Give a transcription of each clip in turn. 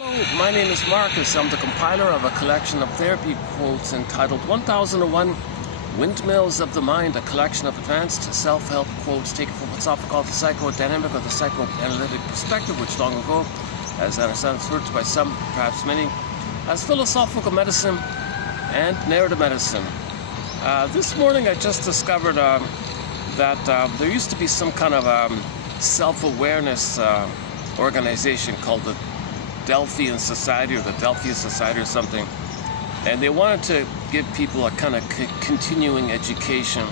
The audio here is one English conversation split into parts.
Hello, my name is Marcus. I'm the compiler of a collection of therapy quotes entitled 1001 Windmills of the Mind, a collection of advanced self-help quotes taken from what's often called the psychodynamic or the psychoanalytic perspective, which long ago, as understood, referred to by some, perhaps many, as philosophical medicine and narrative medicine. This morning I just discovered that there used to be some kind of self-awareness organization called the Delphian Society or the Delphian Society or something, and they wanted to give people a kind of continuing education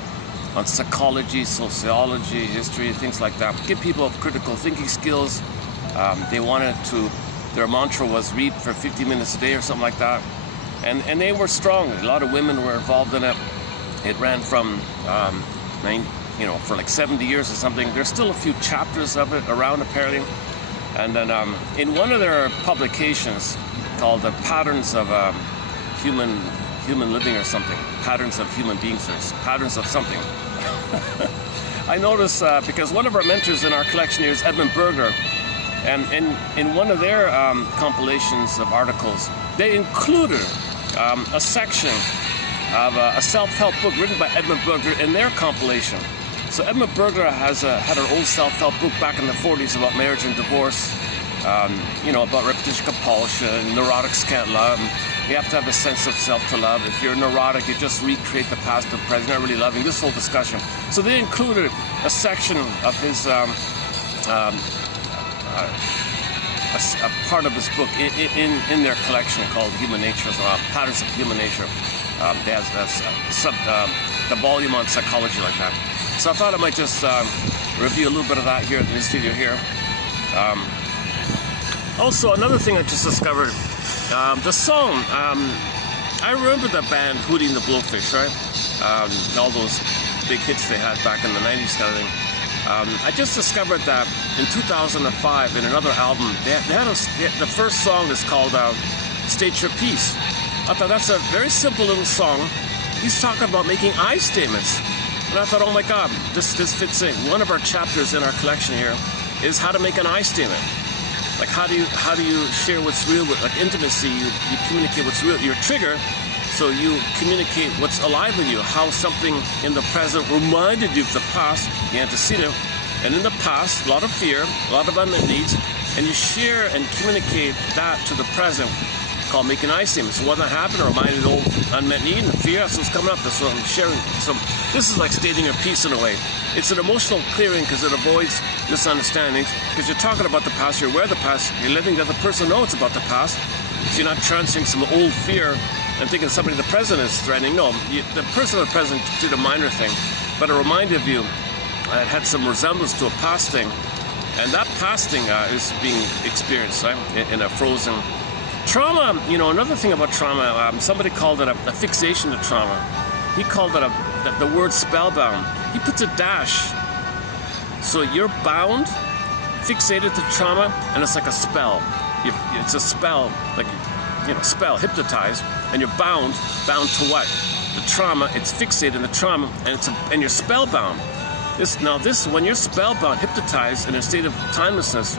on psychology, sociology, history, things like that. Give people critical thinking skills. They wanted to, their mantra was read for 50 minutes a day or something like that, and they were strong. A lot of women were involved in it. It ran from for like 70 years or something. There's still a few chapters of it around apparently. And then in one of their publications called the Patterns of Human Living or something, Patterns of Human Beings or Patterns of something, I noticed because one of our mentors in our collection here is Edmund Berger, and in one of their compilations of articles, they included a section of a self-help book written by Edmund Berger in their compilation. So Edmund Berger had her old self-help book back in the 40s about marriage and divorce, about repetition compulsion, neurotics can't love. You have to have a sense of self to love. If you're neurotic, you just recreate the past and present, not really loving, this whole discussion. So they included a section of his, a part of his book in their collection called Human Nature, Patterns of Human Nature. They have the volume on psychology like that. So I thought I might just review a little bit of that here in this video here. Also, another thing I just discovered, the song, I remember the band Hootie and the Blowfish, right? All those big hits they had back in the 90s kind of thing. I just discovered that in 2005 in another album, the first song is called State Your Peace. I thought that's a very simple little song. He's talking about making I statements. And I thought, oh my God, this fits in. One of our chapters in our collection here is how to make an I statement. Like how do you share what's real with like intimacy? You communicate what's real, your trigger, so you communicate what's alive in you, how something in the present reminded you of the past, the antecedent, and in the past, a lot of fear, a lot of unmet needs, and you share and communicate that to the present, called making I statements. So what that happened, reminded old unmet need and fear, that's what's coming up, that's what I'm sharing. So this is like stating your piece in a way. It's an emotional clearing because it avoids misunderstandings, because you're talking about the past, you're aware of the past, you're letting the other person know it's about the past, so you're not transferring some old fear and thinking somebody in the present is threatening. No, the person in the present did a minor thing, but it reminded you it had some resemblance to a past thing, and that past thing is being experienced, right, in a frozen trauma. Another thing about trauma, somebody called it a fixation to trauma. He called it the word spellbound. He puts a dash. So you're bound, fixated to trauma, and it's like a spell. It's a spell, like, spell, hypnotized, and you're bound to what? The trauma. It's fixated in the trauma, and you're spellbound. When you're spellbound, hypnotized, in a state of timelessness,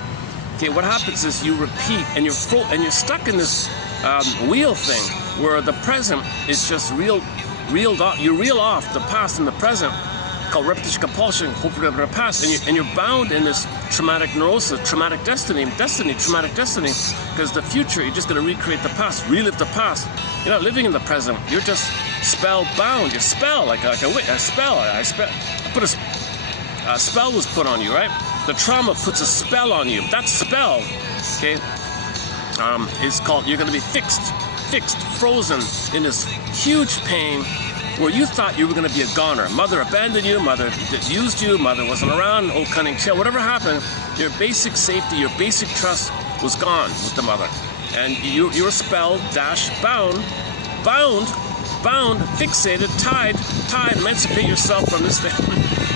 okay, what happens is you repeat, and you're stuck in this wheel thing where the present is just reeled off. You reel off the past and the present, called repetition compulsion, hope for the past, and you're bound in this traumatic neurosis, traumatic destiny, traumatic destiny, because the future, you're just going to recreate the past, relive the past. You're not living in the present. You're just spellbound. You're spell, like a spell. A spell was put on you, right? The trauma puts a spell on you. That spell, okay, is called, you're going to be fixed, frozen in this huge pain where you thought you were going to be a goner. Mother abandoned you, mother used you, mother wasn't around, old cunning child, whatever happened, your basic safety, your basic trust was gone with the mother. And you were spelled, bound, fixated, tied, emancipate yourself from this thing.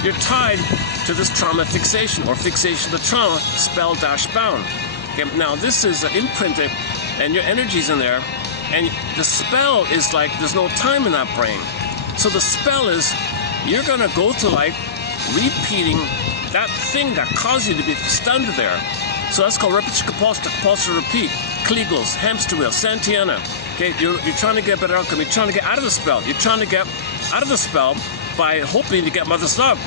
You're tied to this trauma fixation, or fixation to trauma, bound. Okay, now this is imprinted, and your energy's in there, and the spell is like there's no time in that brain. So the spell is you're gonna go through life repeating that thing that caused you to be stunned there. So that's called repetition compulsion, compulsion repeat. Caligos, hamster wheel, Santiana. Okay, you're trying to get a better outcome. You're trying to get out of the spell. You're trying to get out of the spell by hoping to get mother's love.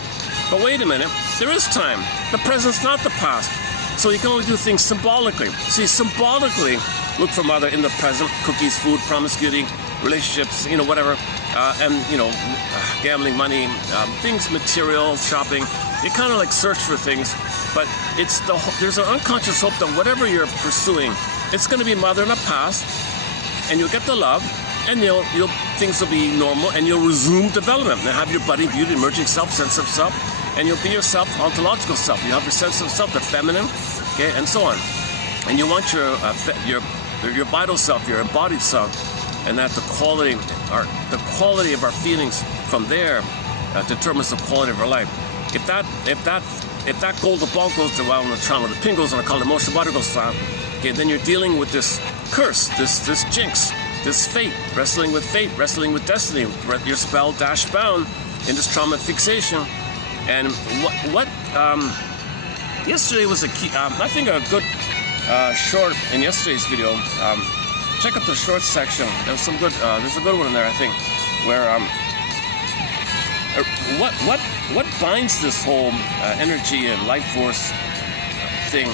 But wait a minute, there is time. The present's not the past. So you can only do things symbolically. See, symbolically, look for mother in the present, cookies, food, promiscuity, relationships, whatever, and, gambling, money, things, material, shopping. You kind of like search for things, but there's an unconscious hope that whatever you're pursuing, it's going to be mother in the past, and you'll get the love, and things will be normal, and you'll resume development and have your budding, beauty, emerging self, sense of self, and you'll be yourself, ontological self. You have your sense of self, the feminine, okay, and so on. And you want your vital self, your embodied self, and that the quality of our feelings from there determines the quality of our life. If that golden ball goes to the trauma, the pin goes on, I call it emotional body goes down. Okay, then you're dealing with this curse, this jinx, this fate, wrestling with destiny. You're spell bound in this trauma fixation. And what yesterday was a key. I think a good short in yesterday's video. Check out the short section. There's some good. There's a good one in there, I think, where what binds this whole energy and life force thing,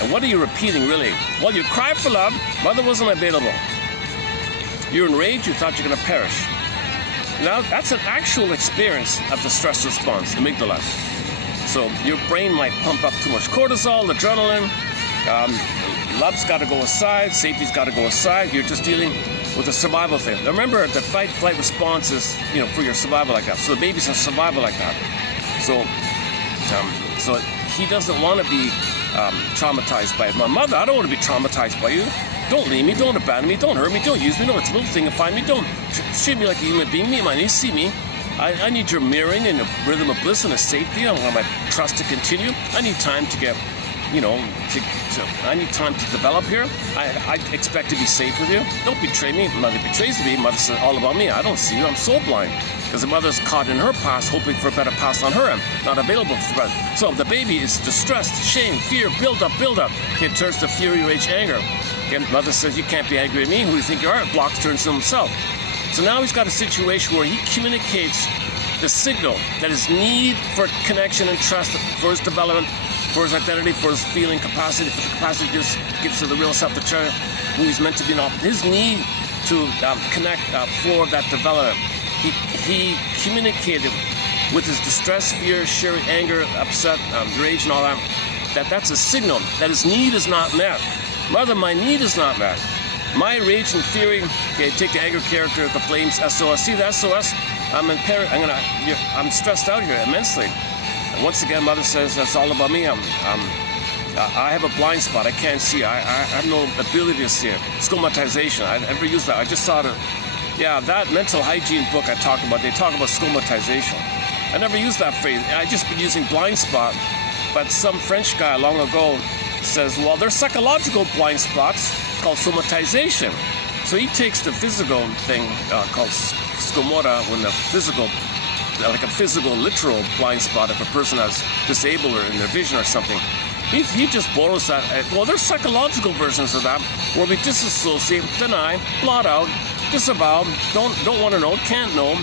and what are you repeating really? Well, you cry for love. Mother wasn't available. You're enraged. You thought you're going to perish. Now that's an actual experience of the stress response, amygdala. So your brain might pump up too much cortisol, adrenaline. Love's got to go aside, safety's got to go aside. You're just dealing with a survival thing. Now remember, the fight-flight response is, for your survival like that. So the baby's a survival like that. So he doesn't want to be traumatized by it. My mother, I don't want to be traumatized by you. Don't leave me, don't abandon me, don't hurt me, don't use me. No, it's a little thing to find me. Don't treat me like a human being. Me and my niece see me. I need your mirroring and a rhythm of bliss and a safety. I want my trust to continue. I need time to get, I need time to develop here. I expect to be safe with you. Don't betray me. Mother betrays me. Mother says all about me. I don't see you. I'm soul blind. Because the mother's caught in her past, hoping for a better past on her end, not available for the present. So the baby is distressed, shame, fear, build up. It turns to fury, rage, anger. Again, mother says, you can't be angry at me. Who do you think you are? Blocks turns to himself. So now he's got a situation where he communicates the signal that his need for connection and trust for his development, for his identity, for his feeling capacity, for the capacity to give to the real self, the treasure, who he's meant to be. His need to connect for that development. He communicated with his distress, fear, fury, anger, upset, rage, and all that. That's a signal that his need is not met. Mother, my need is not met. My rage and fury. Okay, take the anger character, the flames, SOS. See the SOS? I'm stressed out here immensely. And once again, mother says that's all about me. I have a blind spot. I can't see. I have no ability to see it. Stigmatization. I never used that. I just saw it. Yeah, that mental hygiene book I talk about. They talk about stigmatization. I never used that phrase. I just been using blind spot. But some French guy long ago says, well, there's psychological blind spots called somatization. So he takes the physical thing called scomota, when the physical, like a physical, literal blind spot if a person has disabled or in their vision or something. He just borrows that. Well, there's psychological versions of that where we disassociate, deny, blot out, disavow, don't want to know, can't know.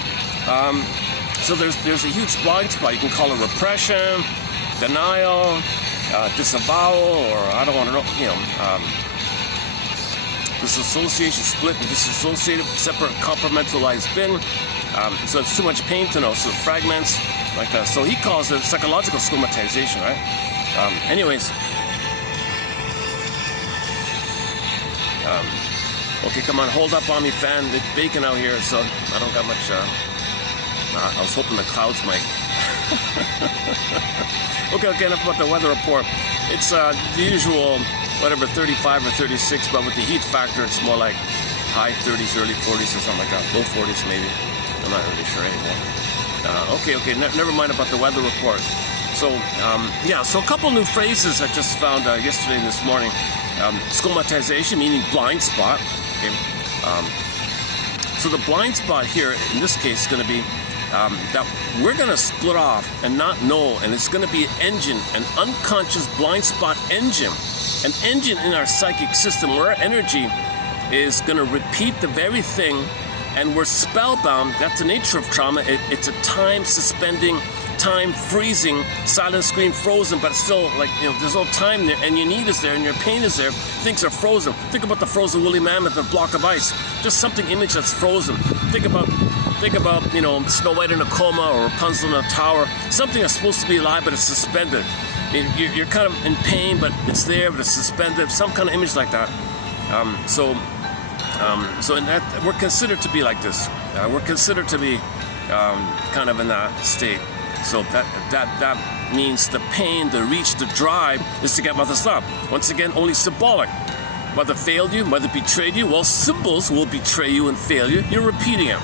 So there's a huge blind spot. You can call it repression, denial, disavowal, or I don't want to know, disassociation, split and disassociated, separate, compartmentalized bin. So it's too much pain to know, so it fragments like that. So he calls it psychological stigmatization, right? Anyways. Okay, come on, hold up on me, fan. It's baking out here, so I don't got much. I was hoping the clouds might. Okay, enough about the weather report. It's the usual, whatever, 35 or 36, but with the heat factor, it's more like high 30s, early 40s or something like that. Low 40s maybe. I'm not really sure anymore. Okay, never mind about the weather report. So, so a couple new phrases I just found yesterday and this morning. Stigmatization, meaning blind spot. Okay. So the blind spot here, in this case, is going to be that we're going to split off and not know, and it's going to be an engine, an unconscious blind spot engine, an engine in our psychic system where our energy is going to repeat the very thing, and we're spellbound. That's the nature of trauma. It's a time suspending, time freezing, silent screen frozen, but still, like, you know, there's no time there, and your need is there, and your pain is there. Things are frozen. Think about the frozen woolly mammoth, a block of ice. Just something image that's frozen. Think about, you know, Snow White in a coma or Rapunzel in a tower. Something that's supposed to be alive, but it's suspended. You're kind of in pain, but it's there, but it's suspended. Some kind of image like that. So in that, we're considered to be like this. We're considered to be kind of in that state. So that means the pain, the reach, the drive is to get Mother stopped. Once again, only symbolic. Mother failed you, Mother betrayed you. Well, symbols will betray you and fail you. You're repeating it.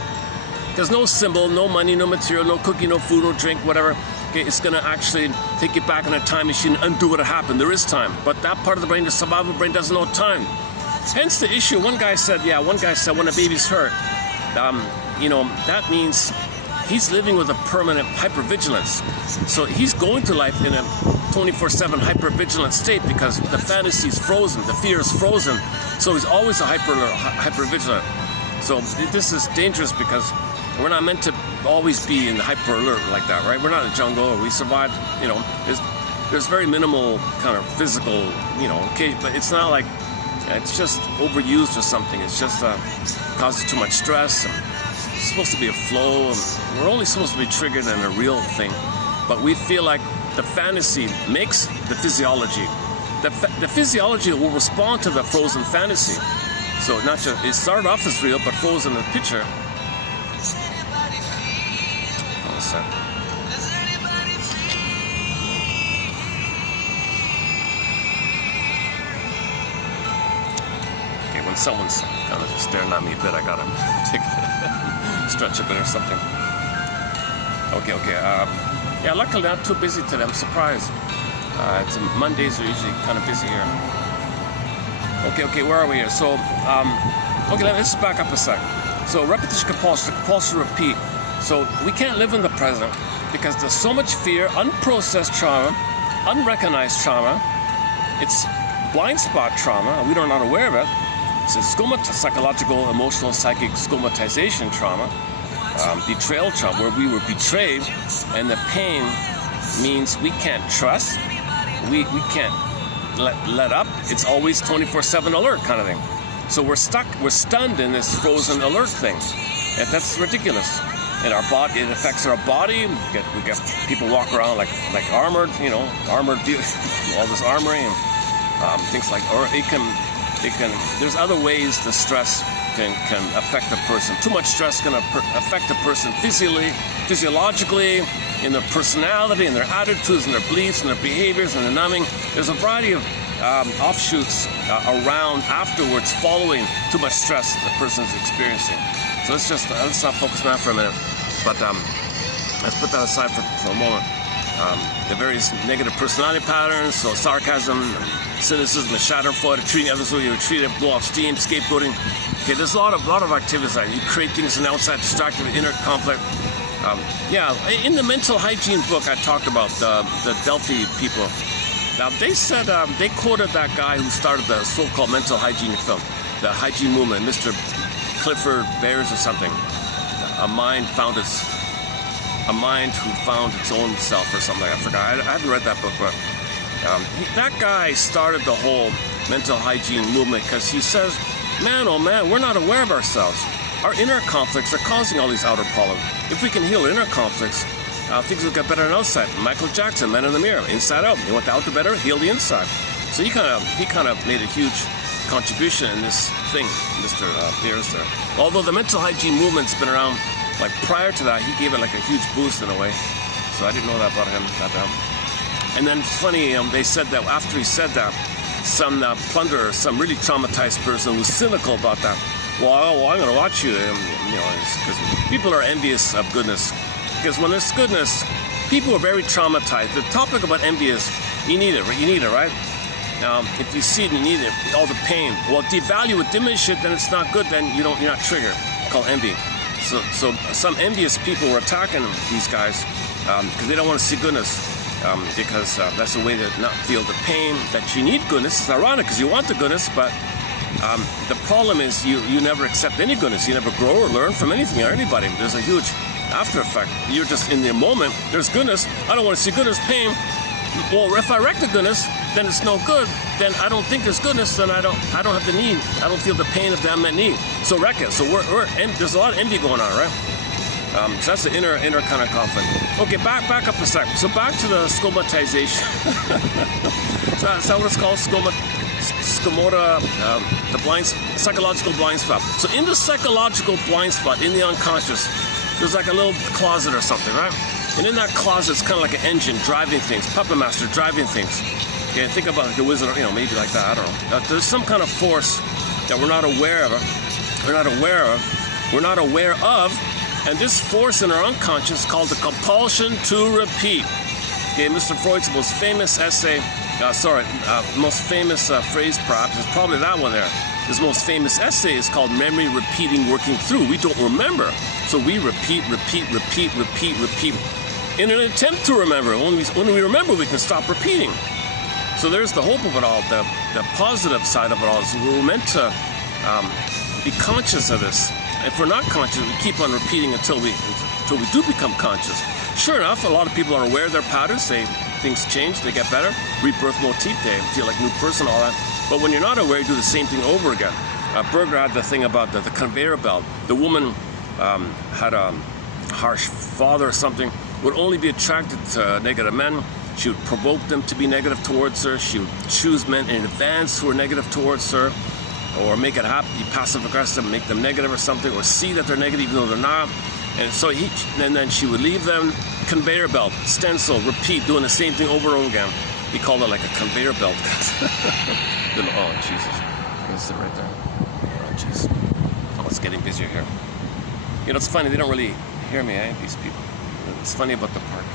There's no symbol, no money, no material, no cookie, no food, no drink, whatever. Okay, it's going to actually take you back in a time machine and undo what happened. There is time. But that part of the brain, the survival brain, doesn't know time. Hence the issue. One guy said when a baby's hurt, you know, that means he's living with a permanent hypervigilance. So he's going to life in a 24/7 hypervigilant state because the fantasy is frozen, the fear is frozen. So he's always a hypervigilant. So this is dangerous because we're not meant to always be in the hyper alert like that, right? We're not in the jungle, or we survive, you know, there's very minimal kind of physical, you know, okay, but it's not like it's just overused or something. It's just causes too much stress. It's supposed to be a flow, and we're only supposed to be triggered in a real thing. But we feel like the fantasy makes the physiology. The physiology will respond to the frozen fantasy. So not just, it started off as real, but frozen in the picture. Okay, when someone's kind of staring at me a bit, I gotta stretch a bit or something. Okay. Yeah, luckily not too busy today. I'm surprised. It's Mondays are usually kind of busy here. Okay, where are we here? So, okay, let's back up a sec. So, repetition, compulsion, compulsion, repeat. So, we can't live in the present because there's so much fear, unprocessed trauma, unrecognized trauma. It's blind spot trauma. We are not aware of it. It's psychological, emotional, psychic scomatization trauma. Betrayal trauma, where we were betrayed, and the pain means we can't trust. We can't let up. It's always 24/7 alert kind of thing. So we're stunned in this frozen alert thing. And that's ridiculous. And our body, it affects our body. We get people walk around like armored, you know, armored, all this armory and things like, or it can. There's other ways the stress can affect a person. Too much stress can affect a person physiologically, in their personality, in their attitudes, in their beliefs, in their behaviors, and the numbing. There's a variety of offshoots around afterwards following too much stress the person is experiencing. So let's not focus on that for a minute. But let's put that aside for a moment. The various negative personality patterns, so sarcasm, cynicism, and schadenfreude, treating others the way you were treated, blow off steam, scapegoating. Okay, there's a lot of activities that you create things in the outside, distracted with inner conflict. Yeah, in the mental hygiene book, I talked about the Delphi people. Now, they said, they quoted that guy who started the so-called mental hygiene film, the hygiene movement, Mr. Clifford Bears or something. A mind who found its own self or something. I forgot. I haven't read that book, but that guy started the whole mental hygiene movement because he says, man, oh man, we're not aware of ourselves. Our inner conflicts are causing all these outer problems. If we can heal inner conflicts, things will get better on the outside. Michael Jackson, Man in the Mirror, inside out. You want the outer better? Heal the inside. So he kind of made a huge contribution in this thing, Mr. Beers there. Although the mental hygiene movement's been around, like prior to that, he gave it like a huge boost in a way. So I didn't know that about him. And then it's funny, they said that after he said that, some plunderer, some really traumatized person was cynical about that. Well, I'm going to watch you, you know, because people are envious of goodness. Because when there's goodness, people are very traumatized. The topic about envy is you need it, right? Now, if you see it and you need it, all the pain. Well, devalue it, diminish it, then it's not good. Then you're not triggered. It's called envy. So some envious people were attacking these guys because they don't want to see goodness. Because that's a way to not feel the pain that you need goodness. It's ironic because you want the goodness, but the problem is you never accept any goodness. You never grow or learn from anything or anybody. There's a huge after effect. You're just in the moment. There's goodness. I don't want to see goodness, pain. Well, if I wreck the goodness, then it's no good. Then I don't think there's goodness. Then I don't have the need. I don't feel the pain of the unmet need. So wreck it. So there's a lot of envy going on, right? So that's the inner kind of conflict. Okay, back up a sec. So back to the scomatization. So that's what it's called, scomata, the psychological blind spot. So in the psychological blind spot, in the unconscious, there's like a little closet or something, right? And in that closet, it's kind of like an engine driving things, puppet master driving things. Okay, think about like the wizard, maybe like that. I don't know. There's some kind of force that we're not aware of. We're not aware of. And this force in our unconscious called the compulsion to repeat. Okay, Mr. Freud's most famous essay, most famous phrase perhaps is probably that one there. His most famous essay is called Memory Repeating Working Through. We don't remember. So we repeat. In an attempt to remember. When we remember, we can stop repeating. So there's the hope of it all. The positive side of it all is we're meant to be conscious of this. If we're not conscious, we keep on repeating until we do become conscious. Sure enough, a lot of people are aware of their patterns. Things change, they get better. Rebirth motif, they feel like a new person, all that. But when you're not aware, you do the same thing over again. Berger had the thing about the conveyor belt. The woman had a harsh father or something, would only be attracted to negative men. She would provoke them to be negative towards her. She would choose men in advance who were negative towards her, or make it happen, be passive aggressive, make them negative or something, or see that they're negative even though they're not. And so and then she would leave them. Conveyor belt, stencil, repeat, doing the same thing over and over again. He called it like a conveyor belt. Oh, Jesus. I'm gonna sit right there. Oh, jeez. Oh, it's getting busier here. It's funny, they don't really hear me, these people. It's funny about the park.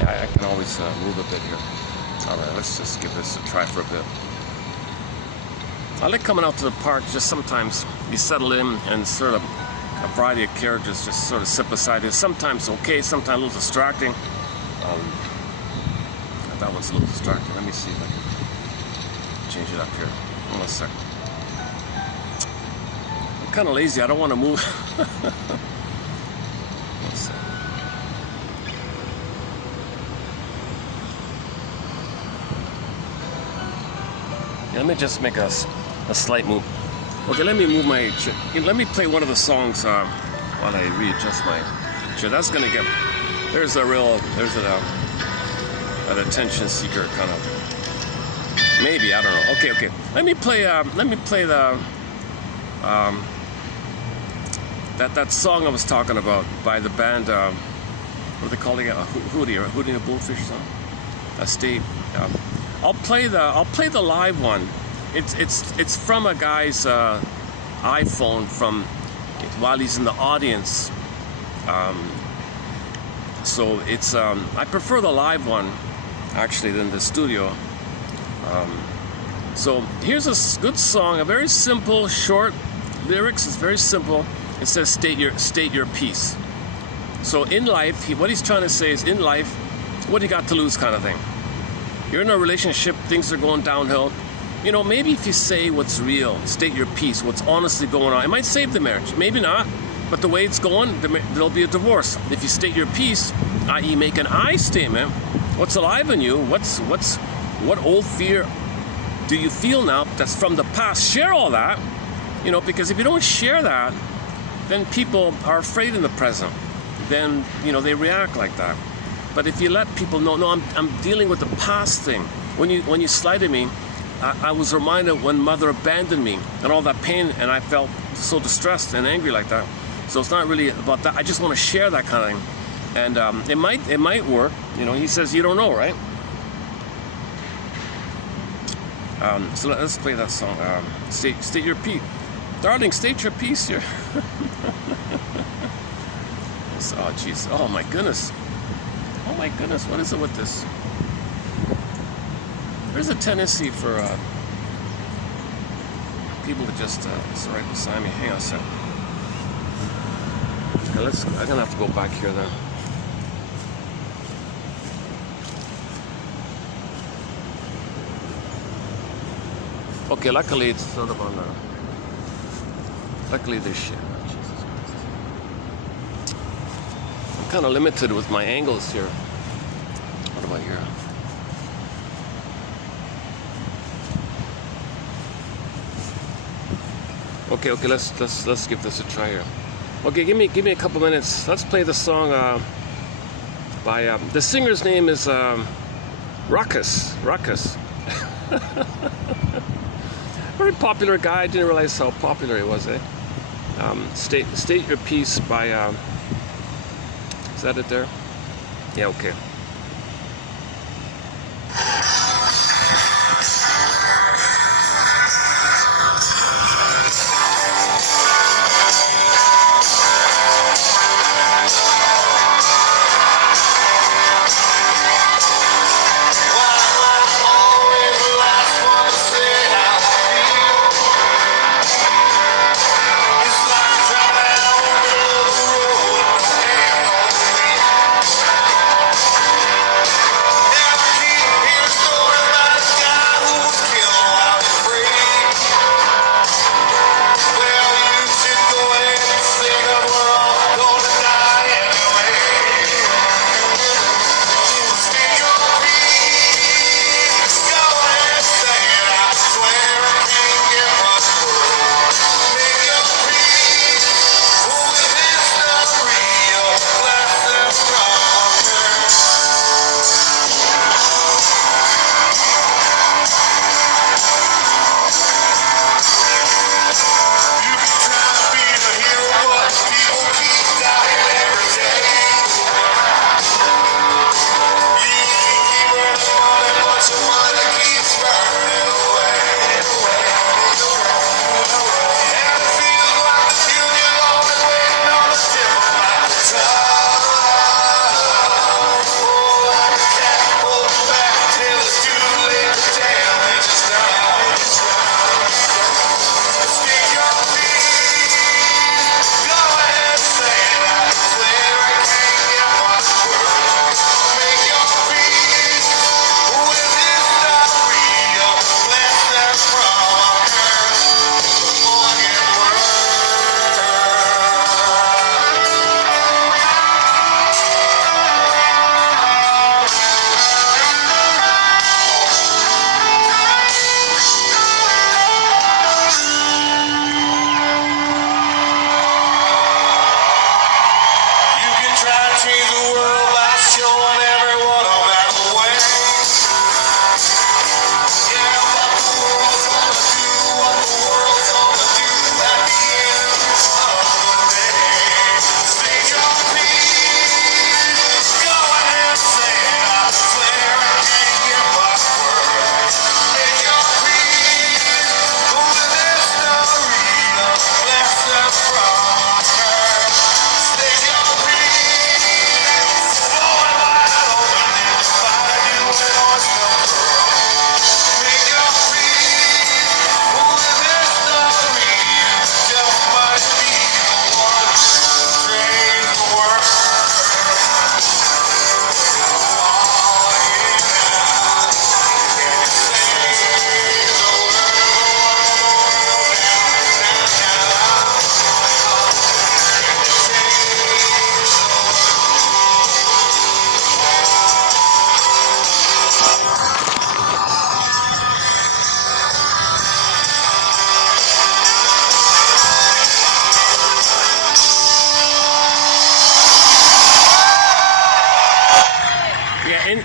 I can always move a bit here. All right, let's just give this a try for a bit. I like coming out to the park. Just sometimes you settle in and sort of a variety of carriages just sort of sit beside you. Sometimes okay, sometimes a little distracting. That one's a little distracting. Let me see if I can change it up here. Hold on a second. I'm kind of lazy. I don't want to move. One second. Let me just make a slight move. Okay, let me move my chair. Let me play one of the songs while I readjust my chair. That's gonna get. There's an attention seeker kind of. Maybe, I don't know. Okay. Let me play the that song I was talking about by the band. What are they calling it? Hootie the Bullfish song. I'll play the live one. It's from a guy's iPhone from while he's in the audience. So it's I prefer the live one actually than the studio. So here's a good song, a very simple, short lyrics. It's very simple. It says state your piece. So in life, what he's trying to say is, in life, what do you got to lose, kind of thing. You're in a relationship, things are going downhill. Maybe if you say what's real, state your piece, what's honestly going on, it might save the marriage. Maybe not, but the way it's going, there'll be a divorce. If you state your piece, i.e. make an I statement, what's alive in you, what old fear do you feel now that's from the past? Share all that, because if you don't share that, then people are afraid in the present. Then, they react like that. But if you let people know, no, I'm dealing with the past thing. When you slighted me, I was reminded when mother abandoned me and all that pain, and I felt so distressed and angry like that. So it's not really about that. I just want to share that kind of thing, and it might work. He says you don't know, right? So let's play that song. State your piece, darling. State your piece here. Oh jeez. Oh my goodness. Oh my goodness, what is it with this? There's a tendency for people to just, it's right beside me. Hang on a sec. Okay, I'm gonna have to go back here then. Okay, luckily it's sort of on the, luckily this shit. Jesus Christ. I'm kind of limited with my angles here. What about here? Okay, let's give this a try here. Okay, give me a couple minutes. Let's play the song by the singer's name is Ruckus. Very popular guy. I didn't realize how popular he was. State Your Piece by is that it there? Yeah, okay.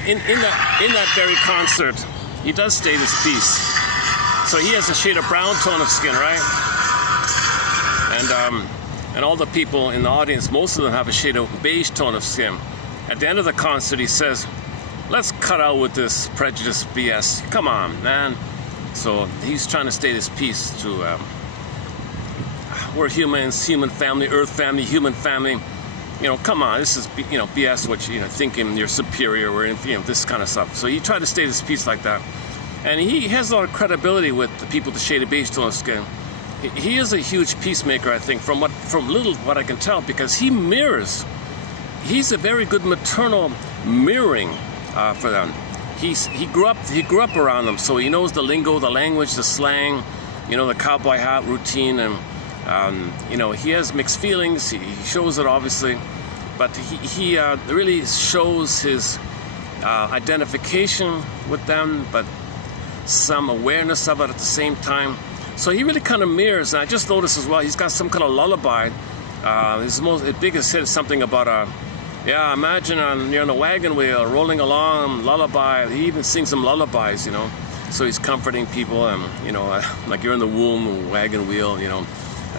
In that very concert, he does state his piece. So he has a shade of brown tone of skin, right? And all the people in the audience, most of them have a shade of beige tone of skin. At the end of the concert, he says, "Let's cut out with this prejudice BS. Come on, man." So he's trying to state his piece to we're humans, human family, earth family, human family. come on, this is, BS, what thinking you're superior or, this kind of stuff. So he tried to state his piece like that. And he has a lot of credibility with the people at the Shady Base to skin. He is a huge peacemaker, I think, from what I can tell, because he mirrors. He's a very good maternal mirroring for them. He grew up around them, so he knows the lingo, the language, the slang, the cowboy hat routine, and he has mixed feelings. He shows it obviously, but he really shows his identification with them, but some awareness of it at the same time. So he really kind of mirrors, and I just noticed as well, he's got some kind of lullaby. His biggest hit is something about imagine you're on a wagon wheel rolling along, lullaby. He even sings some lullabies, So he's comforting people, and like you're in the womb, wagon wheel,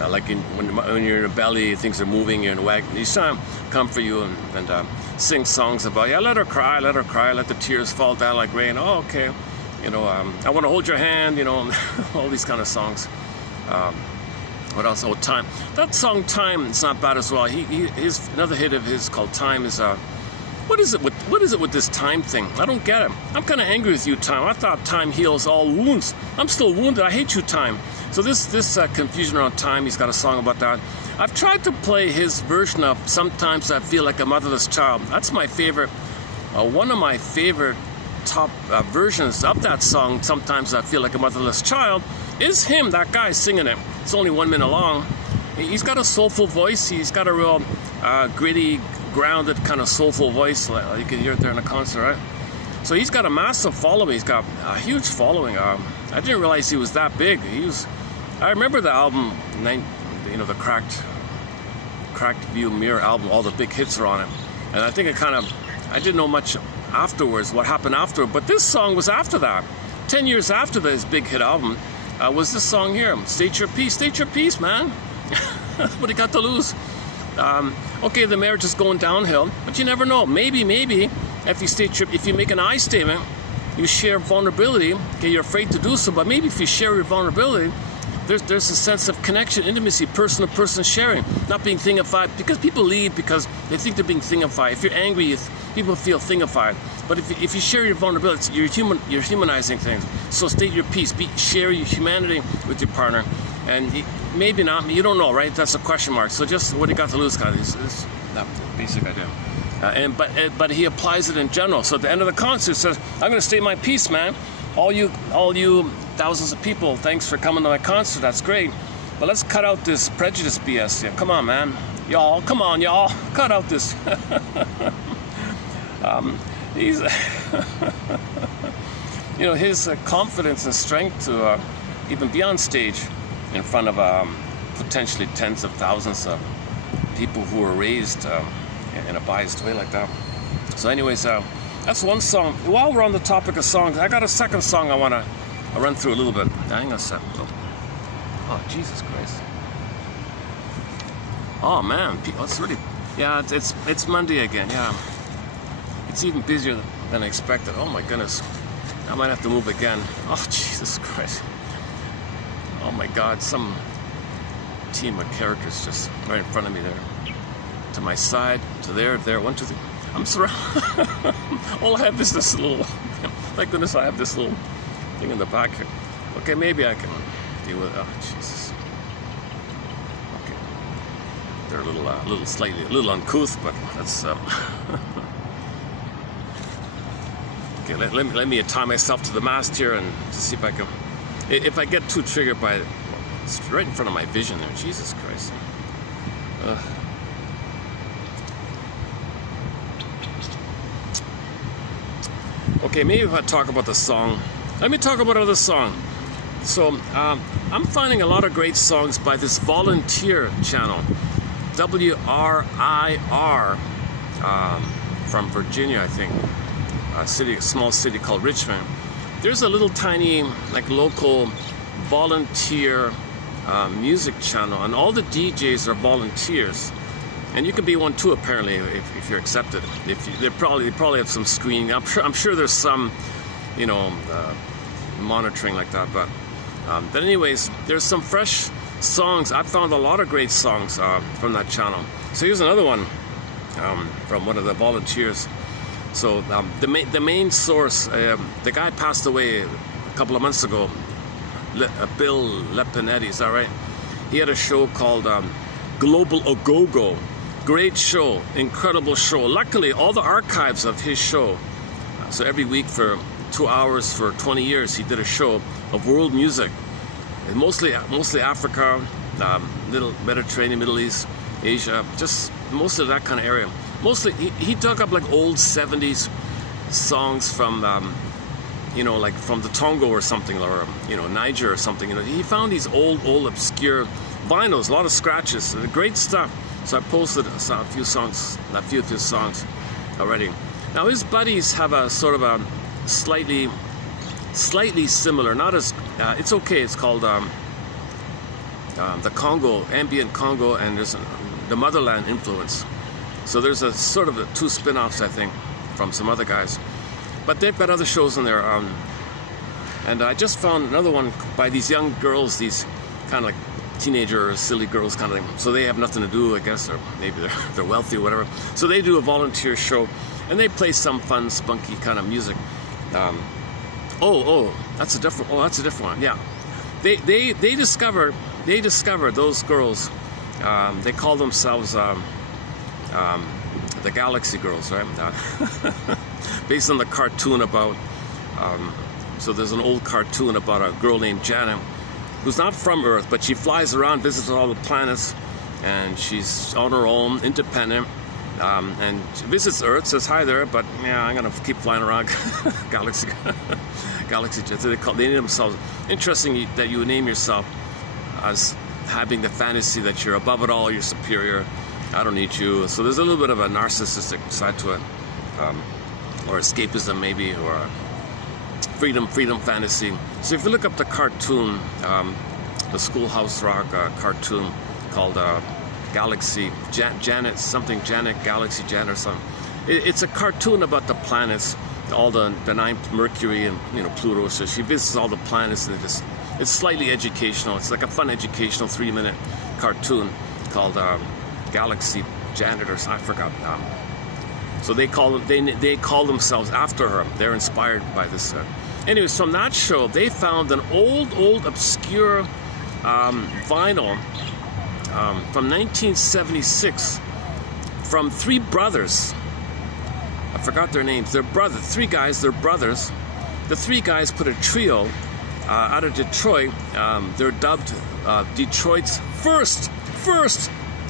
like when you're in a belly, things are moving, you're in a wagon. He's trying to comfort you and sing songs about, let her cry, let the tears fall down like rain. Oh, okay. I want to hold your hand, all these kind of songs. What else? Oh, Time. That song, Time, is not bad as well. His another hit of his called Time is, what is it with this time thing? I don't get it. I'm kind of angry with you, Time. I thought time heals all wounds. I'm still wounded. I hate you, Time. So this confusion around time, he's got a song about that. I've tried to play his version of Sometimes I Feel Like a Motherless Child. That's my favorite, one of my favorite top versions of that song, Sometimes I Feel Like a Motherless Child, is him, that guy singing it. It's only 1 minute long. He's got a soulful voice. He's got a real gritty, grounded kind of soulful voice. You can hear it there in a concert, right? So he's got a massive following. He's got a huge following. I didn't realize he was that big. I remember the album, the Cracked View Mirror album. All the big hits are on it, and I think I didn't know much afterwards, what happened after, but this song was after that. 10 years after this big hit album was this song here, State Your Peace, man. What do you got to lose? Okay, the marriage is going downhill, but you never know. Maybe if you make an I statement, you share vulnerability. Okay, you're afraid to do so, but maybe if you share your vulnerability, there's a sense of connection, intimacy, person-to-person sharing, not being thingified, because people leave because they think they're being thingified. If you're angry, people feel thingified. But if you share your vulnerability, you're humanizing things. So state your peace, share your humanity with your partner, and maybe not. You don't know, right? That's a question mark. So just what you got to lose, kind of, is that basic idea. But he applies it in general. So at the end of the concert, says, "I'm going to state my peace, man. All you thousands of people, thanks for coming to my concert. That's great. But let's cut out this prejudice BS. Yeah, come on, man. Y'all, come on, y'all. Cut out this." He's, his confidence and strength to even be on stage in front of potentially tens of thousands of people who were raised in a biased way like that. So anyways, that's one song. While we're on the topic of songs, I got a second song I want to run through a little bit. Hang on a second. Oh, Jesus Christ. Oh, man. It's really... Yeah, it's Monday again, yeah. It's even busier than I expected. Oh, my goodness. I might have to move again. Oh, Jesus Christ. Oh, my God. Some team of characters just right in front of me there. To my side, to there, 1, 2, 3. I'm surrounded. All I have is this little... Thank goodness I have this little thing in the back here. Okay, maybe I can deal with it. Oh, Jesus. Okay. They're a little uncouth, but that's... Okay, let me tie myself to the mast here and to see if I can... If I get too triggered by it, it's right in front of my vision there. Jesus Christ. Okay, maybe if I talk about the song, let me talk about another song. So, I'm finding a lot of great songs by this volunteer channel, WRIR, from Virginia, I think, a small city called Richmond. There's a little tiny, like, local volunteer music channel, and all the DJs are volunteers. And you can be one too, apparently, if you're accepted. They probably have some screening. I'm sure there's some, monitoring like that. But anyways, there's some fresh songs. I found a lot of great songs from that channel. So here's another one. from one of the volunteers. So the main source, the guy passed away a couple of months ago, Bill Lepinetti, is that right? He had a show called Global Ogogo. Great show, incredible show. Luckily, all the archives of his show, so every week for 2 hours for 20 years, he did a show of world music. And mostly Africa, little Mediterranean, Middle East, Asia, just most of that kind of area. Mostly, he dug up like old 70s songs from, you know, like from the Tongo or something, or, you know, Niger or something. You know, he found these old obscure vinyls, a lot of scratches, great stuff. So I posted a few of his songs already. Now his buddies have a sort of a slightly similar, not as, it's okay, it's called the Congo, ambient Congo, and there's the Motherland influence. So there's a sort of 2 spin-offs, I think, from some other guys. But they've got other shows in there. And I just found another one by these young girls, these kind of like teenager silly girls kind of thing. So they have nothing to do, I guess, or maybe they're wealthy or whatever. So they do a volunteer show, and they play some fun, spunky kind of music. That's a different one. Yeah, they discovered those girls. They call themselves the Galaxy Girls, right? Based on the cartoon about. So there's an old cartoon about a girl named Janet, who's not from Earth, but she flies around, visits all the planets, and she's on her own, independent, and she visits Earth, says hi there, but yeah, I'm gonna keep flying around. Galaxy jets. They name themselves. Interesting that you name yourself as having the fantasy that you're above it all, you're superior. I don't need you. So there's a little bit of a narcissistic side to it, or escapism maybe, or freedom fantasy. So if you look up the cartoon, the Schoolhouse Rock cartoon called Galaxy Janet Galaxy Janet or something. It's a cartoon about the planets, all the ninth Mercury and, you know, Pluto. So she visits all the planets, and it's slightly educational. It's like a fun educational 3-minute cartoon called Galaxy Janet, or I forgot. So they call themselves after her. They're inspired by this. Anyways, from that show, they found an old obscure vinyl from 1976 from 3 brothers. I forgot their names. They're brothers. 3 guys. They're brothers. The 3 guys put a trio out of Detroit. They're dubbed Detroit's first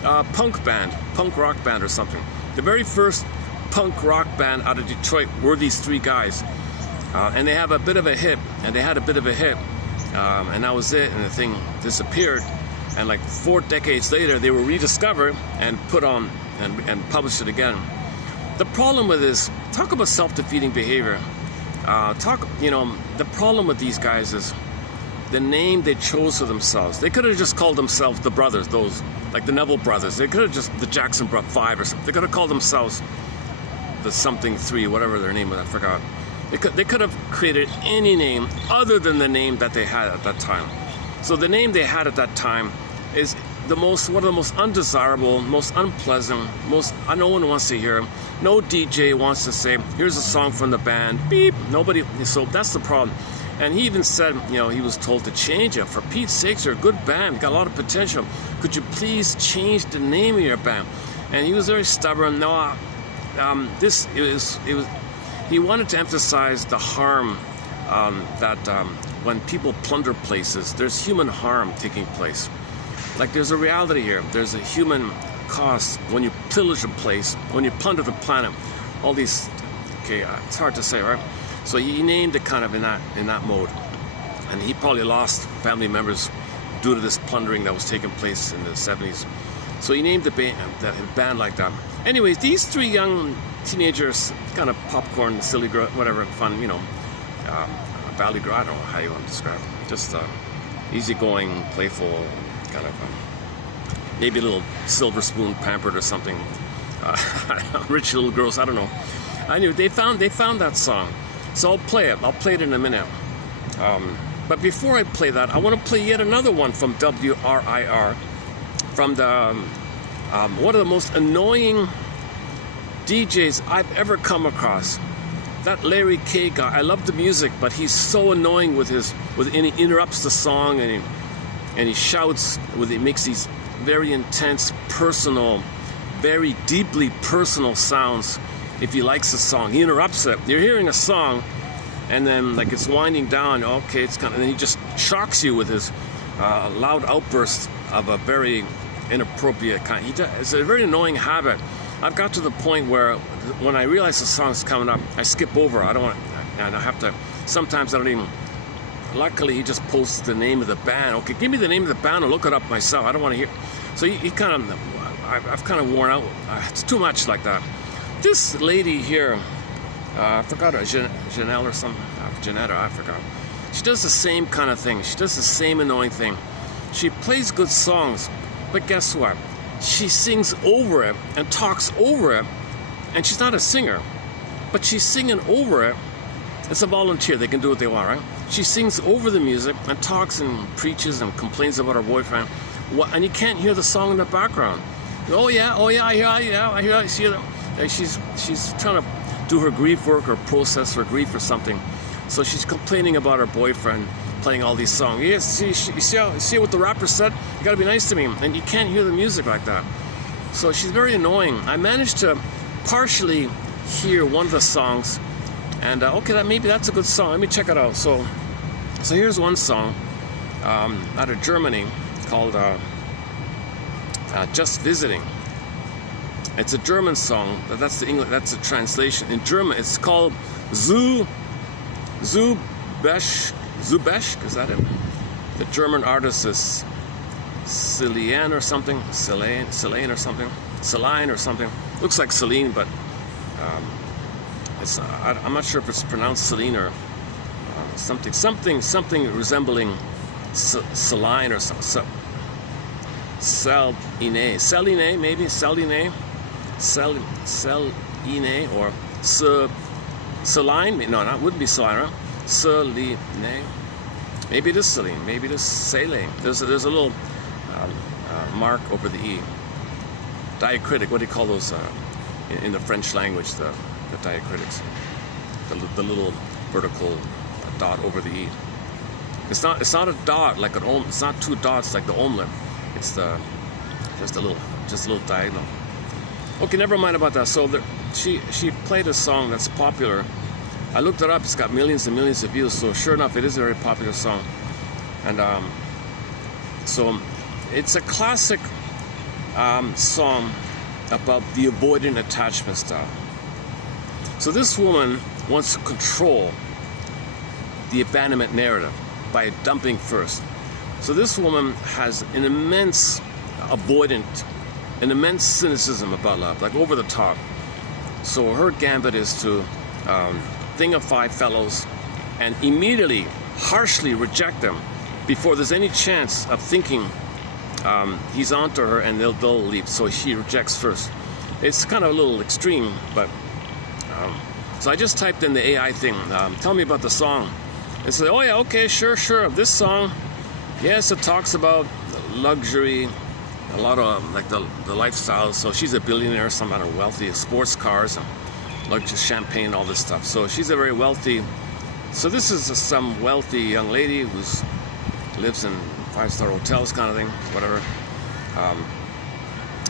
punk rock band or something. The very first punk rock band out of Detroit were these 3 guys, and they have a bit of a hit, and they had a bit of a hit, and that was it, and the thing disappeared. And like 4 decades later, they were rediscovered and put on and published it again. The problem with this, talk about self-defeating behavior. The problem with these guys is the name they chose for themselves. They could have just called themselves the brothers, those like the Neville brothers. They could have just the Jackson 5 or something. They could have called themselves the something 3, whatever their name was, I forgot. They could have created any name other than the name that they had at that time. So the name they had at that time is one of the most undesirable, most unpleasant, no one wants to hear. No DJ wants to say, here's a song from the band, beep, nobody. So that's the problem. And he even said, he was told to change it. For Pete's sakes, you're a good band, got a lot of potential. Could you please change the name of your band? And he was very stubborn. No, he wanted to emphasize the harm that when people plunder places, there's human harm taking place. Like there's a reality here. There's a human cost when you pillage a place, when you plunder the planet. All these, it's hard to say, right? So he named it kind of in that mode, and he probably lost family members due to this plundering that was taking place in the 70s. So he named the band like that. Anyways, these 3 young teenagers, kind of popcorn, silly girl, whatever, fun, valley girl. I don't know how you want to describe it. Just easygoing, playful, kind of maybe a little silver spoon pampered or something. Rich little girls. I don't know. I knew they found that song. So I'll play it. I'll play it in a minute. But before I play that, I want to play yet another one from WRIR, from the one of the most annoying DJs I've ever come across. That Larry K guy, I love the music, but he's so annoying and he interrupts the song and he shouts he makes these very intense, personal, very deeply personal sounds. If he likes the song, he interrupts it. You're hearing a song, and then like it's winding down. Okay, it's kind of, and then he just shocks you with his loud outburst of a very inappropriate kind. It's a very annoying habit. I've got to the point where when I realize the song's coming up, I skip over. I don't want, and I have to. Sometimes I don't even. Luckily, he just posts the name of the band. Okay, give me the name of the band. I'll look it up myself. I don't want to hear. So he kind of, I've kind of worn out. It's too much like that. This lady here, I forgot her, Janelle or something. Janetta, I forgot. She does the same kind of thing. She does the same annoying thing. She plays good songs, but guess what? She sings over it and talks over it, and she's not a singer, but she's singing over it. It's a volunteer. They can do what they want, right? She sings over the music and talks and preaches and complains about her boyfriend. And you can't hear the song in the background. Oh yeah, I hear, I see them. She's trying to do her grief work or process her grief or something. So she's complaining about her boyfriend playing all these songs. Yes, see what the rapper said? You gotta be nice to me. And you can't hear the music like that. So she's very annoying. I managed to partially hear one of the songs, and okay, maybe that's a good song. Let me check it out. So here's one song out of Germany called Just Visiting. It's a German song. That's the English. That's the translation. In German, it's called Zubesch. Is that it? The German artist is Scylla or something. Scylla or something. Celine or something. Looks like Celine, but I'm not sure if it's pronounced Celine or something resembling Celine or something. Celine, maybe Celine or Celine. No, that wouldn't be Celine. Right? Celine. Maybe it is Celine. Maybe it is Celine. There's a little mark over the E. Diacritic. What do you call those in the French language? The diacritics. The little vertical dot over the E. It's not a dot like an omelet. It's not two dots like the omelet. It's just a little diagonal. Okay, never mind about that. So she played a song that's popular. I looked it up. It's got millions and millions of views. So sure enough, it is a very popular song. And so it's a classic song about the avoidant attachment style. So this woman wants to control the abandonment narrative by dumping first. So this woman has an immense an immense cynicism about love, like over the top. So her gambit is to thingify fellows and immediately, harshly reject them before there's any chance of thinking he's onto her and they'll leave. So she rejects first. It's kind of a little extreme, but so I just typed in the AI thing. Tell me about the song. It said, oh yeah, okay, sure. This song, yes, it talks about luxury, a lot of like the lifestyle. So she's a billionaire, some kind of wealthy, sports cars, and luxury champagne, all this stuff. So she's a very wealthy. So this is some wealthy young lady who's lives in 5-star hotels, kind of thing, whatever.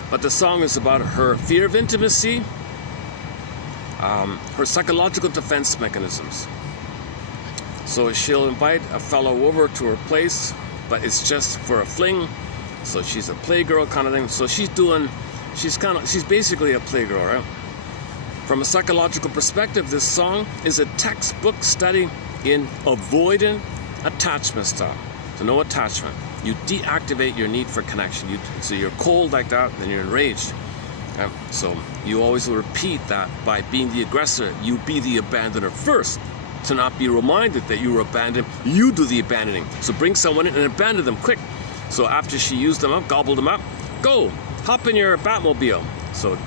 But the song is about her fear of intimacy, her psychological defense mechanisms. So she'll invite a fellow over to her place, but it's just for a fling. So she's a playgirl kind of thing. So she's basically a playgirl, right? From a psychological perspective, this song is a textbook study in avoidant attachment style. So no attachment. You deactivate your need for connection. So you're cold like that, then you're enraged. So you always will repeat that by being the aggressor. You be the abandoner first. To not be reminded that you were abandoned, you do the abandoning. So bring someone in and abandon them quick. So after she used them up, gobbled them up, go, hop in your Batmobile. So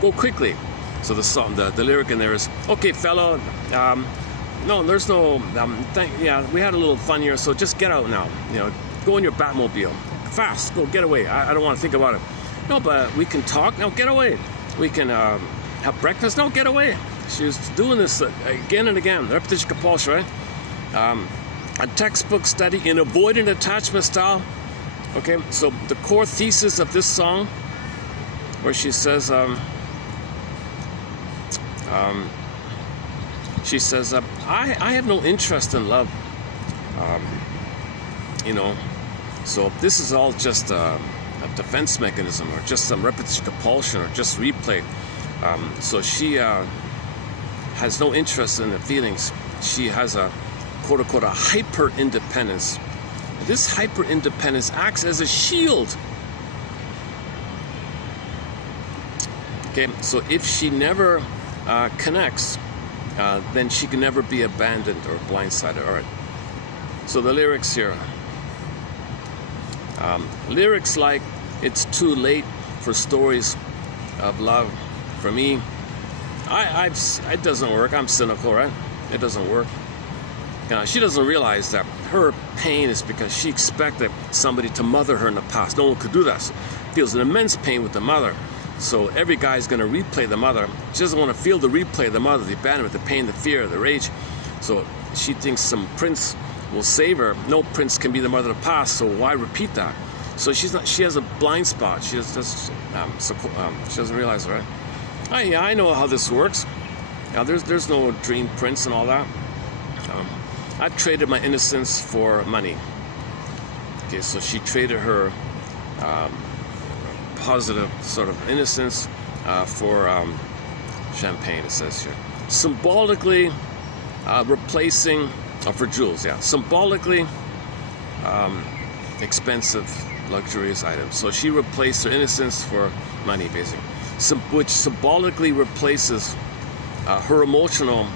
go quickly. So the song, the lyric in there is, okay, fellow, no, there's no, we had a little fun here, so just get out now. Go in your Batmobile. Fast, go, get away. I don't want to think about it. No, but we can talk. No, get away. We can have breakfast? No, get away. She was doing this again and again, repetition compulsion, right? A textbook study in avoidant attachment style. Okay, so the core thesis of this song, where she says, I have no interest in love. You know, so this is all just a defense mechanism, or just some repetition compulsion, or just replay. So she has no interest in the feelings. She has a quote-unquote a hyper-independence. This hyper-independence acts as a shield. Okay, so if she never connects, then she can never be abandoned or blindsided. All right. So the lyrics here. Lyrics like, it's too late for stories of love. For me, it doesn't work. I'm cynical, right? It doesn't work. She doesn't realize that her pain is because she expected somebody to mother her in the past. No one could do that. So feels an immense pain with the mother. So every guy is going to replay the mother. She doesn't want to feel the replay of the mother, the abandonment, the pain, the fear, the rage. So she thinks some prince will save her. No prince can be the mother of the past, so why repeat that? So she's not. She has a blind spot. She doesn't realize, right? I know how this works. There's no dream prince and all that. I've traded my innocence for money. Okay, so she traded her positive sort of innocence for champagne, it says here. Symbolically replacing, for jewels, yeah. Symbolically expensive, luxurious items. So she replaced her innocence for money, basically. Which symbolically replaces her emotional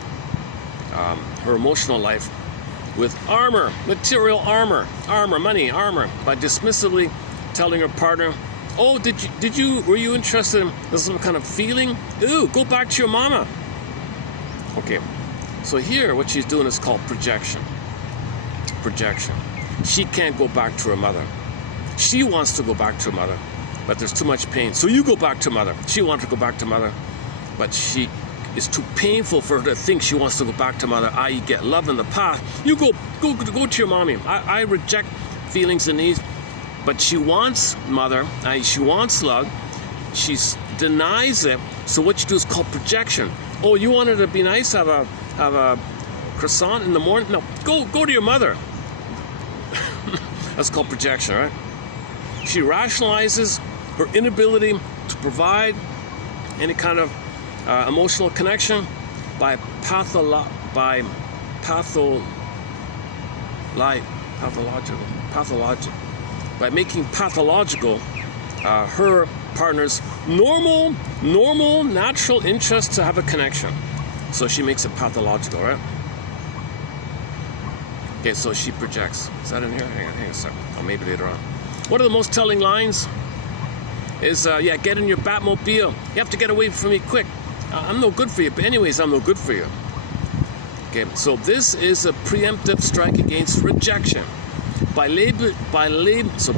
life with armor, material armor, money, armor, by dismissively telling her partner, "Oh, were you interested in some kind of feeling? Ooh, go back to your mama." Okay, so here what she's doing is called projection. Projection. She can't go back to her mother. She wants to go back to her mother, but there's too much pain. So you go back to mother. She wants to go back to mother, but it's too painful for her to think she wants to go back to mother, i.e. get love in the past. You go to your mommy. I reject feelings and needs, but she wants mother, i.e. she wants love. She denies it. So what you do is called projection. Oh, you wanted to be nice, have a croissant in the morning? No, go to your mother. That's called projection, right? She rationalizes her inability to provide any kind of emotional connection by making pathological her partner's normal, natural interest to have a connection. So she makes it pathological, right? Okay, so she projects. Is that in here? Hang on a second. Oh, maybe later on. One of the most telling lines is, get in your Batmobile. You have to get away from me quick. I'm no good for you. But anyways, I'm no good for you. Okay, so this is a preemptive strike against rejection. So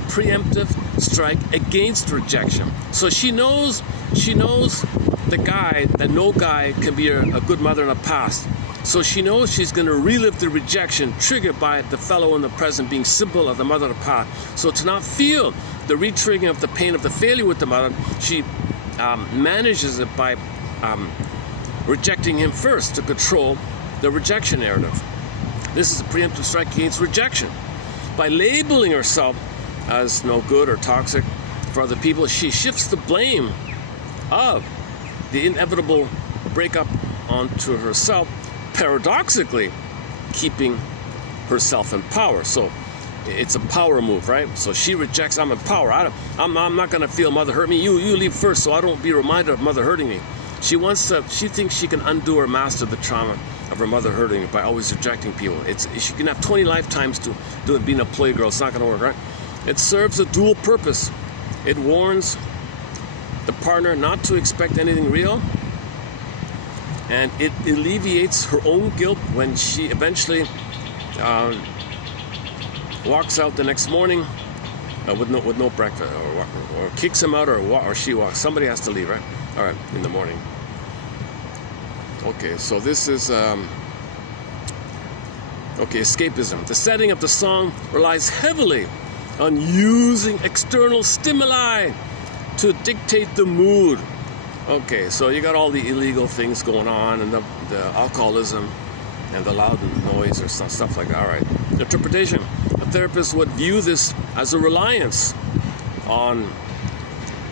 preemptive strike against rejection. So she knows the guy, that no guy can be a good mother in the past. So she knows she's going to relive the rejection triggered by the fellow in the present being symbol of the mother of the past. So to not feel the re-triggering of the pain of the failure with the mother, she manages it by rejecting him first to control the rejection narrative. This is a preemptive strike against rejection. By labeling herself as no good or toxic for other people, she shifts the blame of the inevitable breakup onto herself, paradoxically keeping herself in power. So it's a power move, right? So she rejects, I'm in power. I'm not going to feel mother hurt me. You leave first so I don't be reminded of mother hurting me. She thinks she can undo or master the trauma of her mother hurting her by always rejecting people. She can have 20 lifetimes to do it being a playgirl. It's not going to work, right? It serves a dual purpose. It warns the partner not to expect anything real, and it alleviates her own guilt when she eventually walks out the next morning with no breakfast, or kicks him out, or she walks. Somebody has to leave, right? All right, in the morning. Okay, so this is okay, escapism. The setting of the song relies heavily on using external stimuli to dictate the mood. Okay, so you got all the illegal things going on, and the alcoholism and the loud noise or stuff like that. All right. Interpretation. A therapist would view this as a reliance on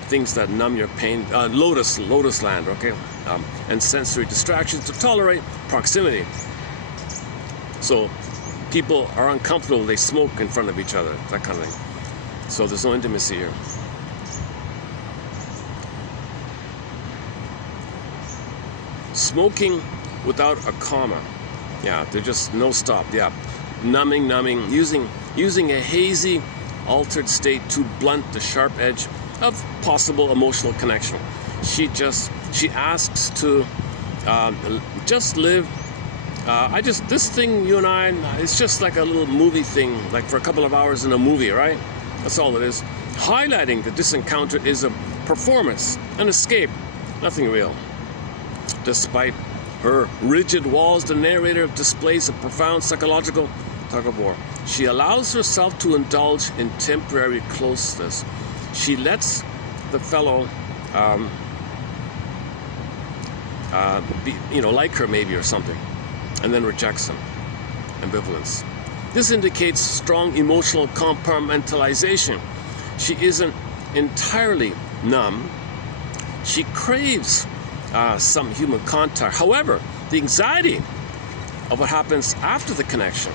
things that numb your pain, lotus land, okay, and sensory distractions to tolerate proximity. So people are uncomfortable, they smoke in front of each other, that kind of thing. So there's no intimacy here. Smoking without a comma. Yeah, they're just no stop. Yeah, numbing, using a hazy, altered state to blunt the sharp edge of possible emotional connection. She asks to just live. This thing, you and I, it's just like a little movie thing, like for a couple of hours in a movie, right? That's all it is. Highlighting that this encounter is a performance, an escape, nothing real. Despite her rigid walls, the narrator displays a profound psychological tug-of-war. She allows herself to indulge in temporary closeness. She lets the fellow, like her maybe or something, and then rejects him. Ambivalence. This indicates strong emotional compartmentalization. She isn't entirely numb. She craves some human contact. However, the anxiety of what happens after the connection.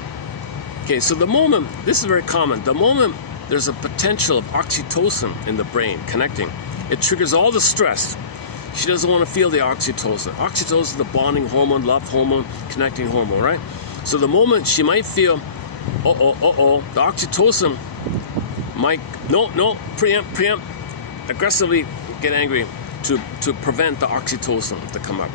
Okay, so the moment, this is very common, the moment there's a potential of oxytocin in the brain connecting, it triggers all the stress. She doesn't want to feel the oxytocin. Oxytocin is the bonding hormone, love hormone, connecting hormone, right? So the moment she might feel, the oxytocin might, preempt, aggressively get angry to prevent the oxytocin to come up.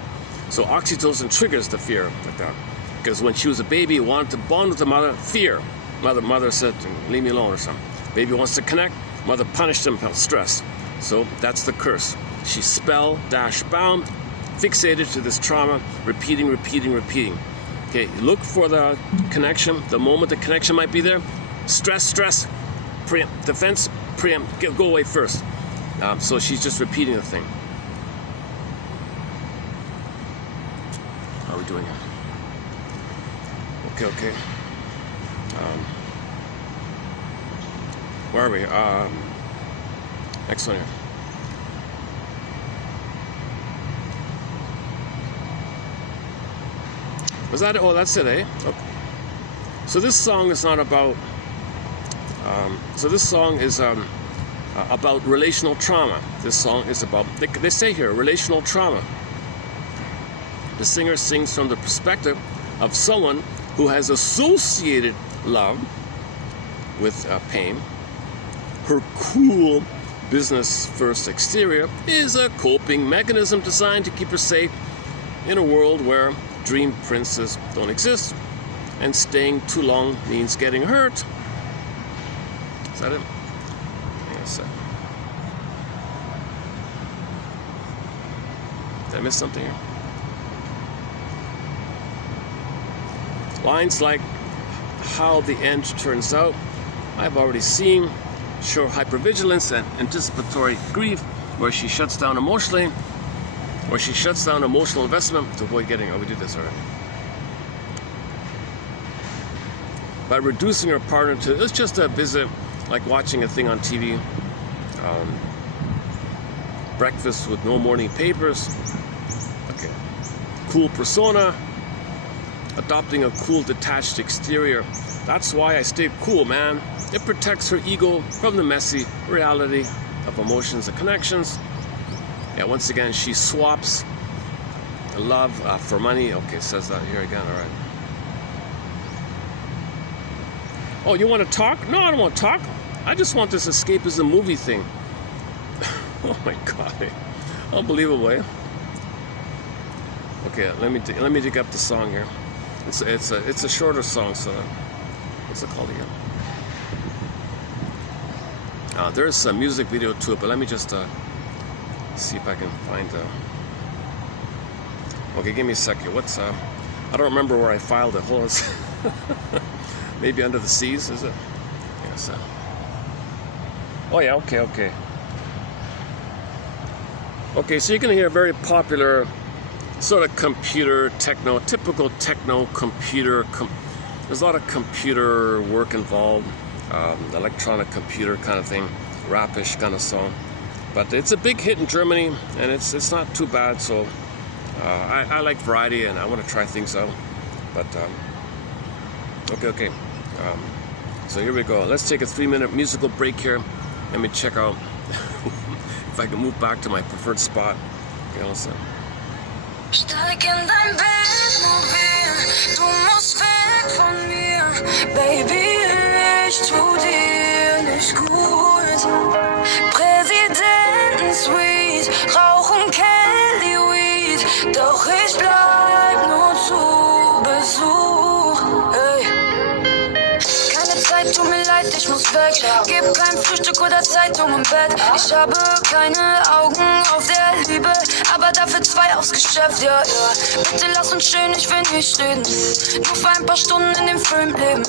So oxytocin triggers the fear like that. Because when she was a baby, wanted to bond with the mother, fear. Mother said, leave me alone or something. Baby wants to connect, mother punished him, felt stress. So that's the curse. She's spell-bound, fixated to this trauma, repeating. Okay, look for the connection. The moment the connection might be there, stress, preempt, defense, preempt, go away first. So she's just repeating the thing. How are we doing here? Okay. Where are we? Next one here. Was that it? Oh, that's it, eh? Okay. So this song is not about... this song is about relational trauma. This song is about... They say here, relational trauma. The singer sings from the perspective of someone who has associated love with pain. Her cool business-first exterior is a coping mechanism designed to keep her safe in a world where dream princes don't exist, and staying too long means getting hurt. Is that it? Hang on a sec. Did I miss something here? Lines like how the end turns out, I've already seen, show hypervigilance and anticipatory grief, where she shuts down emotionally, where she shuts down emotional investment to avoid getting, we did this already. By reducing her partner to, it's just a visit, like watching a thing on TV, breakfast with no morning papers, okay, cool persona, adopting a cool detached exterior. That's why I stay cool, man. It protects her ego from the messy reality of emotions and connections. Yeah, once again, she swaps love for money. Okay, says that here again, all right. Oh, you want to talk? No, I don't want to talk. I just want this escapism movie thing. Oh my God, unbelievable, eh? Okay, let me dig up the song here. It's a shorter song, so what's it called again? There's a music video to it, but let me just see if I can find Okay, give me a second. What's I don't remember where I filed it. Hold on. Maybe Under the Seas, is it? Yes. Oh yeah. Okay. Okay, so you're gonna hear a very popular sort of computer techno, typical techno computer. There's a lot of computer work involved, electronic computer kind of thing, rapish kind of song. But it's a big hit in Germany, and it's not too bad. So I like variety, and I want to try things out. But okay. So here we go. Let's take a 3-minute musical break here. Let me check out if I can move back to my preferred spot. Okay, listen. Steig in dein Bettmobil, du musst weg von mir, Baby, ich tu dir nicht gut. Präsidenten-Suite, rauchen Kelly Weed, doch ich bleib nur zu Besuch. Ey. Keine Zeit, tut mir leid, ich muss weg. Gib kein Frühstück oder Zeitung im Bett. Ich habe keine Augen auf der Liebe, aber dafür 2 aufs Geschäft, ja. Bitte lass uns chillen, ich will nicht reden. Nur für ein paar Stunden in dem Film leben.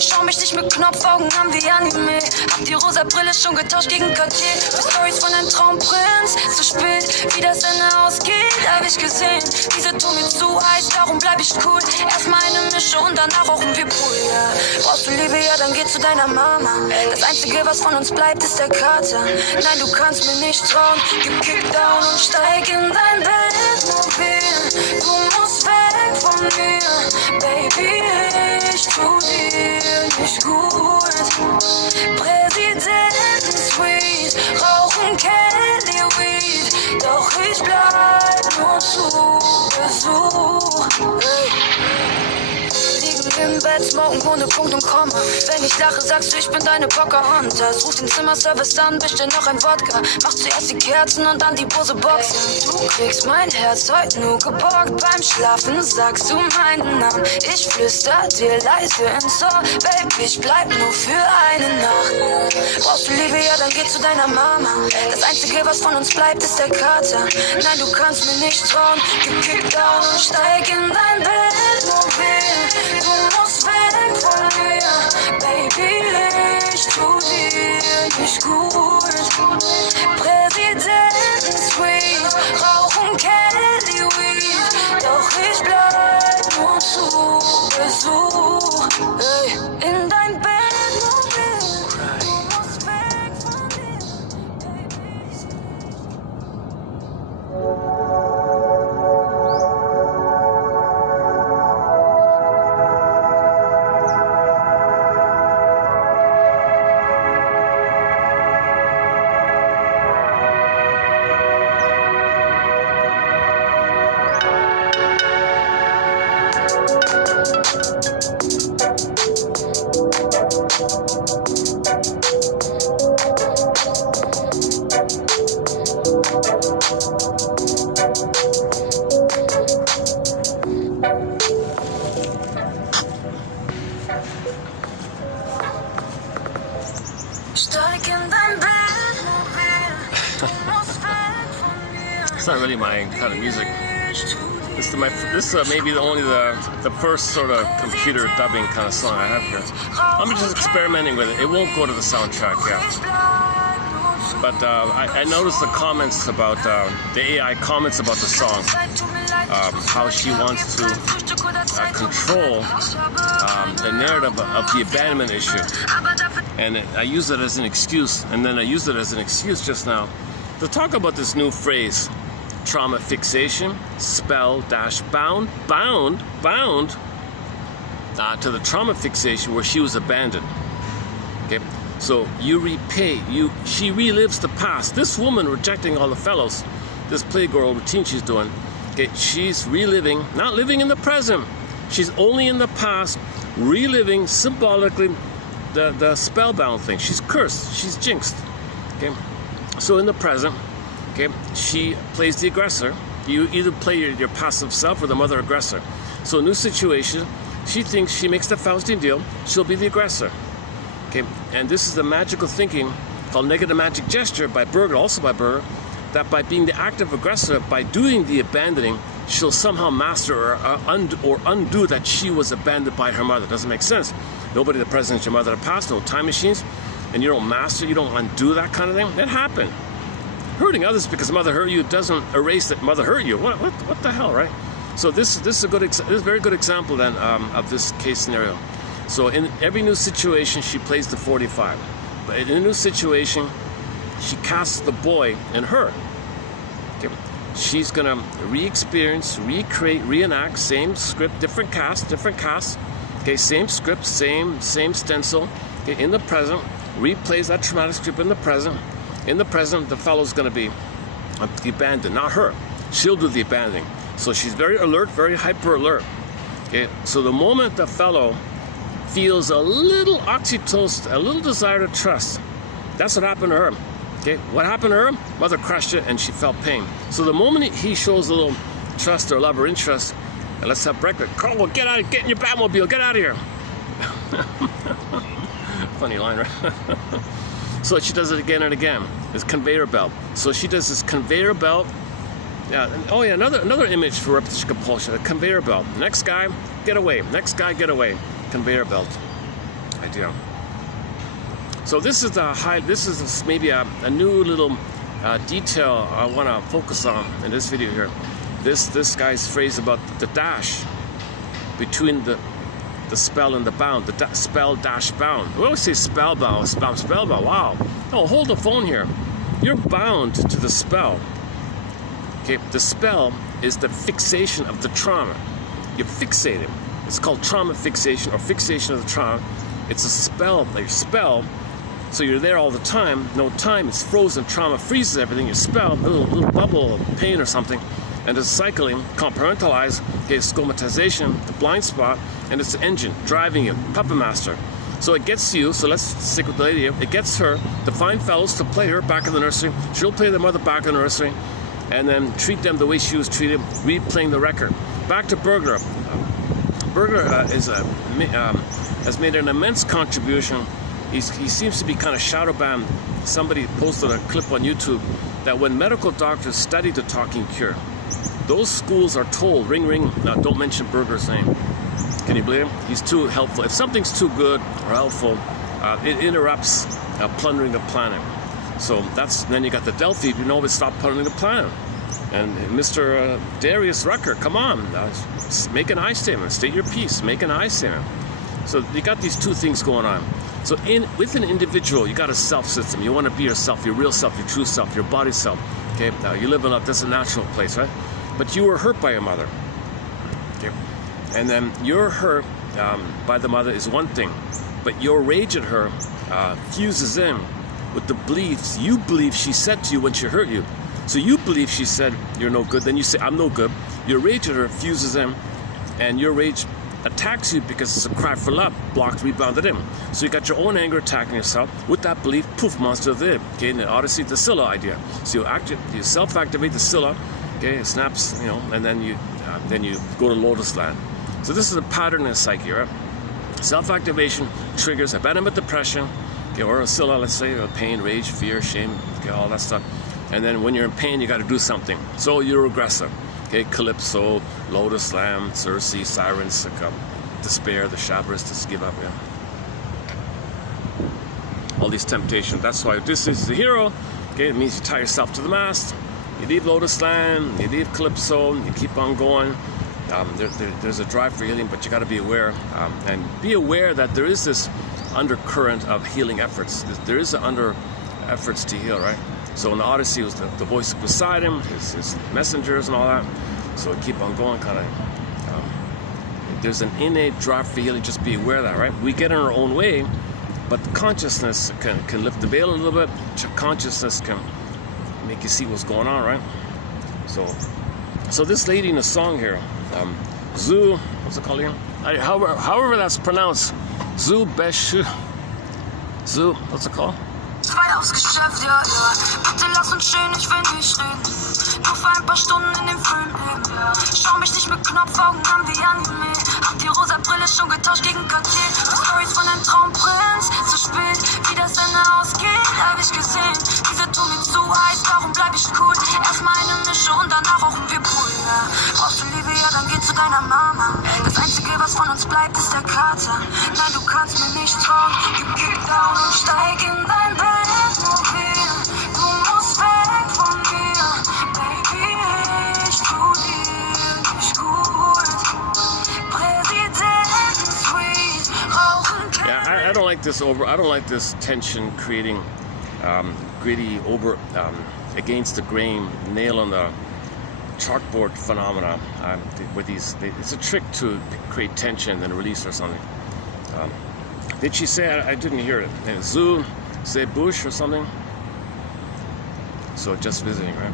Schau mich nicht mit Knopfaugen an wie Anime. Hab die rosa Brille schon getauscht gegen Cartier. Für Storys von einem Traumprinz. Zu spät, wie das Ende ausgeht, hab ich gesehen. Diese tun mir zu heiß, darum bleib ich cool. Erstmal eine Mische und danach rauchen wir Pool, ja. Brauchst du Liebe, ja, dann geh zu deiner Mama. Das Einzige, was von uns bleibt, ist der Kater. Nein, du kannst mir nicht trauen. Gib Kickdown und steig in dein Bettmobil. Du musst weg von mir, Baby, ich tu dir nicht gut. Präsidenten-Suite, rauchen Kelly Weed, doch ich bleib nur zu Besuch. Im Bett, smoken ohne Punkt und Komma. Wenn ich lache, sagst du, ich bin deine Pocahontas. Ruf den Zimmerservice an, bestell noch ein Wodka. Mach zuerst die Kerzen und dann die Pose Boxen. Du kriegst mein Herz heute nur geborgt. Beim Schlafen sagst du meinen Namen. Ich flüster dir leise ins Ohr. Baby, ich bleib nur für eine Nacht. Brauchst du Liebe, ja, dann geh zu deiner Mama. Das Einzige, was von uns bleibt, ist der Kater. Nein, du kannst mir nicht trauen. Gib Kickdown und steig in dein Bettmobil. Du musst weg von mir, Baby, ich tu dir nicht gut. Präsidenten-Suite, rauchen Kelly Weed, doch ich bleib nur zu Besuch. Ey, in dein Bettmobil, du musst weg von mir, It's not really my kind of music. This is maybe the first sort of computer dubbing kind of song I have here. I'm just experimenting with it. It won't go to the soundtrack, yeah. But I noticed the comments about the AI comments about the song, how she wants to control the narrative of the abandonment issue, and I use it as an excuse, and then I used it as an excuse just now to talk about this new phrase, trauma fixation, spell-bound to the trauma fixation where she was abandoned. Okay, so she relives the past. This woman rejecting all the fellows, this playgirl routine she's doing, okay, she's reliving, not living in the present. She's only in the past, reliving symbolically the spellbound thing. She's cursed, she's jinxed. Okay, so in the present, okay, she plays the aggressor. You either play your passive self or the mother aggressor. So new situation, she thinks she makes the Faustian deal, she'll be the aggressor. Okay, and this is the magical thinking called negative magic gesture by Berger, also by Berger, that by being the active aggressor, by doing the abandoning, she'll somehow master or undo that she was abandoned by her mother. Doesn't make sense. Nobody in the present is your mother in the past, no time machines, and you don't master, you don't undo that kind of thing. It happened. Hurting others because mother hurt you doesn't erase that mother hurt you. What the hell, right? So this is a very good example then of this case scenario. So in every new situation, she plays the 45. But in a new situation, she casts the boy in her. Okay. She's gonna re-experience, recreate, reenact, same script, different cast. Okay, same script, same stencil. Okay, in the present, replays that traumatic script in the present. In the present, the fellow's gonna be abandoned, not her. She'll do the abandoning. So she's very alert, very hyper alert. Okay, so the moment the fellow feels a little oxytocin, a little desire to trust, that's what happened to her. Okay, what happened to her? Mother crushed it and she felt pain. So the moment he shows a little trust or love or interest, and let's have breakfast. Carl, get in your Batmobile, get out of here. Funny line, right? So she does it again and again. It's conveyor belt. So she does this conveyor belt. Yeah. Oh yeah. Another image for repetition compulsion. A conveyor belt. Next guy, get away. Next guy, get away. Conveyor belt idea. So this is maybe a new little detail I want to focus on in this video here. This guy's phrase about the dash between the spell and the bound, the spell dash bound. We always say spellbound, spellbound. Wow. Oh, hold the phone here. You're bound to the spell. Okay, the spell is the fixation of the trauma. You're fixated. It's called trauma fixation or fixation of the trauma. It's a spell, like spell. So you're there all the time. No time. It's frozen. Trauma freezes everything. You spell, a little bubble of pain or something. And it's cycling, compartmentalized, okay, skomatization, the blind spot, and it's the engine driving you, puppet master. So it gets you, so let's stick with the lady, it gets her to find fellows to play her back in the nursery. She'll play their mother back in the nursery, and then treat them the way she was treated, replaying the record. Back to Berger. Berger has made an immense contribution. He seems to be kind of shadow banned. Somebody posted a clip on YouTube that when medical doctors study the talking cure, those schools are told, ring, don't mention Berger's name. Can you believe him? He's too helpful. If something's too good or helpful, it interrupts plundering the planet. So then you got the Delphi, you know, stop plundering the planet. And Mr. Darius Rucker, come on, make an I statement, state your piece, make an I statement. So you got these two things going on. So with an individual, you got a self system. You want to be yourself, your real self, your true self, your body self. Okay, now you live in that's a natural place, right? But you were hurt by your mother. Okay, and then you're hurt by the mother is one thing, but your rage at her fuses in with the beliefs you believe she said to you when she hurt you. So you believe she said you're no good, then you say I'm no good. Your rage at her fuses in, and your rage attacks you because it's a cry for love, blocked, rebounded in. So you got your own anger attacking yourself with that belief, poof, monster there. Okay, in the Odyssey, the Scylla idea. So you self-activate the Scylla, okay, it snaps, you know, and then you go to Lotus Land. So this is a pattern in psyche, right? Self-activation triggers abandonment, depression, okay, or a Scylla, let's say, pain, rage, fear, shame, okay, all that stuff. And then when you're in pain, you got to do something. So you're aggressive. Okay, Calypso, Lotus Lamb, Circe, Sirens, despair, the Shabras, just give up, yeah. All these temptations. That's why Odysseus is the hero. Okay, it means you tie yourself to the mast. You leave Lotus Land, you leave Calypso, you keep on going. There's a drive for healing, but you got to be aware. And be aware that there is this undercurrent of healing efforts. There is an under efforts to heal, right? So in the Odyssey, it was the voice beside him, his messengers and all that. So keep on going, kind of. There's an innate drive for healing. Just be aware of that, right? We get in our own way, but the consciousness can lift the veil a little bit. Consciousness can make you see what's going on, right? So this lady in the song here, Zu, what's it called again? However that's pronounced, Zu Beshu. Zu, what's it called? Zwei aufs Geschäft, ja, ja. Bitte lass uns schön, ich will nicht reden. Nur für ein paar Stunden in dem Film leben. Schau mich nicht mit Knopfaugen haben wie angemäht. Hab die rosa Brille schon getauscht gegen Cartier. Stories von einem Traumprinz. Zu spät, wie das Ende ausgeht, hab ich gesehen. Diese tun mir zu heiß, darum bleib ich cool. Erstmal eine Mische und danach rauchen wir Pool, ja. Brauchst du Liebe, ja, dann geh zu deiner Mama. Das Einzige, was von uns bleibt, ist der Kater. Nein, du kannst mir nicht trauen. Gib Kickdown und steig in dein Bettmobil. Du musst weg von mir, Baby, ich tu dir nicht gut. Präsidenten-Suite, rauchen. Yeah, I don't like this I don't like this tension creating gritty over against the grain, nail on the chalkboard phenomena. With these, it's a trick to create tension and then release or something. Did she say? I didn't hear it. Zoo, say bush or something. So just visiting, right?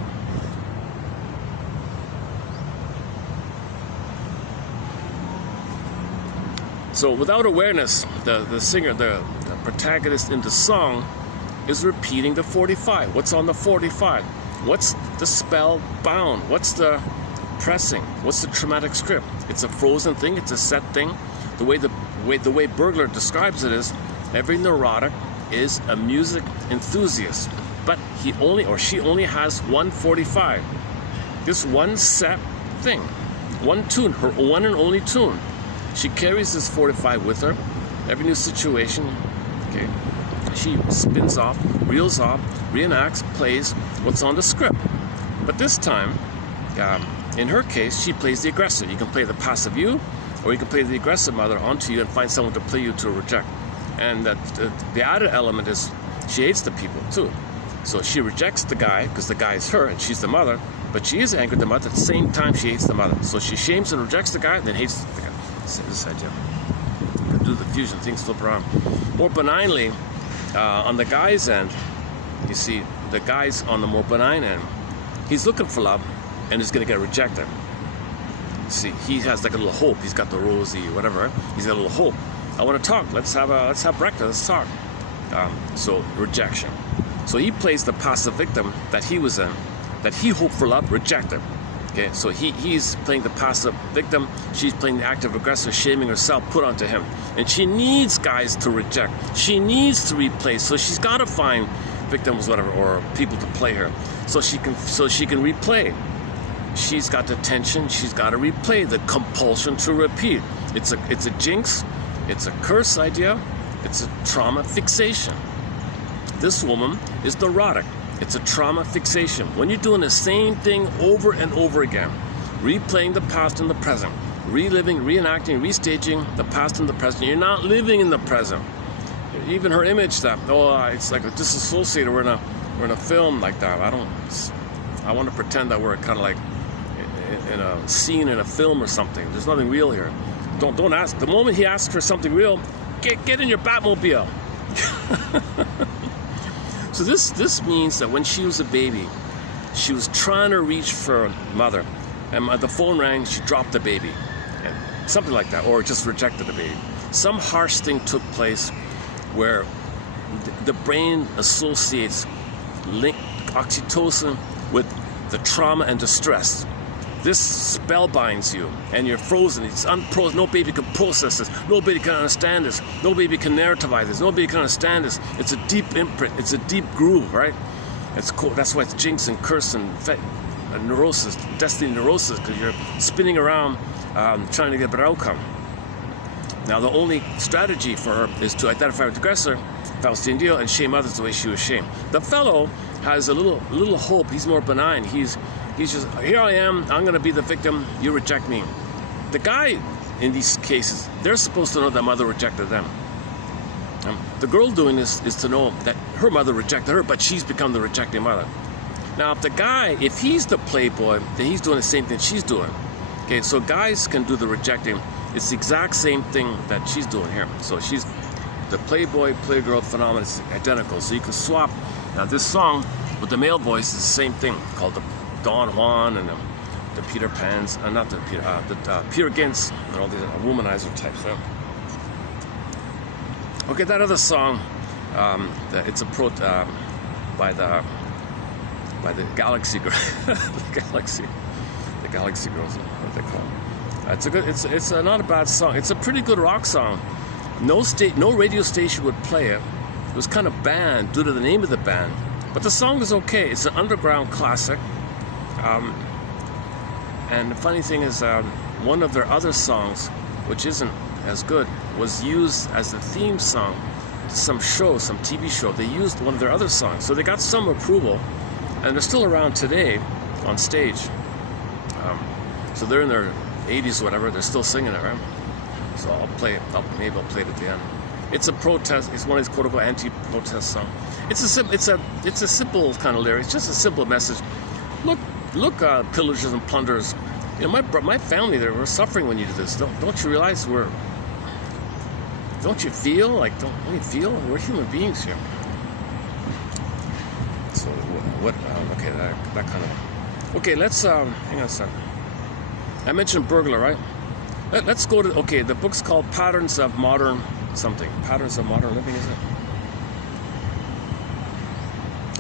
So without awareness, the singer, the protagonist in the song is repeating the 45. What's on the 45? What's the spell bound? What's the pressing? What's the traumatic script? It's a frozen thing. It's a set thing. The way Burglar describes it is, every neurotic is a music enthusiast, but he only or she only has 145. This one set thing, one tune, her one and only tune. She carries this 45 with her. Every new situation, okay, she spins off, reels off, reenacts, plays what's on the script. But this time, in her case, she plays the aggressor. You can play the passive you, or you can play the aggressive mother onto you and find someone to play you to reject. And the added element is she hates the people too. So she rejects the guy because the guy is her and she's the mother, but she is angry at the mother at the same time she hates the mother. So she shames and rejects the guy and then hates the guy. This idea. You can do the fusion, things flip around. More benignly, on the guy's end, you see the guy's on the more benign end. He's looking for love and is going to get rejected. See, he has like a little hope. He's got the rosy, whatever. He's got a little hope. I want to talk. Let's have breakfast. Let's talk. So rejection. So he plays the passive victim that he was in, that he hoped for love, rejected. Okay, so he's playing the passive victim. She's playing the active aggressor, shaming herself, put onto him. And she needs guys to reject. She needs to replay. So she's got to find victims, whatever, or people to play her. So she can replay. She's got the tension. She's got to replay the compulsion to repeat. It's a jinx. It's a curse idea. It's a trauma fixation. This woman is neurotic. It's a trauma fixation. When you're doing the same thing over and over again, replaying the past and the present, reliving, reenacting, restaging the past and the present, you're not living in the present. Even her image that, it's like a disassociated. We're in a film like that. I want to pretend that we're kind of like in a scene in a film or something. There's nothing real here. Don't ask. The moment he asks for something real, get in your Batmobile. So this means that when she was a baby, she was trying to reach for mother, and the phone rang, she dropped the baby, and something like that, or just rejected the baby. Some harsh thing took place where the brain associates oxytocin with the trauma and distress. This spell binds you, and you're frozen. It's unprocessed. No baby can process this. No baby can understand this. No baby can narrativize this. No baby can understand this. It's a deep imprint. It's a deep groove, right? It's cool. That's why it's jinx and curse and neurosis, destiny neurosis, because you're spinning around trying to get a better outcome. Now, the only strategy for her is to identify with the aggressor, Faustian deal, and shame others the way she was shamed. The fellow has a little hope. He's more benign. He's just, here I am, I'm going to be the victim, you reject me. The guy, in these cases, they're supposed to know that mother rejected them. The girl doing this is to know that her mother rejected her, but she's become the rejecting mother. Now, if the guy, if he's the playboy, then he's doing the same thing she's doing. Okay, so guys can do the rejecting. It's the exact same thing that she's doing here. So she's the playboy, playgirl phenomenon is identical. So you can swap. Now, this song with the male voice is the same thing, called the Don Juan and the Peter Pans, not the Peter Gintz and all these womanizer types. Right? Okay, that other song, it's a by the Galaxy Girl, the Galaxy Girls, what are they called? It's not a bad song. It's a pretty good rock song. No radio station would play it. It was kind of banned due to the name of the band. But the song is okay. It's an underground classic. And the funny thing is, one of their other songs, which isn't as good, was used as the theme song to some TV show. They used one of their other songs. So they got some approval, and they're still around today on stage. So they're in their 80s or whatever. They're still singing it, right? So I'll play it. Maybe I'll play it at the end. It's a protest. It's one of these quote-unquote anti-protest songs. It's a simple kind of lyric. It's just a simple message. Look, pillagers and plunderers. You know, my family, we're suffering when you do this. Don't you realize don't you feel like, don't you feel? We're human beings here. So okay, that kind of. Okay, let's hang on a second. I mentioned burglar, right? Let's go to, okay, the book's called Patterns of Modern something. Patterns of Modern Living, is it?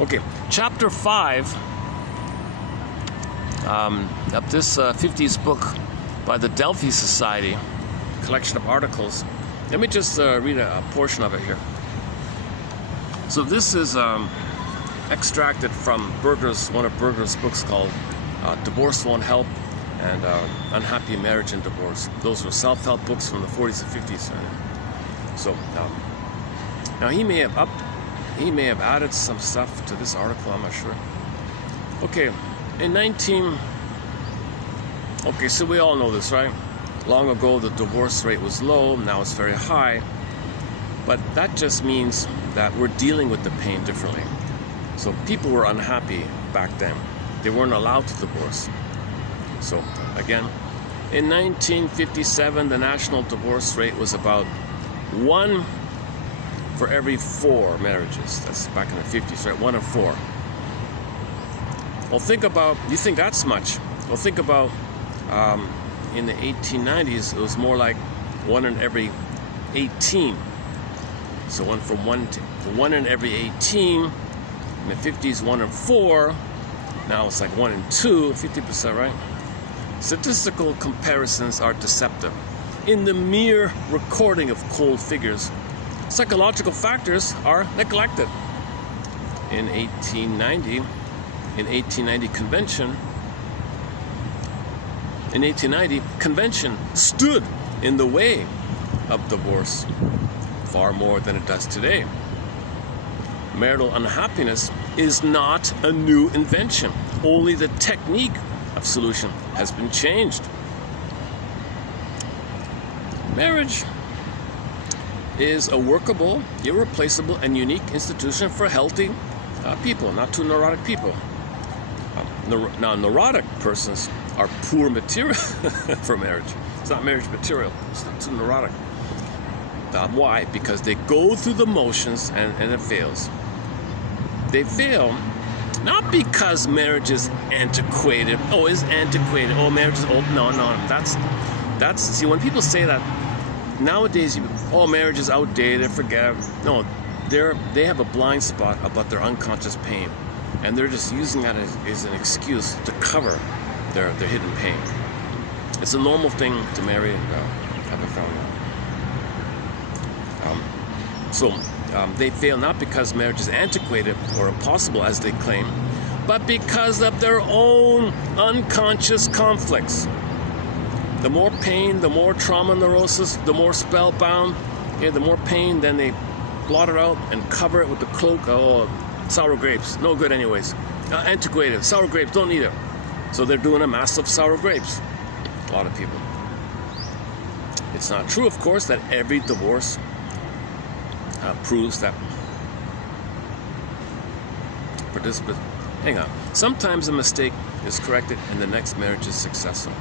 Okay, chapter 5 of this 50s book by the Delphi Society, collection of articles. Let me just read a portion of it here. So this is extracted from one of Berger's books called Divorce Won't Help and Unhappy Marriage and Divorce. Those were self-help books from the 40s and 50s. So now he may have added some stuff to this article, I'm not sure. Okay, okay, so we all know this, right? Long ago the divorce rate was low, now it's very high. But that just means that we're dealing with the pain differently. So people were unhappy back then. They weren't allowed to divorce. So again, in 1957, the national divorce rate was about 1 for every 4 marriages. That's back in the 50s, right? 1 in 4. Well, you think that's much. Well, think about in the 1890s, it was more like 1 in every 18. So 1 in every 18. In the 50s, 1 in 4. Now it's like 1 in 2, 50%, right? Statistical comparisons are deceptive. In the mere recording of cold figures, psychological factors are neglected. In 1890 convention stood in the way of divorce far more than it does today. Marital unhappiness is not a new invention. Only the technique of solution has been changed. Marriage is a workable, irreplaceable, and unique institution for healthy people, not too neurotic people. Now, neurotic persons are poor material for marriage. It's not marriage material. It's not too neurotic. Why? Because they go through the motions and it fails. They fail not because marriage is antiquated. Oh, it's antiquated. Oh, marriage is old. No. That's see, when people say that nowadays, marriage is outdated, forget. No, they have a blind spot about their unconscious pain, and they're just using that as an excuse to cover their hidden pain. It's a normal thing to marry and have a family. They fail not because marriage is antiquated or impossible, as they claim, but because of their own unconscious conflicts. The more pain, the more trauma neurosis, the more spellbound, the more pain, then they blot it out and cover it with the cloak. Oh, sour grapes, no good anyways. Antiquated, sour grapes, don't need it. So they're doing a massive sour grapes. A lot of people. It's not true, of course, that every divorce proves that participants. Hang on. Sometimes a mistake is corrected and the next marriage is successful.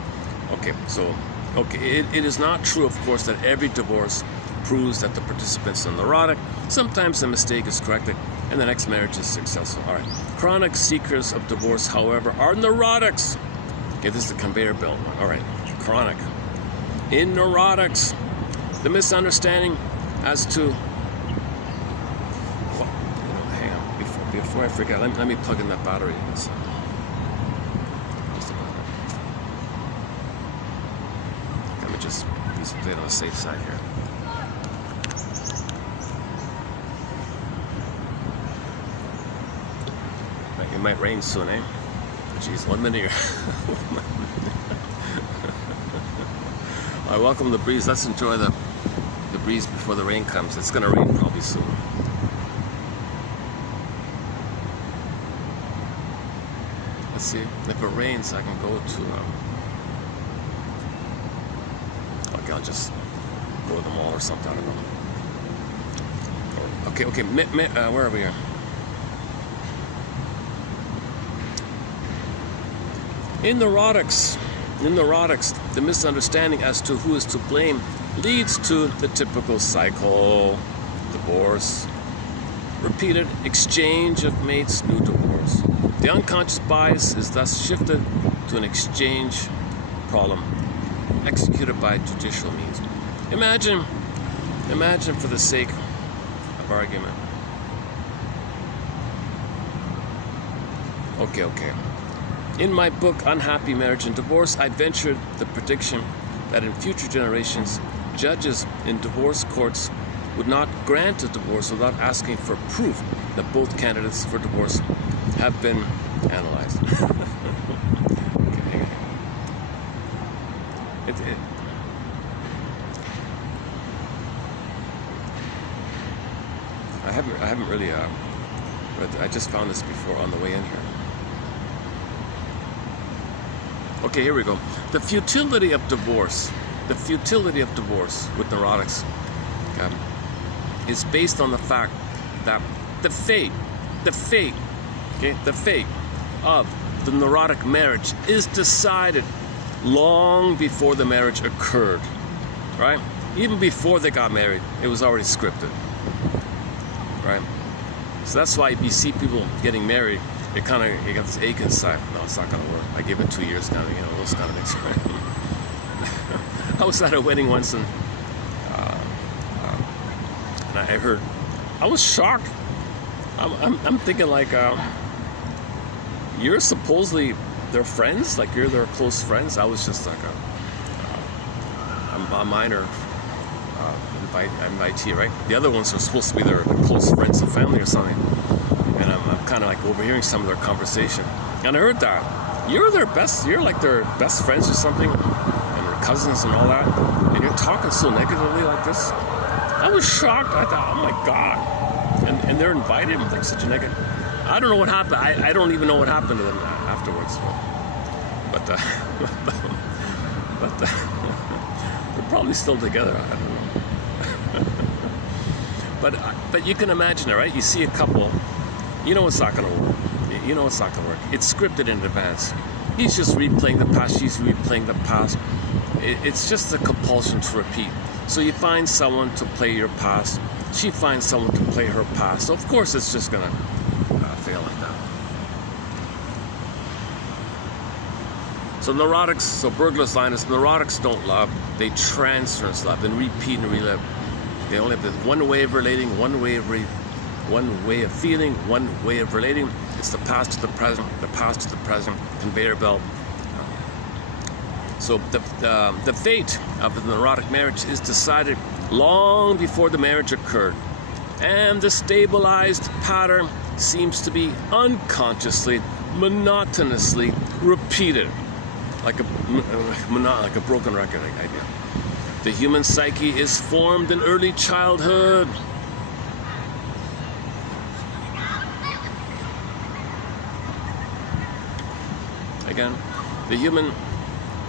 It is not true, of course, that every divorce proves that the participants are neurotic. Sometimes the mistake is corrected and the next marriage is successful. All right. Chronic seekers of divorce, however, are neurotics. Okay, this is the conveyor belt one. All right. Chronic. In neurotics, the misunderstanding as to before I forget, let me plug in that battery. Let me just play it on the safe side here. It might rain soon, eh? Jeez, 1 minute here. I welcome the breeze. Let's enjoy the breeze before the rain comes. It's going to rain probably soon. Let's see. If it rains, I can go to... okay, I'll just go to the mall or something. I don't know. Okay. Where are we here? In neurotics, the misunderstanding as to who is to blame leads to the typical cycle: divorce, repeated exchange of mates, new divorce. The unconscious bias is thus shifted to an exchange problem executed by judicial means. Imagine for the sake of argument. Okay. In my book, Unhappy Marriage and Divorce, I ventured the prediction that in future generations, judges in divorce courts would not grant a divorce without asking for proof that both candidates for divorce have been analyzed. I haven't really read. I just found this before on the way in here. Okay, here we go. The futility of divorce with neurotics is based on the fact that the fate of the neurotic marriage is decided long before the marriage occurred, right? Even before they got married, it was already scripted, right? So that's why you see people getting married, you got this ache inside. No, it's not going to work. I give it 2 years kind of, those kind of things. I was at a wedding once and I heard, I was shocked. I'm thinking like, you're supposedly their friends, like you're their close friends. I was just like a minor invitee, right? The other ones are supposed to be their close friends and family or something. And I'm kind of like overhearing some of their conversation. And I heard that you're like their best friends or something, and their cousins and all that. And you're talking so negatively like this. I was shocked. I thought, oh my God. And they're invited with like such a negative. I don't know what happened. I don't even know what happened to them afterwards. But they're probably still together. I don't know. But you can imagine it, right? You see a couple, you know it's not going to work. You know it's not going to work. It's scripted in advance. He's just replaying the past. She's replaying the past. It's just a compulsion to repeat. So you find someone to play your past. She finds someone to play her past. So of course it's just going to fail like that. So neurotics, Burglar's line is, neurotics don't love. They transference love and repeat and relive. They only have this one way of relating, one way of feeling, one way of relating. It's the past to the present, conveyor belt. So the fate of the neurotic marriage is decided long before the marriage occurred. And the stabilized pattern seems to be unconsciously, monotonously repeated, like a broken record idea. The human psyche is formed in early childhood. Again, the human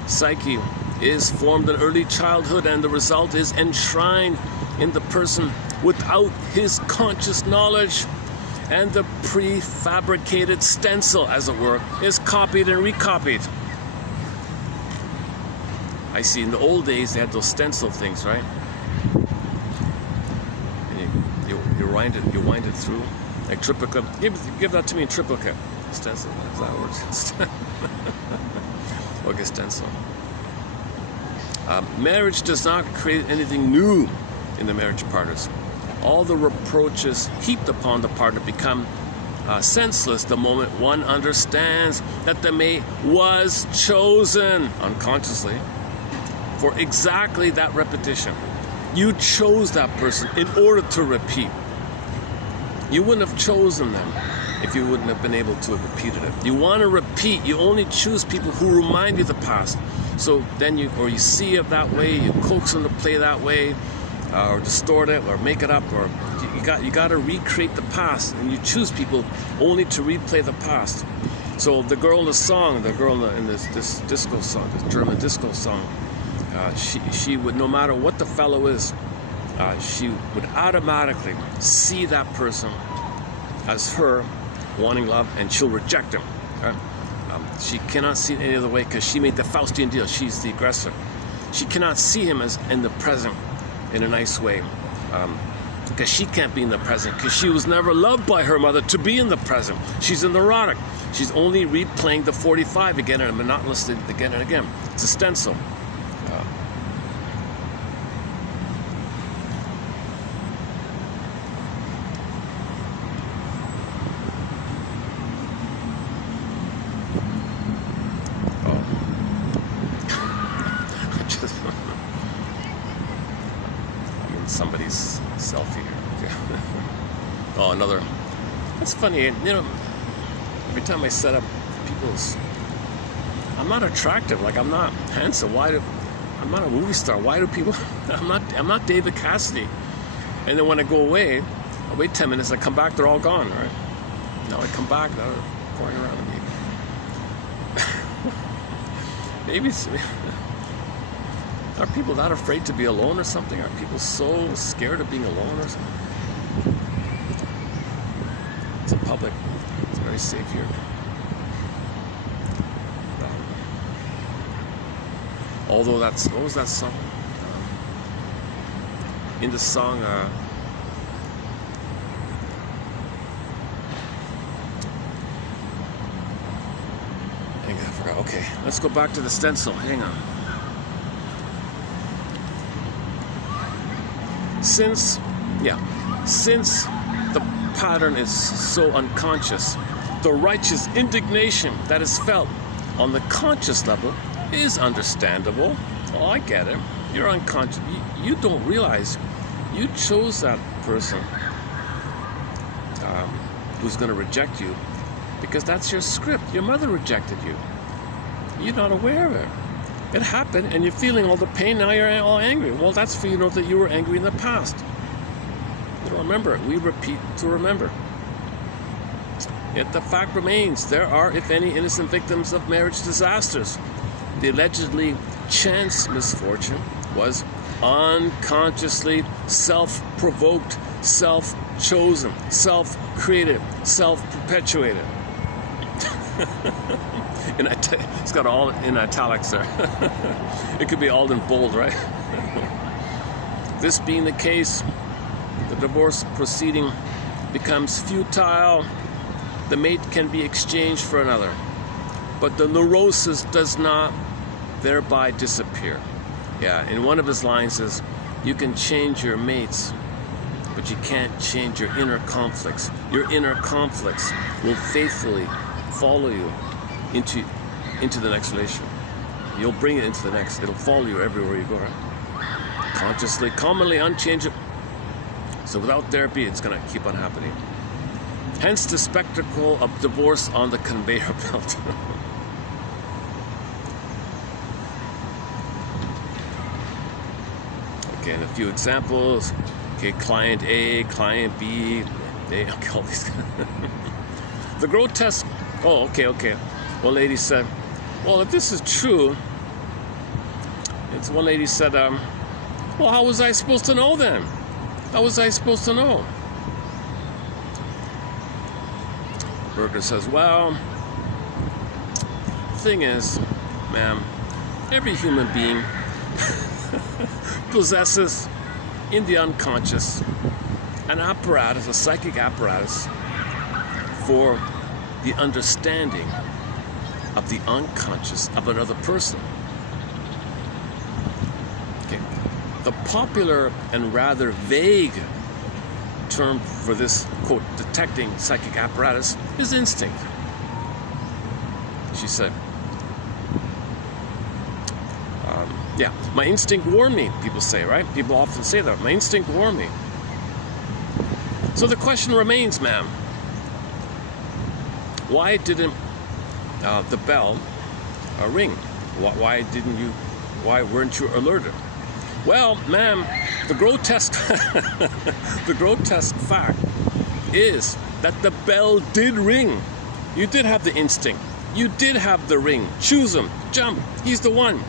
psyche is formed in early childhood, and the result is enshrined in the person without his conscious knowledge. And the prefabricated stencil, as it were, is copied and recopied. I see in the old days they had those stencil things, right? And you wind it through, like triplicate. Give that to me in triplicate. Stencil, is that word? Okay, stencil. Marriage does not create anything new in the marriage partners. All the reproaches heaped upon the partner become senseless the moment one understands that the mate was chosen unconsciously for exactly that repetition. You chose that person in order to repeat. You wouldn't have chosen them if you wouldn't have been able to have repeated it. You want to repeat, you only choose people who remind you of the past. So then you see it that way, you coax them to play that way, or distort it, or make it up, or you got to recreate the past, and you choose people only to replay the past. So the girl in the song, the girl in this disco song, this German disco song, she would, no matter what the fellow is, she would automatically see that person as her wanting love, and she'll reject him. Right? She cannot see it any other way because she made the Faustian deal. She's the aggressor. She cannot see him as in the present in a nice way, because she can't be in the present because she was never loved by her mother to be in the present. She's in the neurotic. She's only replaying the 45 again and monotonously again and again. It's a stencil. Somebody's selfie here. Oh, another. That's funny, you know. Every time I set up people's, I'm not attractive. Like, I'm not handsome. I'm not a movie star. Why do people? I'm not David Cassidy. And then when I go away, I wait 10 minutes. I come back, they're all gone. Right? Now I come back, now they're going around me. Maybe it's. Are people that afraid to be alone or something? Are people so scared of being alone or something? It's in public. It's very safe here. Although what was that song? In the song, I think I forgot. Okay, let's go back to the stencil. Hang on. Since the pattern is so unconscious, the righteous indignation that is felt on the conscious level is understandable. Oh, I get it. You're unconscious. You don't realize you chose that person who's going to reject you because that's your script. Your mother rejected you. You're not aware of it. It happened, and you're feeling all the pain. Now you're all angry. Well, that's for you to know that you were angry in the past. You don't remember it. We repeat to remember. Yet the fact remains, there are, if any, innocent victims of marriage disasters. The allegedly chance misfortune was unconsciously self-provoked, self-chosen, self-created, self-perpetuated. It's got all in italics there. It could be all in bold, right? This being the case, the divorce proceeding becomes futile. The mate can be exchanged for another, but the neurosis does not thereby disappear. Yeah, in one of his lines is, you can change your mates, but you can't change your inner conflicts. Your inner conflicts will faithfully follow you into the next relation. You'll bring it into the next. It'll follow you everywhere you go, right? Consciously, commonly unchangeable. So without therapy, it's going to keep on happening. Hence the spectacle of divorce on the conveyor belt. Okay, and a few examples. Okay, client A, client B, okay, all these. The grotesque. Oh, okay. One lady said, well, if this is true, one lady said, well, how was I supposed to know then? How was I supposed to know? Berger says, well, the thing is, ma'am, every human being possesses in the unconscious an apparatus, a psychic apparatus for the understanding of the unconscious of another person. Okay. The popular and rather vague term for this, quote, detecting psychic apparatus is instinct. She said, Yeah, my instinct warned me, people say, right? People often say that. My instinct warned me. So the question remains, ma'am. Why didn't the bell ring? Why weren't you alerted? Well, ma'am, the grotesque, the grotesque fact is that the bell did ring. You did have the instinct. You did have the ring. Choose him. Jump. He's the one.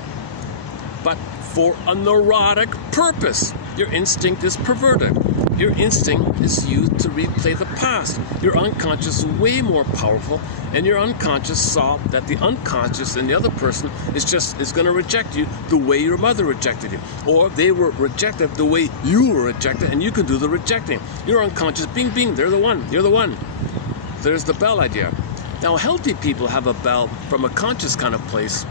But for a neurotic purpose. Your instinct is perverted. Your instinct is used to replay the past. Your unconscious is way more powerful, and your unconscious saw that the unconscious and the other person is going to reject you the way your mother rejected you. Or they were rejected the way you were rejected, and you can do the rejecting. Your unconscious, bing, bing, they're the one. You're the one. There's the bell idea. Now, healthy people have a bell from a conscious kind of place.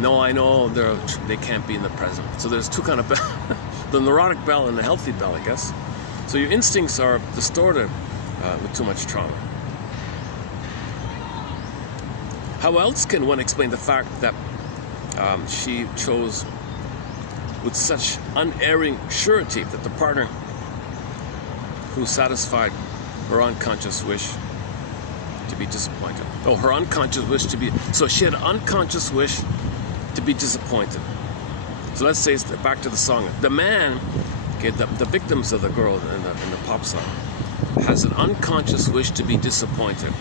No, I know they can't be in the present. So there's two kind of bell. The neurotic bell and the healthy bell, I guess. So your instincts are distorted with too much trauma. How else can one explain the fact that she chose with such unerring surety that the partner who satisfied her unconscious wish to be disappointed? Oh, her unconscious wish to be... So she had an unconscious wish to be disappointed. So let's say, back to the song. The man, okay, the victims of the girl in the pop song, has an unconscious wish to be disappointed.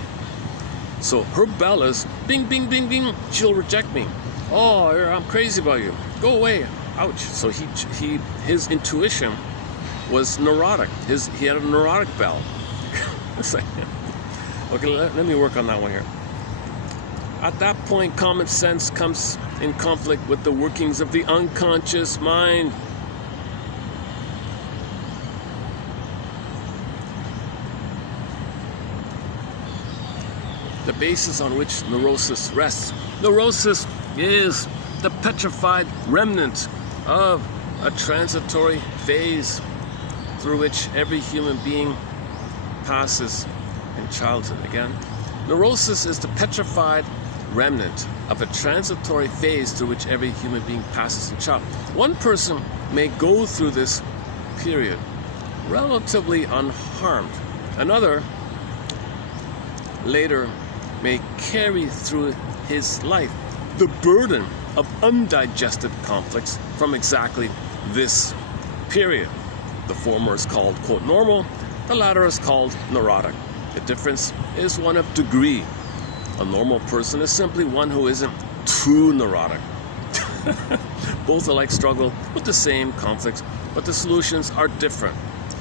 So her bell is, bing, bing, bing, bing, she'll reject me. Oh, I'm crazy about you. Go away. Ouch. So his intuition was neurotic. He had a neurotic bell. It's like, okay, let me work on that one here. At that point, common sense comes in conflict with the workings of the unconscious mind. The basis on which neurosis rests. Neurosis is the petrified remnant of a transitory phase through which every human being passes in childhood. Again, neurosis is the petrified remnant of a transitory phase through which every human being passes in childhood. One person may go through this period relatively unharmed. Another later may carry through his life the burden of undigested conflicts from exactly this period. The former is called, quote, normal. The latter is called neurotic. The difference is one of degree. A normal person is simply one who isn't too neurotic. Both alike struggle with the same conflicts, but the solutions are different.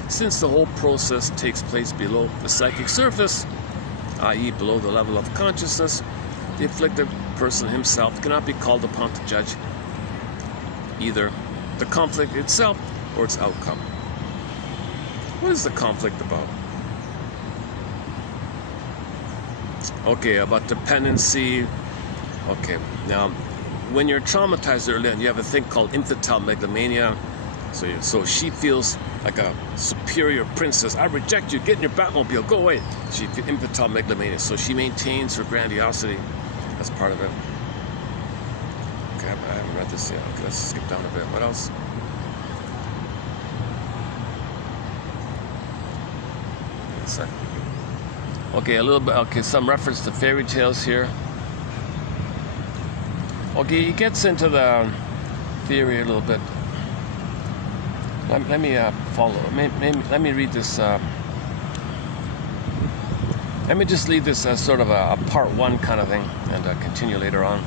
Since the whole process takes place below the psychic surface, i.e. below the level of consciousness, the afflicted person himself cannot be called upon to judge either the conflict itself or its outcome. What is the conflict about? Okay, about dependency. Okay, now, when you're traumatized early on, you have a thing called infantile megalomania. So she feels like a superior princess. I reject you. Get in your Batmobile. Go away. She feels infantile megalomania. So she maintains her grandiosity as part of it. Okay, I haven't read this yet. Okay, let's skip down a bit. What else? Wait a second. Okay, a little bit. Okay, some reference to fairy tales here. Okay, he gets into the theory a little bit. Let me follow. Let me read this. Let me just leave this as sort of a part one kind of thing, and continue later on.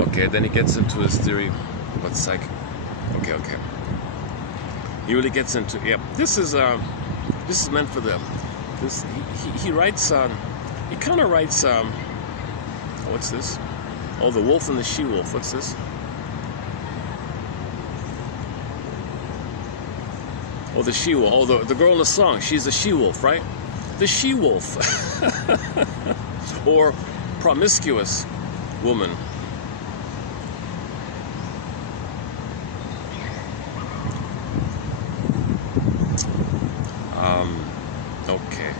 Okay, then he gets into his theory about psychic. Okay. He really gets into, yeah. This is meant for the. He writes. He kind of writes. What's this? Oh, the Wolf and the She-Wolf. What's this? Oh, the she-wolf. Oh, the girl in the song, she's a she-wolf, right? The she-wolf. Or promiscuous woman. Okay.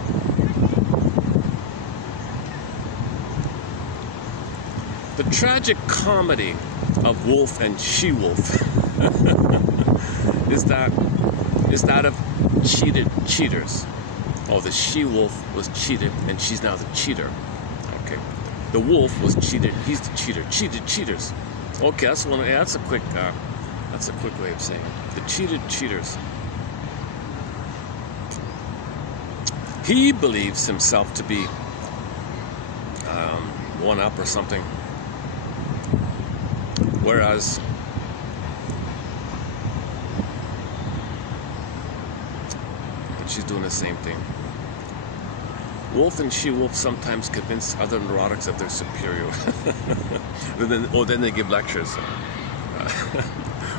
The tragic comedy of wolf and she-wolf is that of cheaters. Oh, the she-wolf was cheated, and she's now the cheater. Okay. The wolf was cheated. He's the cheater. Cheated cheaters. Okay, that's one. Yeah, that's a quick way of saying it. The cheated cheaters. He believes himself to be one up or something, whereas she's doing the same thing. Wolf and she-wolf sometimes convince other neurotics that they're superior. then they give lectures.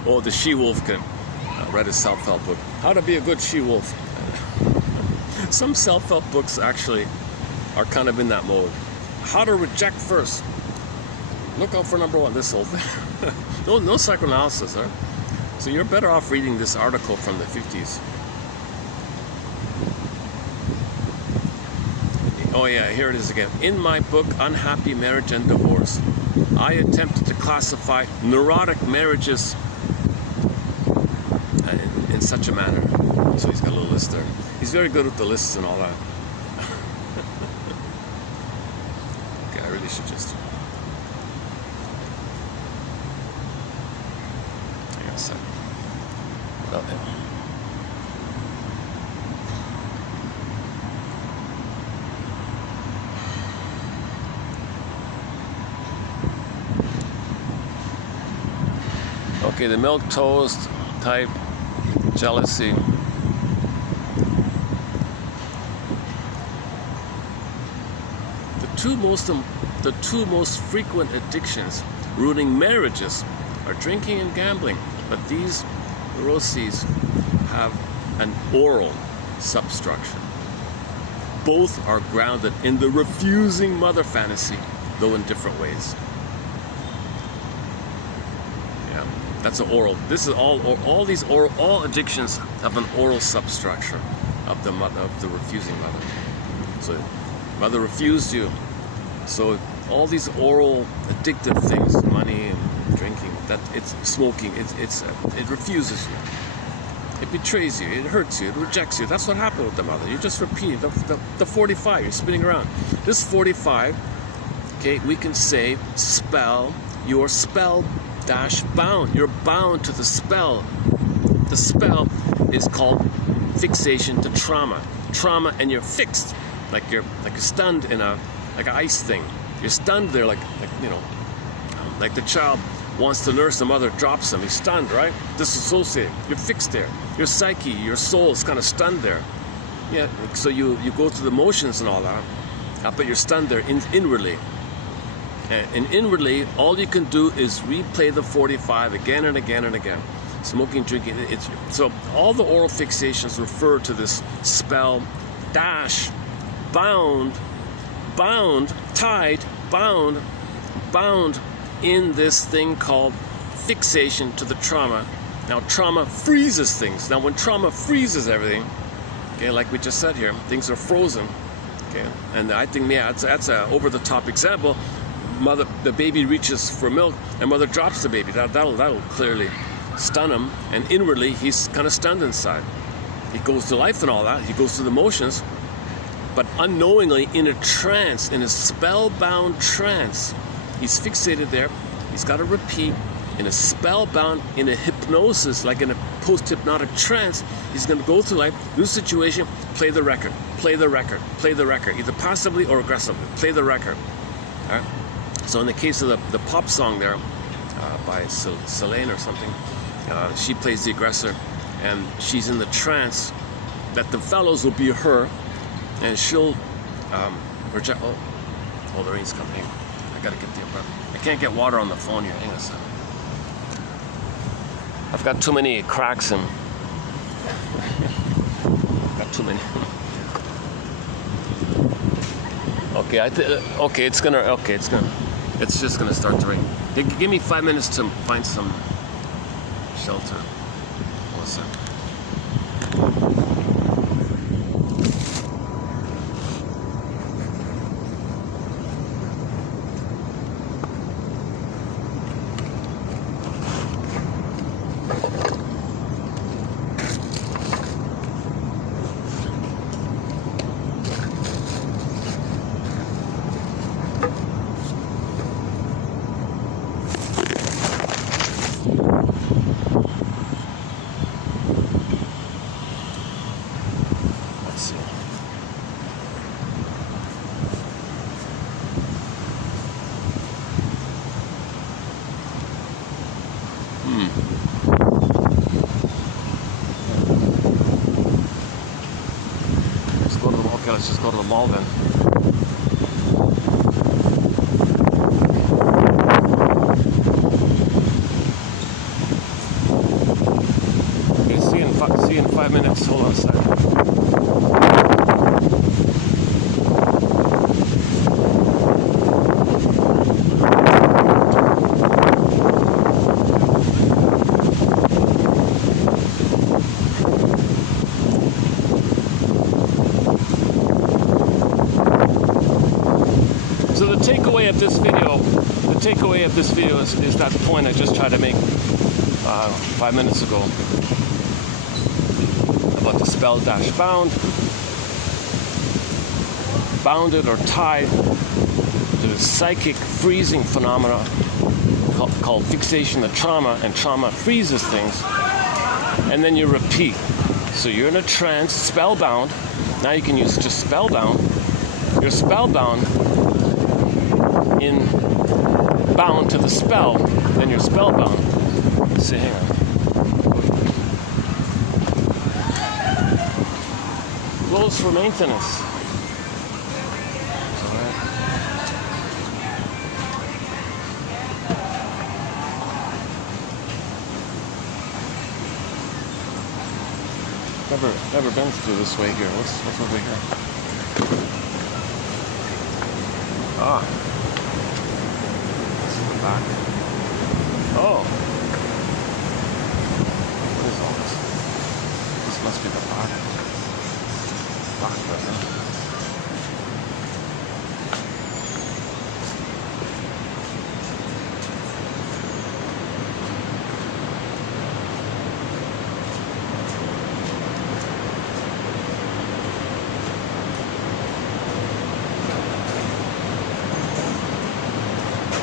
Or the she-wolf can read a self-help book. How to be a good she-wolf. Some self-help books actually are kind of in that mode. How to reject first. Look out for number one, this whole thing. no psychoanalysis, huh? So you're better off reading this article from the 50s. Oh yeah, here it is again. In my book, Unhappy Marriage and Divorce, I attempted to classify neurotic marriages in such a manner. So he's got a little list there. He's very good with the lists and all that. Okay, I really should just... Hang on a second. Well, yeah. Okay, the milk toast type jealousy. The two most frequent addictions ruining marriages are drinking and gambling, but these neuroses have an oral substructure. Both are grounded in the refusing mother fantasy, though in different ways. Yeah, that's an oral. This is all these oral. All addictions have an oral substructure of the refusing mother. So, mother refused you. So all these oral addictive things, money and drinking, that it's smoking, it refuses you. It betrays you, it hurts you, it rejects you. That's what happened with the mother. You just repeat the 45, you're spinning around. This 45, okay, we can say spell, you're spell-bound. You're bound to the spell. The spell is called fixation to trauma. Trauma, and you're fixed, like you're stunned in like an ice thing. You're stunned there, like the child wants to nurse, the mother drops him. He's stunned, right? Disassociated. You're fixed there. Your psyche, your soul is kind of stunned there. Yeah. So you go through the motions and all that, but you're stunned there inwardly. And inwardly, all you can do is replay the 45 again and again and again. Smoking, drinking. So all the oral fixations refer to this spell, bound, tied, bound in this thing called fixation to the trauma. Now, trauma freezes things. Now, when trauma freezes everything, okay, like we just said here, things are frozen. Okay, and I think, yeah, that's a over-the-top example. The baby reaches for milk, and mother drops the baby. That'll clearly stun him, and inwardly, he's kind of stunned inside. He goes to life and all that. He goes through the motions. But unknowingly, in a trance, in a spellbound trance, he's fixated there. He's got to repeat in a spellbound, in a hypnosis, like in a post-hypnotic trance. He's going to go through life, new situation, play the record, either passively or aggressively. Play the record. All right? So in the case of the pop song there, by Scylla or something, she plays the aggressor, and she's in the trance that the fellows will be her. And she'll reject. Oh, the rain's coming. I gotta get the umbrella. I can't get water on the phone here. Hang on a second. I've got too many cracks in Got too many. Okay, okay, it's just gonna start to rain. Give me 5 minutes to find some shelter. Listen. Let's just go to the mall then. Okay, see you in 5 minutes. Hold on a second. So the takeaway of this video is that point I just tried to make 5 minutes ago about the spell dash bounded or tied to the psychic freezing phenomena called fixation of trauma, and trauma freezes things, and then you repeat. So you're in a trance, spellbound. Now you can use just spellbound. You're spellbound in bound to the spell, then you're spellbound. See, hang on. Closed for maintenance. Never been through this way here. What's over here? Ah. Back. Oh. What is all this? This must be the back. Back button.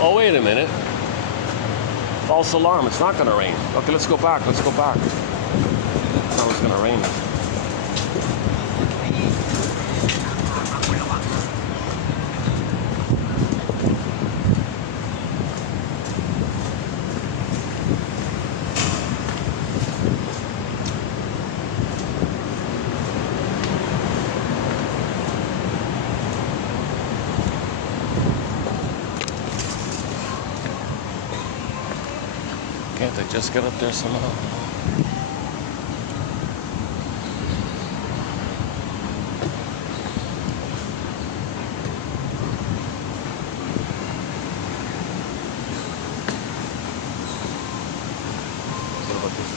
Oh, wait a minute. False alarm. It's not going to rain. Okay, let's go back. Let's go back. I thought it was going to rain. Can't I just get up there somehow? What about this?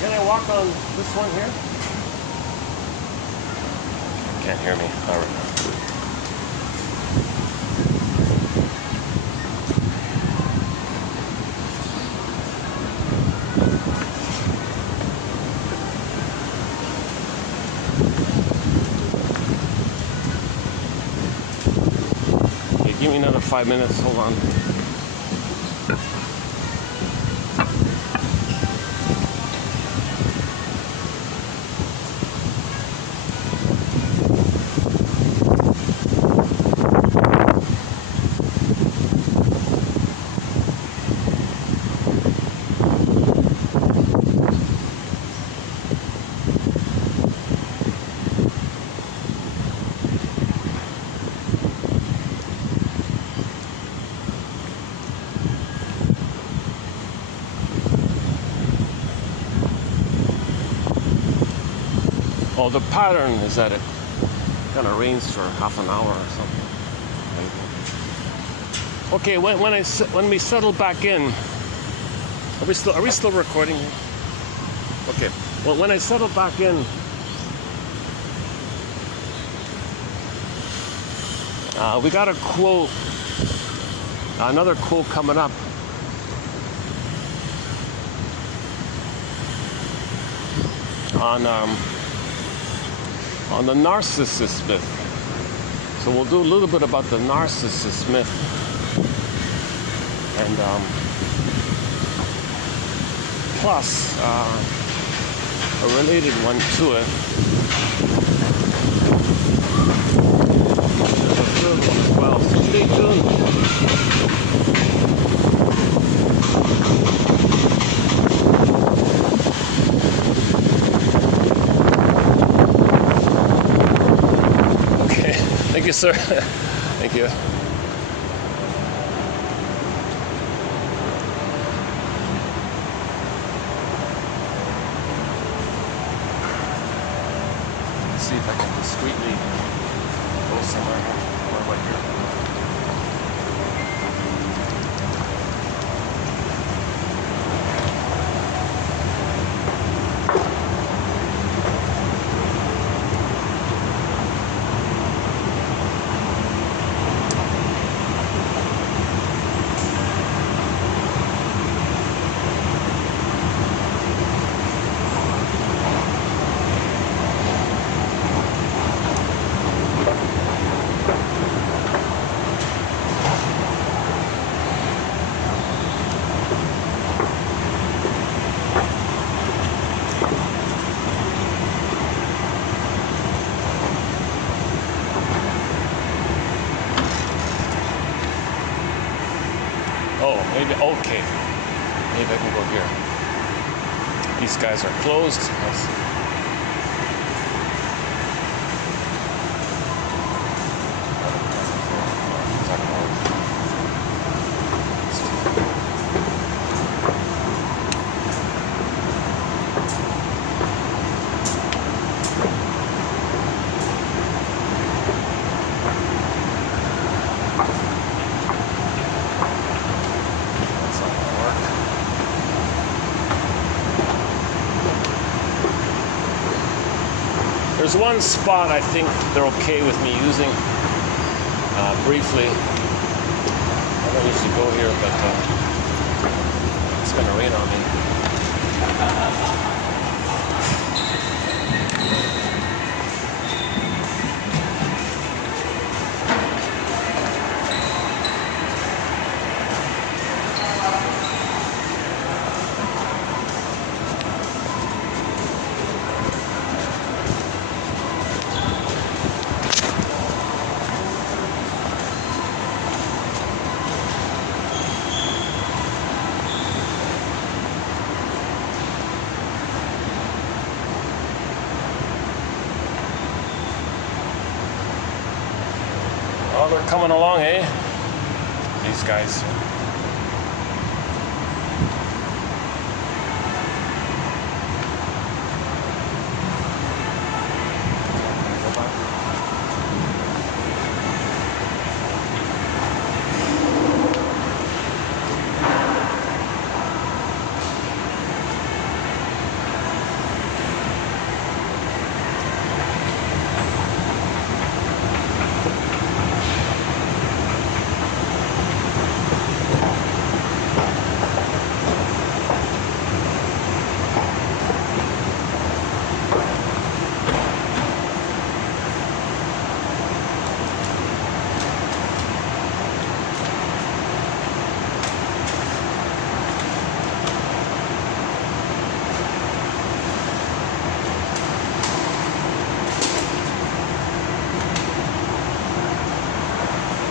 Can I walk on this one here? Can't hear me. All right. Give me another 5 minutes, hold on. Oh, the pattern is that it kind of rains for half an hour or something. Okay, when we settle back in, are we still recording here? Okay. Well, when I settle back in, we got a quote, another quote coming up. On the narcissist myth. So we'll do a little bit about the narcissist myth, and plus a related one to it. There's a third one as well. So stay tuned. Thank you, sir. Thank you. Let's see if I can discreetly go somewhere here. What about here? Maybe, okay. Maybe I can go here. These guys are closed. Yes. There's one spot I think they're okay with me using briefly. I don't usually go here, but it's going to rain on me. Oh, they're coming along, eh? These guys.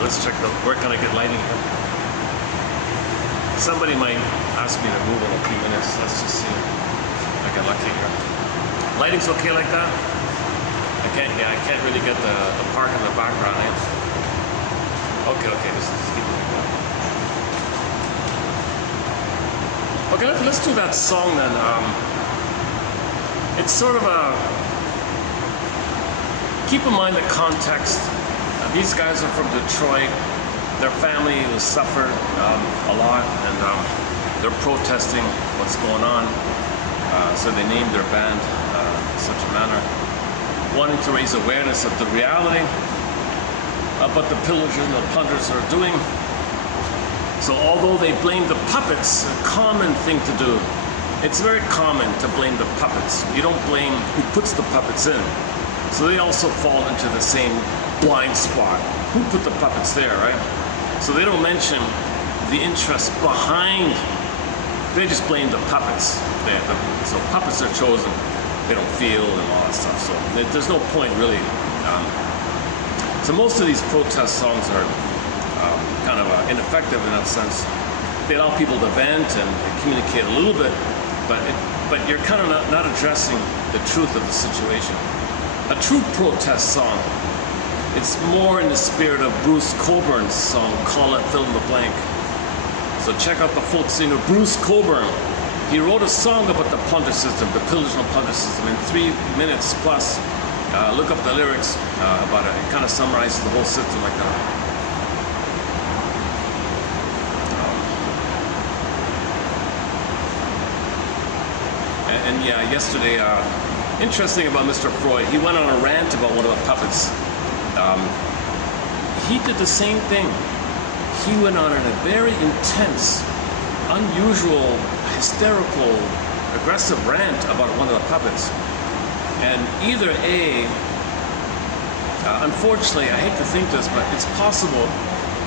Let's check where can I get lighting here. Somebody might ask me to move in a few minutes. Let's just see if I get lucky here. Lighting's okay like that? I can't really get the park in the background, eh? Okay, just keep it like that. Okay, let's do that song then. It's sort of a keep in mind the context. These guys are from Detroit. Their family was suffered a lot, and they're protesting what's going on. So they named their band in such a manner, wanting to raise awareness of the reality of what the pillagers and the plunderers are doing. So although they blame the puppets, a common thing to do, it's very common to blame the puppets. You don't blame who puts the puppets in. So they also fall into the same blind spot. Who put the puppets there, right? So they don't mention the interest behind. They just blame the puppets. So puppets are chosen. They don't feel and all that stuff. So there's no point really. So most of these protest songs are kind of ineffective in that sense. They allow people to vent and communicate a little bit, but you're kind of not addressing the truth of the situation. A true protest song, it's more in the spirit of Bruce Coburn's song, Call It Fill in the Blank. So check out the folk singer Bruce Coburn. He wrote a song about the plunder system, the pillage and plunder system, in 3 minutes plus. Look up the lyrics about it. It kind of summarizes the whole system like that. And yeah, yesterday, interesting about Mr. Freud, he went on a rant about one of the puppets. He did the same thing. He went on a very intense, unusual, hysterical, aggressive rant about one of the puppets. And either A, unfortunately, I hate to think this, but it's possible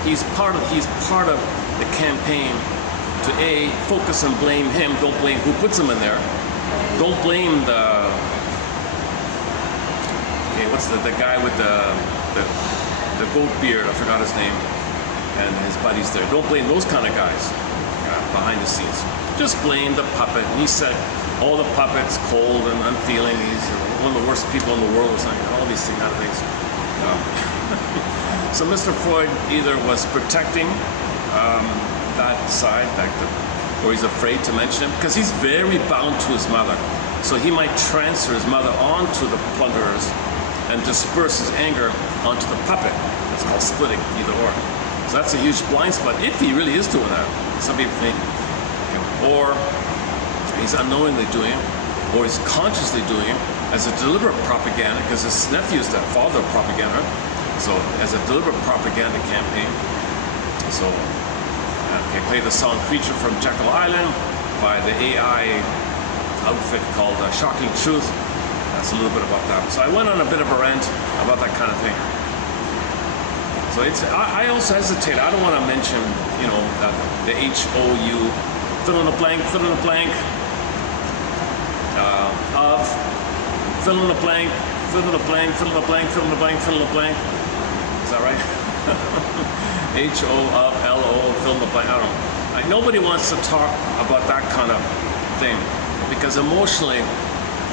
he's part of the campaign to A, focus and blame him, don't blame who puts him in there. Don't blame what's the guy with the goat beard, I forgot his name, and his buddies there. Don't blame those kind of guys behind the scenes. Just blame the puppet. And he said, all the puppets, cold and unfeeling, he's one of the worst people in the world, or something, all these kind of things. So Mr. Freud either was protecting that side, or he's afraid to mention him, because he's very bound to his mother. So he might transfer his mother onto the plunderers and disperse his anger onto the puppet. It's called splitting, either or. So that's a huge blind spot, if he really is doing that. Some people think, or he's unknowingly doing it, or he's consciously doing it as a deliberate propaganda, because his nephew is the father of propaganda. So as a deliberate propaganda campaign. So they play the song Creature from Jekyll Island by the AI outfit called Shocking Truth. That's a little bit about that. So I went on a bit of a rant about that kind of thing. So I also hesitate. I don't want to mention, the HOU, fill in the blank, fill in the blank, of, fill in the blank, fill in the blank, fill in the blank, fill in the blank, fill in the blank. Is that right? HO, of, LO, fill in the blank. I don't know. Nobody wants to talk about that kind of thing, because emotionally,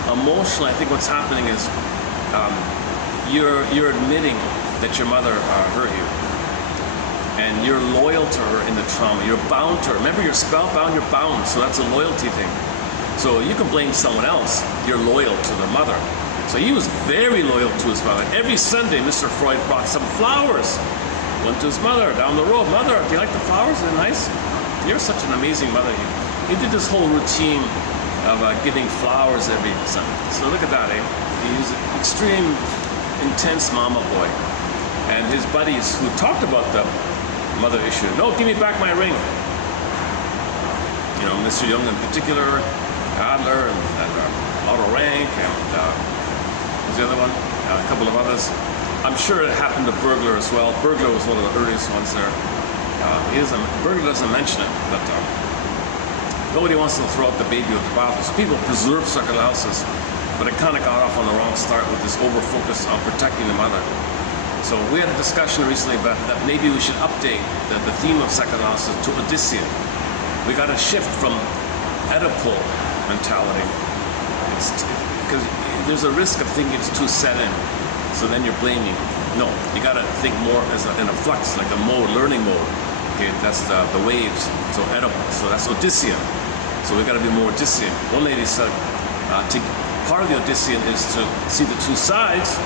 I think what's happening is you're admitting that your mother hurt you, and you're loyal to her in the trauma. You're bound to her. Remember, you're spellbound, you're bound, so that's a loyalty thing. So you can blame someone else. You're loyal to the mother. So he was very loyal to his mother. Every Sunday, Mr. Freud brought some flowers. Went to his mother down the road. Mother, do you like the flowers? They're nice. You're such an amazing mother. He did this whole routine of giving flowers every Sunday. So look at that, eh? He was an extreme, intense mama boy. And his buddies who talked about the mother issue, no, give me back my ring. Mr. Young in particular, Adler, and Otto Rank, and who's the other one? A couple of others. I'm sure it happened to Burglar as well. Burglar was one of the earliest ones there. Burglar doesn't mention it, but nobody wants to throw out the baby with the bathwater. So people preserve psychoanalysis, but it kind of got off on the wrong start with this over-focus on protecting the mother. So we had a discussion recently about that maybe we should update the theme of psychoanalysis to Odysseus. We got to shift from Oedipal mentality. Because there's a risk of thinking it's too set in. So then you're blaming. No, you got to think more in a flux, like a mode, learning mode. Okay, that's the waves. So Oedipal. So that's Odysseus. So we got to be more Odyssean. One lady said, part of the Odyssean is to see the two sides,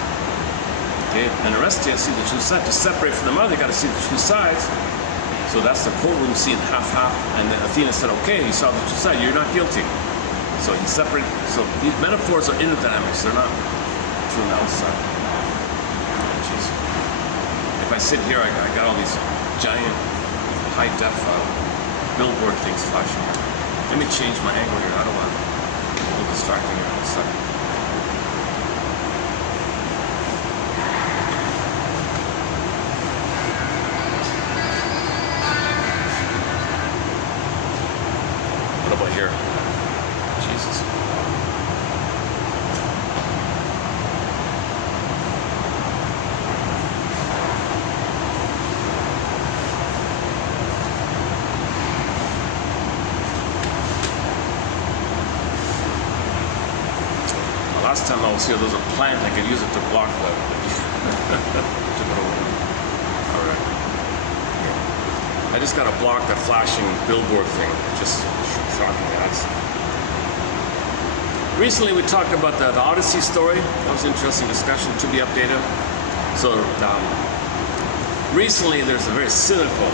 Okay, and Orestes see the two sides. To separate from the mother, you got to see the two sides. So that's the courtroom scene, half. And then Athena said, okay, you saw the two sides, you're not guilty. So he separated. So these metaphors are inner dynamics, they're not true on the outside. Jeez. If I sit here, I got all these giant, high-def billboard things flashing. Let me change my angle here. I don't want a little distracting here. One second. What about here? Jesus. Last time I was here, there was a plant I could use it to block the took it over. All right. Yeah. I just got to block that flashing billboard thing. Just shocking. Recently, we talked about the Odyssey story. That was an interesting discussion to be updated. So recently, there's a very cynical,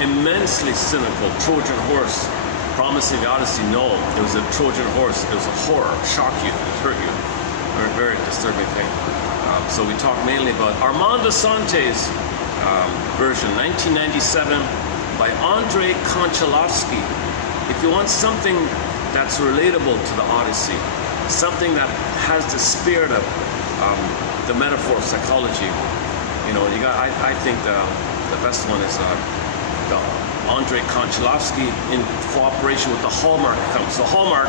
immensely cynical Trojan horse promising the Odyssey. No, it was a Trojan horse. It was a horror, shock you, hurt you. Very, very disturbing thing. So we talked mainly about Armand de Sante's version, 1997, by Andrei Konchalovsky. If you want something that's relatable to the Odyssey, something that has the spirit of the metaphor of psychology, you know, you got. I think the best one is the Andrei Konchalovsky in cooperation with the Hallmark company. So Hallmark,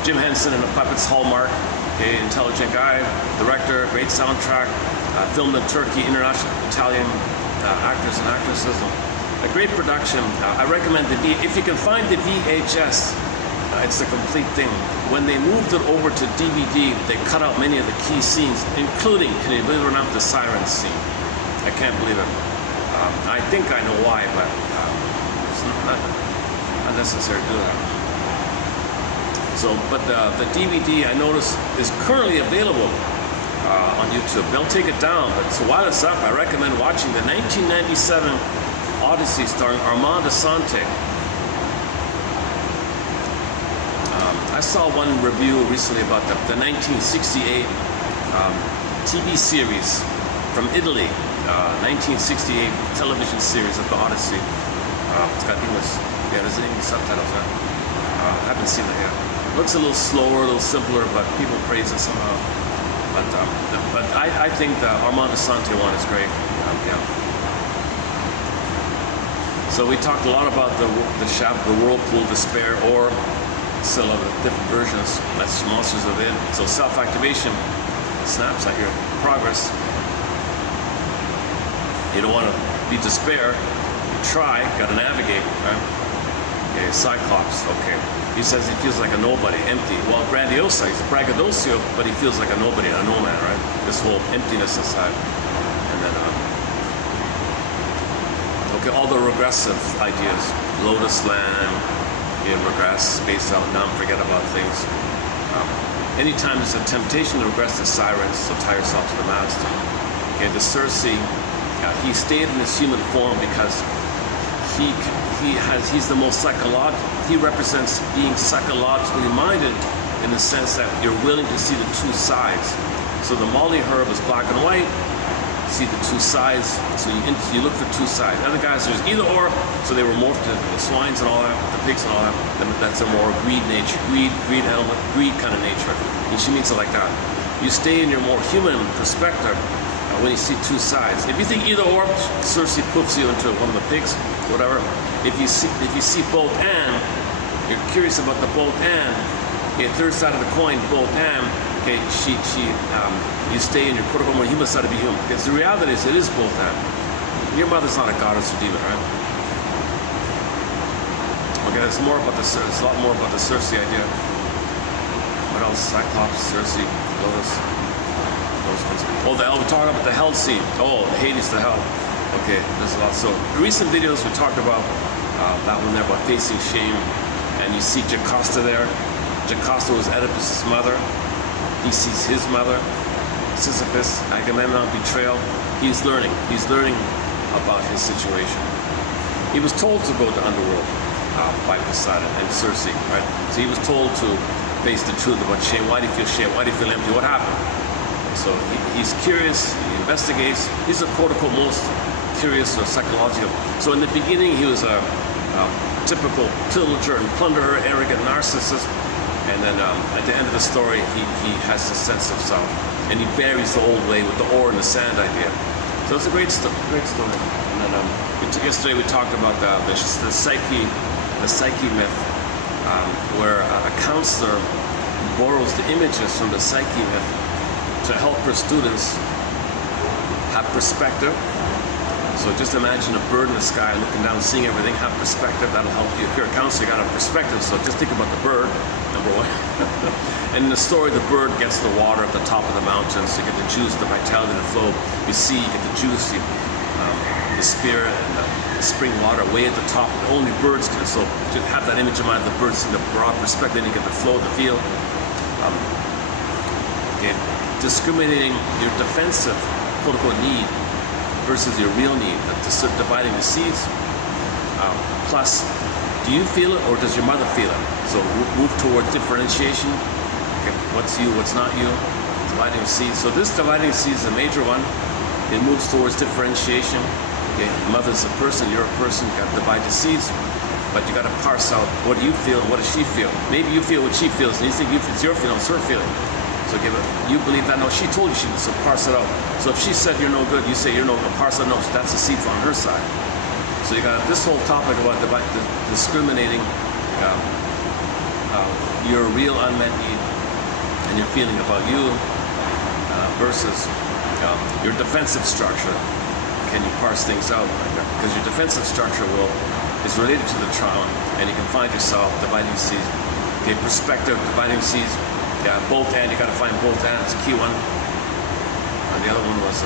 Jim Henson and the Puppets, Hallmark, okay, intelligent guy, director, great soundtrack, filmed in Turkey, international Italian actors and actresses, a great production. I recommend if you can find the VHS, it's the complete thing. When they moved it over to DVD, they cut out many of the key scenes, including, can you believe it or not, the Sirens scene. I can't believe it. I think I know why, but not unnecessary to do that. So, but the DVD, I noticed, is currently available on YouTube. They'll take it down, but so while it's up, I recommend watching the 1997 Odyssey starring Armand de Sante. I saw one review recently about the 1968 TV series from Italy, 1968 television series of the Odyssey. It's got English, yeah, there's English subtitles there. I haven't seen it yet. Looks a little slower, a little simpler, but people praise it somehow. But I think the Armand de Sante one is great. Yeah. So we talked a lot about the whirlpool, despair, or Scylla, the different versions. That's monsters of it. So self-activation snaps at your progress. You don't want to be despair. Try, gotta navigate, right? Okay, Cyclops, okay. He says he feels like a nobody, empty. Well, Grandiosa, he's a braggadocio, but he feels like a nobody, a no man, right? This whole emptiness inside. And then, okay, all the regressive ideas. Lotus land, regress, space out, now forget about things. Anytime there's a temptation to regress to Sirens, so tie yourself to the mast. Okay, the Circe, he stayed in his human form because he's the most psychological. He represents being psychologically minded in the sense that you're willing to see the two sides. So the Molly herb is black and white. See the two sides. So you look for two sides. Other guys, there's either or. So they were morphed to the swines and all that, the pigs and all that. That's a more greed nature, greed element, greed kind of nature. And she means it like that. You stay in your more human perspective when you see two sides. If you think either or, Circe poofs you into one of the pigs, whatever. If you see both and, you're curious about the both and, okay, third side of the coin, both and, okay, you stay in your quote unquote more human side to be human. Because the reality is it is both and. Your mother's not a goddess or demon, right? Okay, there's more about the Circe, a lot more about the Circe idea. What else? Cyclops, Circe, Lotus. Oh, we're talking about the Hell Sea. Oh, Hades to Hell. Okay, there's a lot. So, recent videos we talked about that one there about facing shame, and you see Jocasta there. Jocasta was Oedipus' mother. He sees his mother. Sisyphus, Agamemnon, betrayal. He's learning about his situation. He was told to go to underworld by Poseidon and Circe, right? So he was told to face the truth about shame. Why do you feel shame? Why do you feel empty? What happened? So he's curious, he investigates. He's a quote-unquote most curious or psychological. So in the beginning, he was a typical pillager and plunderer, arrogant narcissist. And then at the end of the story, he has a sense of self. And he buries the old way with the ore in the sand idea. So it's a great story. And then yesterday we talked about the psyche myth, where a counselor borrows the images from the psyche myth to help her students have perspective. So just imagine a bird in the sky looking down, seeing everything, have perspective. That'll help you. If you're a counselor, you got a perspective. So just think about the bird, number one. And in the story, the bird gets the water at the top of the mountains. So you get the juice, the vitality, the flow. You see, you get the juice, the spirit, and the spring water way at the top. Only birds can. So to have that image in mind, the birds in the broad perspective, then you get the flow, the feel. Discriminating your defensive political need versus your real need, dividing the seeds. Plus, do you feel it or does your mother feel it? So move toward differentiation. Okay, what's you, what's not you? Dividing the seeds. So this dividing the seeds is a major one. It moves towards differentiation. Okay, mother's a person, you're a person. You got to divide the seeds, but you got to parse out what do you feel and what does she feel. Maybe you feel what she feels, and you think it's your feeling, it's her feeling. So you believe that, no, she told you she did, so parse it out. So if she said you're no good, you say you're no good, parse it out, no, that's a seed on her side. So you got this whole topic about discriminating your real unmet need and your feeling about you versus your defensive structure. Can you parse things out? Because your defensive structure is related to the trauma, and you can find yourself dividing seeds. Okay, perspective, dividing seeds. Yeah, both and, you got to find both and, it's a key one. And the other one was,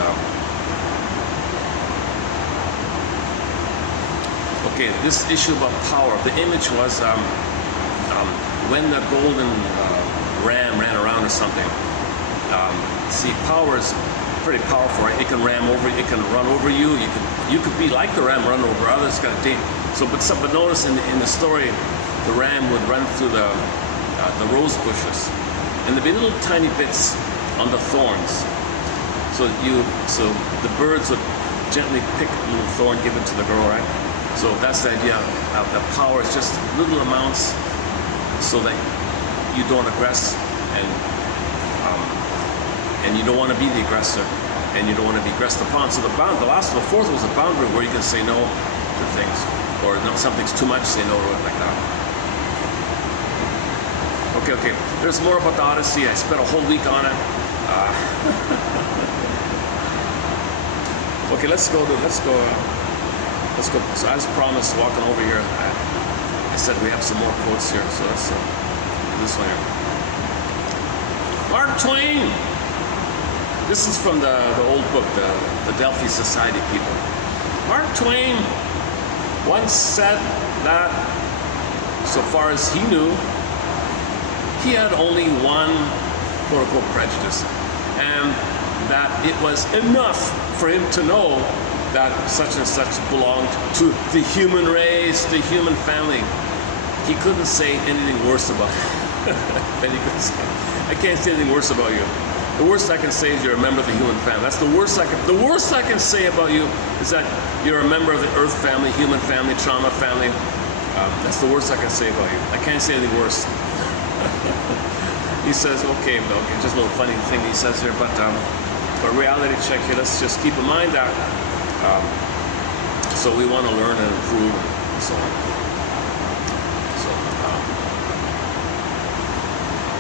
okay, this issue about power. The image was when the golden ram ran around or something. See, power is pretty powerful, right? It can ram over, it can run over you. You could be like the ram, run over others. Got a so, but notice in the story, the ram would run through the rose bushes. And there'd be little tiny bits on the thorns. So the birds would gently pick a little thorn, give it to the girl, right? So that's the idea of the power. It's just little amounts so that you don't aggress and you don't want to be the aggressor and you don't want to be aggressed upon. So the fourth was a boundary where you can say no to things, or no, something's too much, say no to it like that. Okay. There's more about the Odyssey. I spent a whole week on it. Okay, let's go. So as promised, walking over here, I said we have some more quotes here. So let's do this one here. Mark Twain. This is from the old book, the Delphi Society people. Mark Twain once said that, so far as he knew, he had only one quote-unquote prejudice, and that it was enough for him to know that such and such belonged to the human race, the human family. He couldn't say anything worse about it. And he couldn't say, I can't say anything worse about you. The worst I can say is you're a member of the human family. That's the worst I can say about you is that you're a member of the earth family, human family, trauma family. That's the worst I can say about you. I can't say anything worse. He says, okay, just a little funny thing he says here, but reality check here, let's just keep in mind that so we want to learn and improve and so on.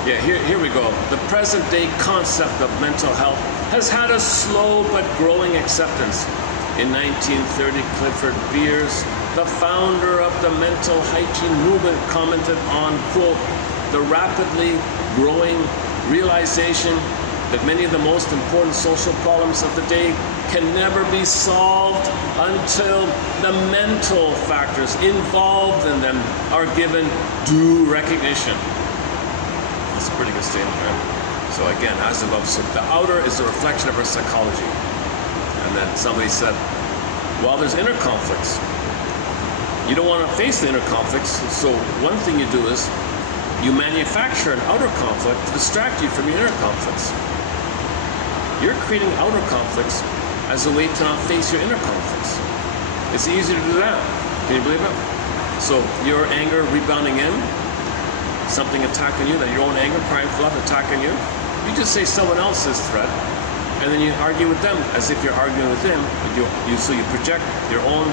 Yeah, here we go. The present day concept of mental health has had a slow but growing acceptance. In 1930, Clifford Beers, the founder of the mental hygiene movement, commented on, quote, the rapidly growing realization that many of the most important social problems of the day can never be solved until the mental factors involved in them are given due recognition. That's a pretty good statement, right? So again, as above, so the outer is a reflection of her psychology. And then somebody said, well, there's inner conflicts. You don't want to face the inner conflicts, so one thing you do is you manufacture an outer conflict to distract you from your inner conflicts. You're creating outer conflicts as a way to not face your inner conflicts. It's easy to do that. Can you believe it? So your anger rebounding in, something attacking you, that your own anger, pride, love attacking you, you just say someone else's threat, and then you argue with them as if you're arguing with them. So you project your own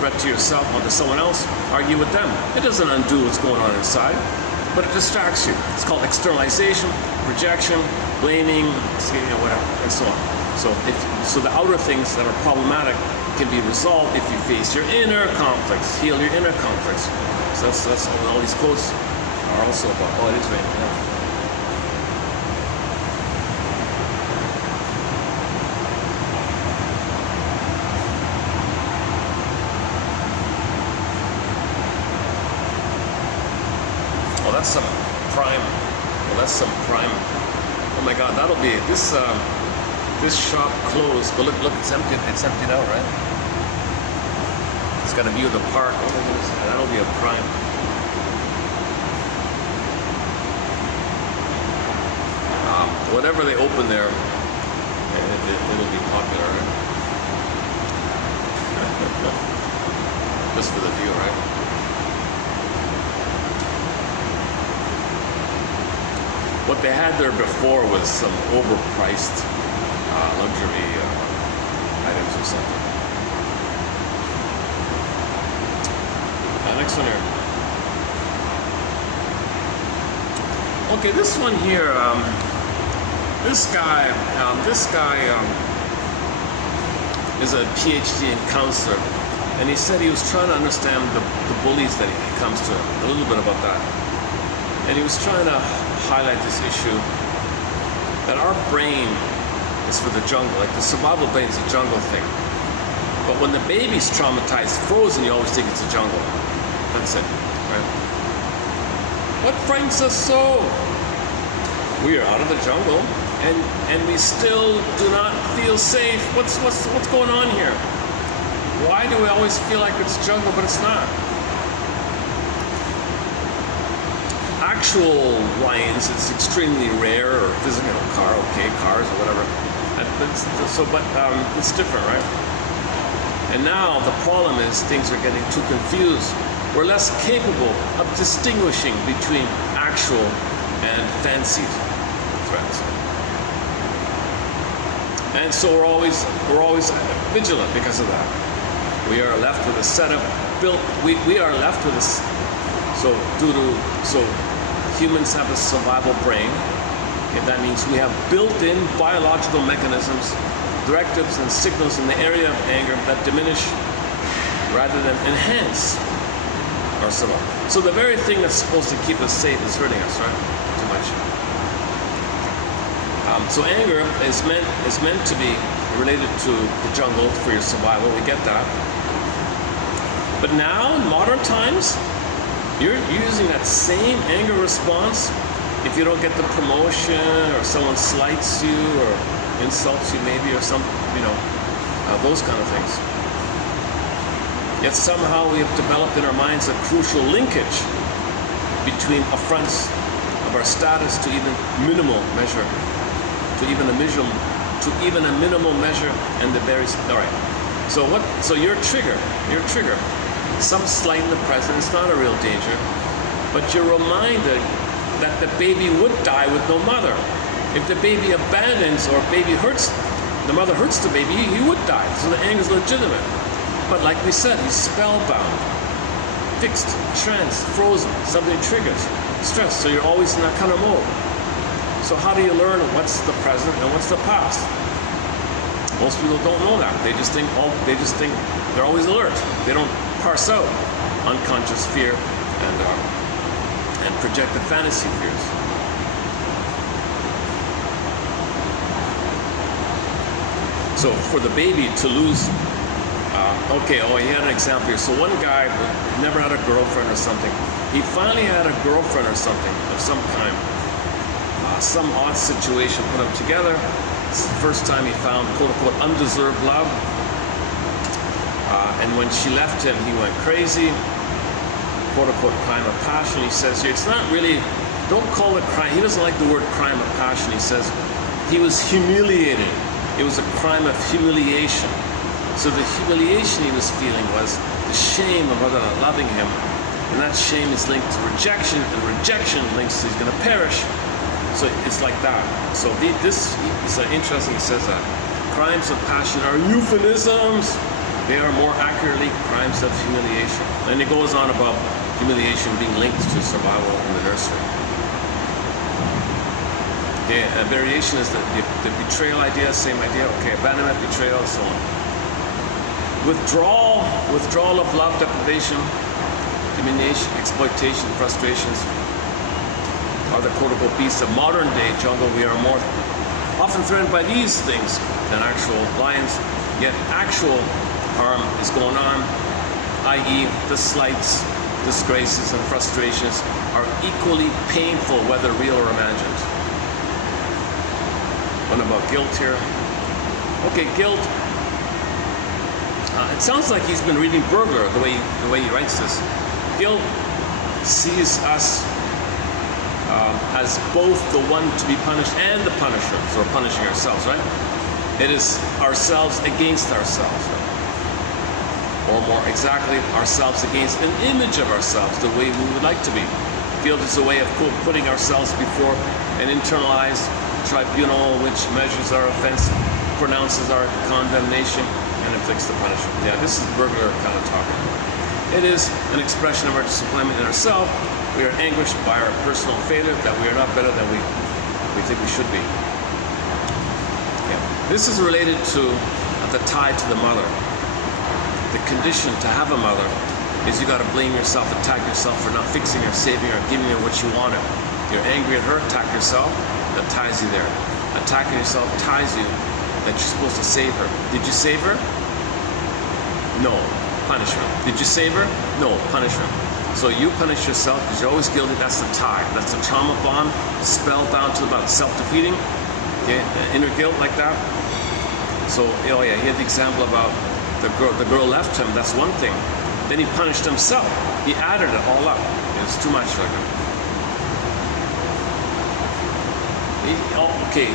threat to yourself onto someone else, argue with them. It doesn't undo what's going on inside, but it distracts you. It's called externalization, projection, blaming, whatever, and so on. So the outer things that are problematic can be resolved if you face your inner conflicts, heal your inner conflicts. So that's what all these quotes are also about. Oh, it is right. Yeah. That's some prime. Well, that's some prime. Oh my God, that'll be this. This shop closed, but look, it's empty. It's emptied out, right? It's got a view of the park. Oh my goodness, that'll be a prime. Whatever they open there, it'll be popular, right? Just for the view, right? What they had there before was some overpriced luxury items or something. Next one here. Okay, this one here. This guy is a PhD in counselor, and he said he was trying to understand the bullies that he comes to. A little bit about that, and he was trying to highlight this issue that our brain is for the jungle. Like the survival brain is a jungle thing. But when the baby's traumatized, frozen, you always think it's a jungle. That's it, right? What frightens us so? We are out of the jungle, and we still do not feel safe. What's going on here? Why do we always feel like it's jungle, but it's not? Actual lions, it's extremely rare, or physical cars or whatever. But it's different, right? And now the problem is things are getting too confused. We're less capable of distinguishing between actual and fancied threats. And so we're always vigilant because of that. We are left with a setup built. We are left with a so humans have a survival brain. Okay, that means we have built-in biological mechanisms, directives and signals in the area of anger that diminish rather than enhance our survival. So the very thing that's supposed to keep us safe is hurting us, right? Too much. So anger is meant to be related to the jungle for your survival. We get that. But now in modern times, you're using that same anger response if you don't get the promotion, or someone slights you, or insults you maybe, or some, those kind of things. Yet somehow we have developed in our minds a crucial linkage between affronts of our status to even minimal measure, to even a minimal measure, and the very. All right. So your trigger. Some slight in the present is not a real danger, but you're reminded that the baby would die with no mother. If the baby abandons or the mother hurts the baby, he would die. So the anger is legitimate. But like we said, he's spellbound, fixed, trance, frozen. Something triggers stress. So you're always in that kind of mode. So how do you learn what's the present and what's the past? Most people don't know that. They just think they're always alert. They don't parse out unconscious fear and projected fantasy fears. So for the baby to lose, he had an example here. So one guy never had a girlfriend or something. He finally had a girlfriend or something of some kind. some odd situation put them together. It's the first time he found quote-unquote undeserved love. And when she left him, he went crazy. Quote-unquote crime of passion. He says here, it's not really, don't call it crime. He doesn't like the word crime of passion. He says he was humiliated. It was a crime of humiliation. So the humiliation he was feeling was the shame of other not loving him. And that shame is linked to rejection, and rejection links to he's going to perish. So it's like that. So this is interesting. He says that crimes of passion are euphemisms. They are more accurately crimes of humiliation. And it goes on about humiliation being linked to survival in the nursery. Okay, a variation is the betrayal idea, same idea. Okay, abandonment, betrayal, so on. Withdrawal of love, deprivation, humiliation, exploitation, frustrations are the quote-unquote beasts of modern day jungle. We are more often threatened by these things than actual lions, yet actual harm is going on, i.e. the slights, disgraces, and frustrations are equally painful, whether real or imagined. What about guilt here? Okay, guilt. It sounds like he's been reading Burglar the way he writes this. Guilt sees us as both the one to be punished and the punisher. So we're punishing ourselves, right? It is ourselves against ourselves, right? Or more exactly, ourselves against an image of ourselves, the way we would like to be. Guilt is a way of putting ourselves before an internalized tribunal which measures our offense, pronounces our condemnation, and inflicts the punishment. Yeah, this is Burglar kind of talking. It is an expression of our disappointment in ourselves. We are anguished by our personal failure, that we are not better than we think we should be. Yeah. This is related to the tie to the mother. The condition to have a mother is you got to blame yourself, attack yourself for not fixing her, saving her, giving her what you wanted. You're angry at her, attack yourself. That ties you there. Attacking yourself ties you that you're supposed to save her. Did you save her? No. Punishment. Did you save her? No. Punishment. So you punish yourself because you're always guilty. That's the tie. That's the trauma bond, spellbound to about self-defeating. Okay, inner guilt like that. So, oh yeah, he had the example about the girl left him. That's one thing. Then he punished himself. He added it all up. It's too much like that.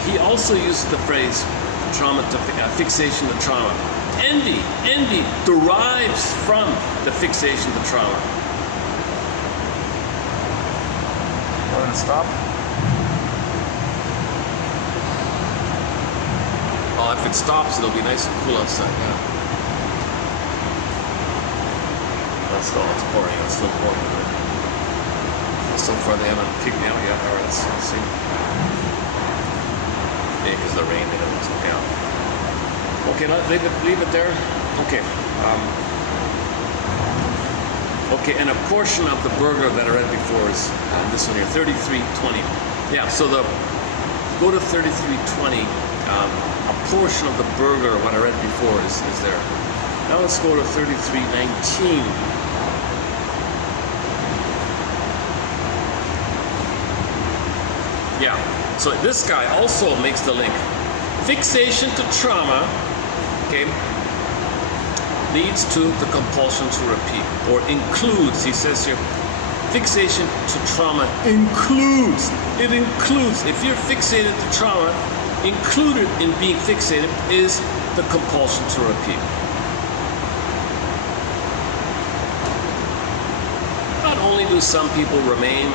He also used the phrase trauma to fixation to trauma. Envy derives from the fixation to trauma. We're gonna stop. Oh, if it stops, it'll be nice and cool outside. Yeah. It's pouring. It's still pouring. So far, they haven't kicked me out yet. All right, let's see. Because the rain, they don't take me out. Okay, leave it there. Okay. Okay, and a portion of the burger that I read before is this one here, 33:20. Yeah, so go to 33:20. A portion of the burger, what I read before, is there. Now let's go to 33:19. Yeah, so this guy also makes the link. Fixation to trauma, okay, leads to the compulsion to repeat, or includes, he says here, fixation to trauma includes, it includes, if you're fixated to trauma, included in being fixated is the compulsion to repeat. Not only do some people remain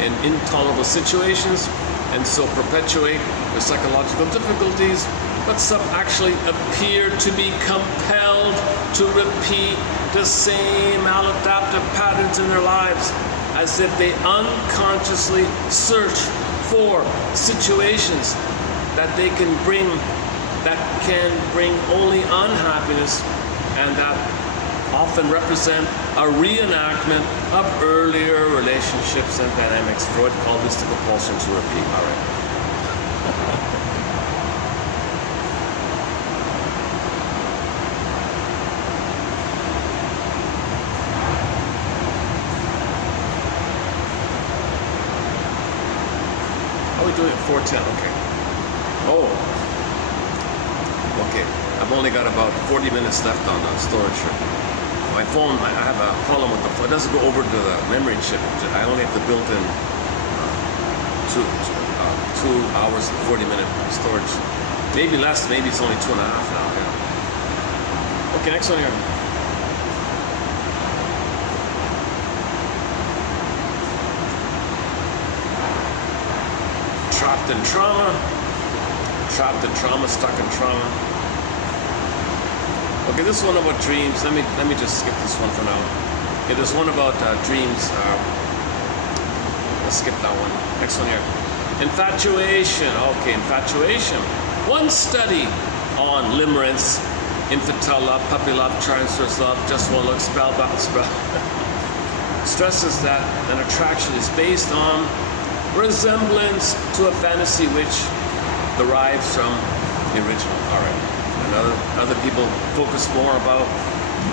in intolerable situations and so perpetuate their psychological difficulties, but some actually appear to be compelled to repeat the same maladaptive patterns in their lives, as if they unconsciously search for situations that can bring only unhappiness, and that often represent a reenactment of earlier relationships and dynamics. Freud called this the compulsion to repeat. All right. we doing? 4:10. Okay. Oh. Okay. I've only got about 40 minutes left on the storage here. My phone, I have a problem with the phone. It doesn't go over to the memory chip. I only have the built-in 2 hours and 40-minute storage. Maybe less. Maybe it's only 2.5 now. Yeah. Okay. Next one here. Trapped in trauma, stuck in trauma. Okay, this one about dreams. Let me just skip this one for now. Okay, there's one about dreams. Let's skip that one. Next one here. Infatuation. Okay, infatuation. One study on limerence, infantile love, puppy love, transverse love, just one look, spellbound, stresses that an attraction is based on resemblance to a fantasy which derives from the original. All right. And other people focus more about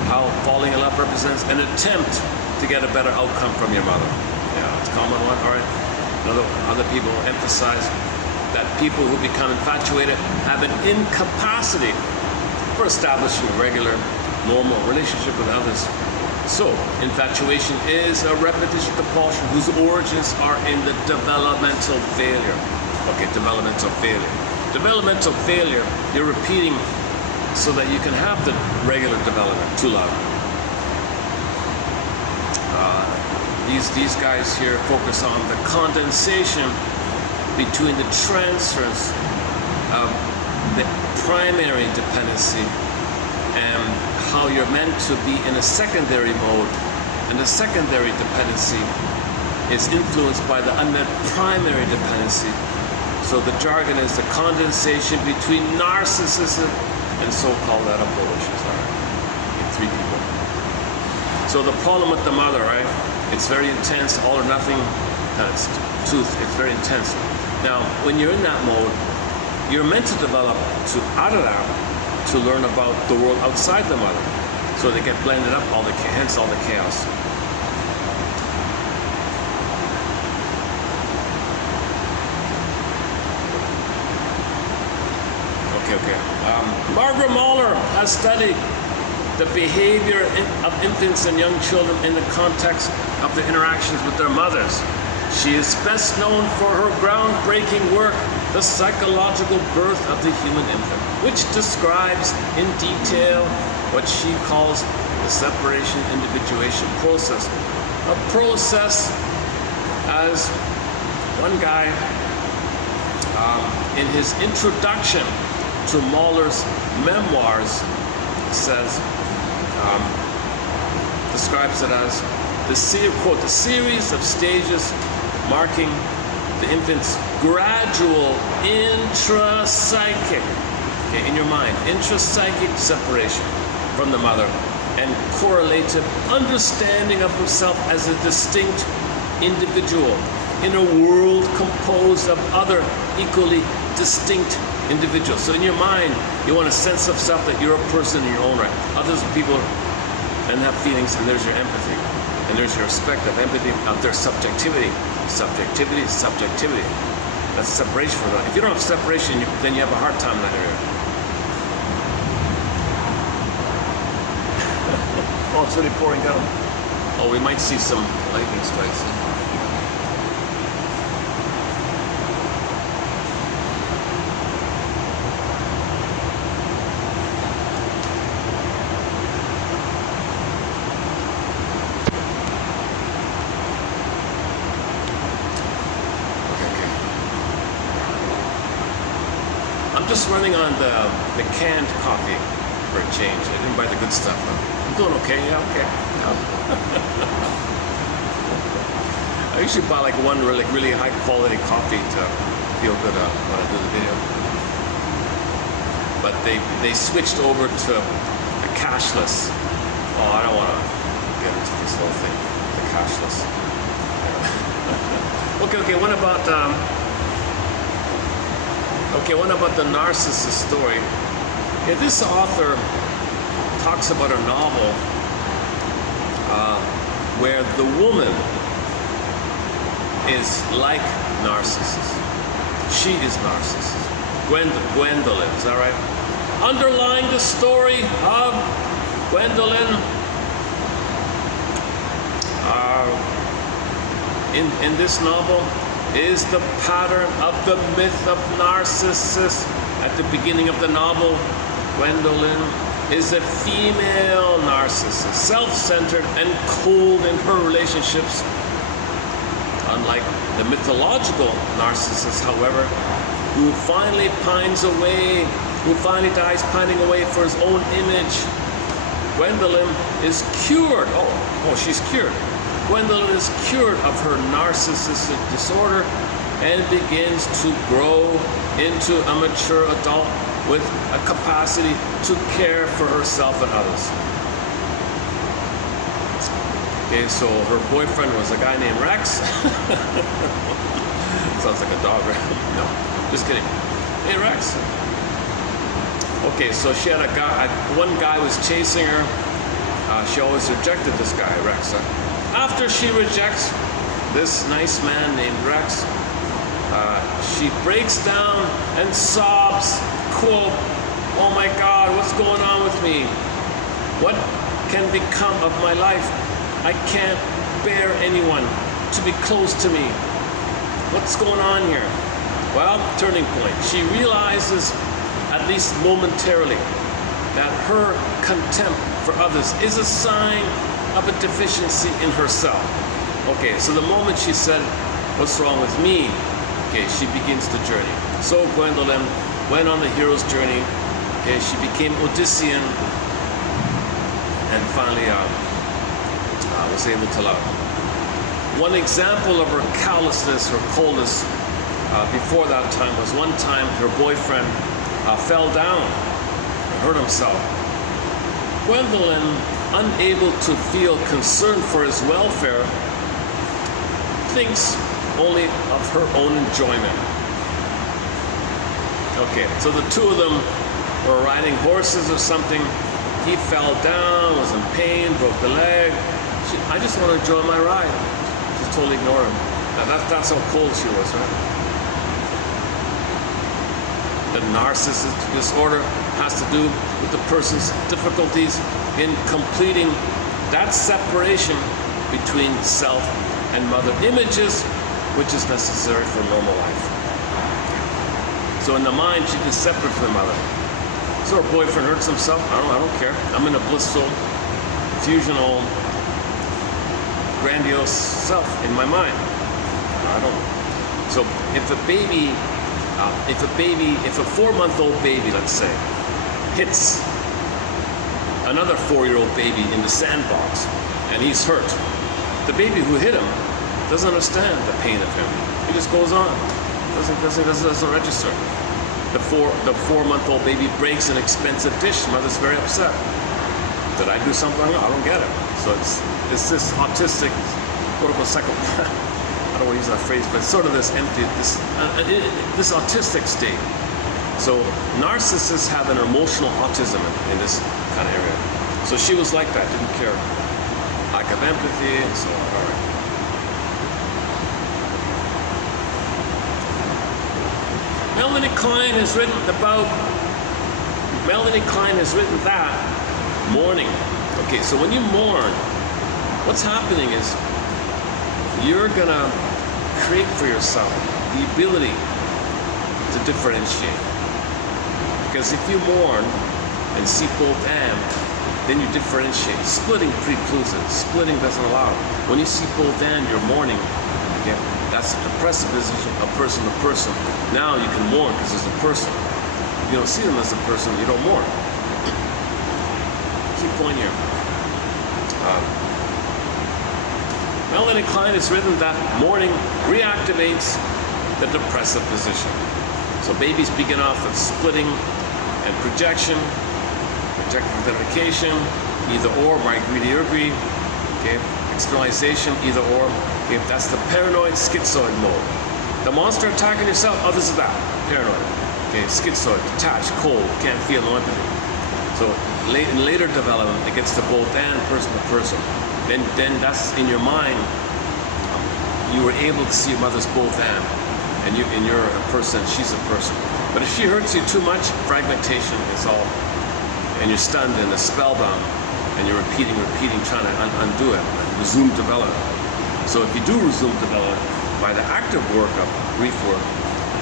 how falling in love represents an attempt to get a better outcome from your mother. Yeah, it's a common one. All right. Other people emphasize that people who become infatuated have an incapacity for establishing a regular, normal relationship with others. So, infatuation is a repetition compulsion whose origins are in the developmental failure. Okay, developmental failure. Developmental failure, you're repeating so that you can have the regular development to love. These guys here focus on the condensation between the transference of the primary dependency and how you're meant to be in a secondary mode, and the secondary dependency is influenced by the unmet primary dependency. So the jargon is the condensation between narcissism and so-called edible wishes. All right, 3 people. So the problem with the mother, right? It's very intense, all or nothing. It's very intense. Now, when you're in that mode, you're meant to develop out of that to learn about the world outside the mother. So they get blended up, hence all the chaos. Okay. Margaret Mahler has studied the behavior of infants and young children in the context of the interactions with their mothers. She is best known for her groundbreaking work, The Psychological Birth of the Human Infant, which describes in detail what she calls the separation individuation process. A process, as one guy in his introduction to Mahler's memoirs says, describes it as the series of stages marking the infant's gradual intrapsychic, in your mind, intrapsychic separation from the mother and correlative understanding of himself as a distinct individual in a world composed of other equally distinct individuals. So in your mind, you want a sense of self that you're a person in your own right. Others people and have feelings, and there's your empathy. And there's your respect of empathy, of their subjectivity. Subjectivity. That's separation from that. If you don't have separation, then you have a hard time in that area. Oh, it's really pouring down. Oh, we might see some lightning strikes. Just running on the canned coffee for a change. I didn't buy the good stuff. I'm doing okay. Yeah, okay. I usually buy like one really high quality coffee to feel good when I do the video. But they switched over to a cashless. Oh, I don't want to get into this whole thing. The cashless. Okay. What about the narcissist story? Yeah, this author talks about a novel where the woman is like Narcissus. She is Narcissus. Gwendolyn, is that right? Underlying the story of Gwendolyn, in this novel, is the pattern of the myth of Narcissus. At the beginning of the novel, Gwendolyn is a female Narcissus, self-centered and cold in her relationships. Unlike the mythological Narcissus, however, who finally pines away, who finally dies pining away for his own image, Gwendolyn is cured. Oh, she's cured. Gwendolyn is cured of her narcissistic disorder and begins to grow into a mature adult with a capacity to care for herself and others. Okay, so her boyfriend was a guy named Rex. Sounds like a dog, right? No, just kidding. Hey, Rex. Okay, so she had a guy, one guy was chasing her. She always rejected this guy, Rex. After she rejects this nice man named Rex, she breaks down and sobs, quote, "Oh my God, what's going on with me? What can become of my life? I can't bear anyone to be close to me. What's going on here?" Well, turning point. She realizes, at least momentarily, that her contempt for others is a sign of a deficiency in herself. Okay, so the moment she said, "What's wrong with me?" Okay, she begins the journey. So Gwendolyn went on the hero's journey. Okay, she became Odyssean and finally was able to love. One example of her callousness, her coldness before that time was one time her boyfriend fell down and hurt himself. Gwendolyn, unable to feel concern for his welfare, thinks only of her own enjoyment. Okay, so the two of them were riding horses or something. He fell down, was in pain, broke the leg. I just want to enjoy my ride. Just totally ignore him. Now that's how cold she was, right? The narcissistic disorder has to do with the person's difficulties in completing that separation between self and mother images, which is necessary for normal life. So in the mind, she is separate from the mother. So her boyfriend hurts himself. I don't care. I'm in a blissful, fusional, grandiose self in my mind. I don't. So if a 4-month-old baby, let's say, hits another 4-year-old baby in the sandbox and he's hurt, the baby who hit him doesn't understand the pain of him. He just goes on. Doesn't register. The 4-month-old baby breaks an expensive dish. Mother's very upset. Did I do something wrong? I don't get it. So it's this autistic, quote-unquote, psychopath. I don't want to use that phrase, but it's sort of this empty, this autistic state. So narcissists have an emotional autism in this kind of area. So she was like that, didn't care. Lack of empathy and so on. All right. Melanie Klein has written that mourning. Okay, so when you mourn, what's happening is you're gonna create for yourself the ability to differentiate. Because if you mourn and see both and, then you differentiate. Splitting precludes it. Splitting doesn't allow it. When you see both and, you're mourning. Okay? That's a depressive position of person to person. Now you can mourn because it's a person. You don't see them as a person, you don't mourn. Key point here. Melanie Klein has written that mourning reactivates the depressive position. So babies begin off with splitting and projection, projective identification, either or, agree. Okay, externalization, either or. Okay, that's the paranoid schizoid mode. The monster attacking yourself, oh, this is that, paranoid. Okay, schizoid, detached, cold, can't feel no empathy. So in later development, it gets to both and, person to person. Then that's in your mind, you were able to see your mother's both and. and you're a person, she's a person. But if she hurts you too much, fragmentation is all, and you're stunned and spellbound, and you're repeating, trying to undo it, resume development. So if you do resume development, by the active work of grief work,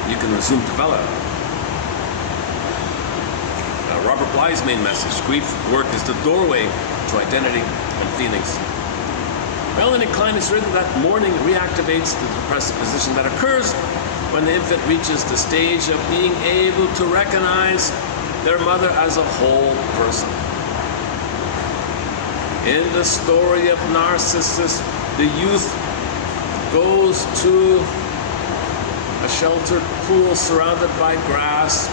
you can resume development. Robert Bly's main message, grief work is the doorway to identity and feelings. Melanie Klein has written that mourning reactivates the depressive position that occurs when the infant reaches the stage of being able to recognize their mother as a whole person. In the story of Narcissus, the youth goes to a sheltered pool surrounded by grass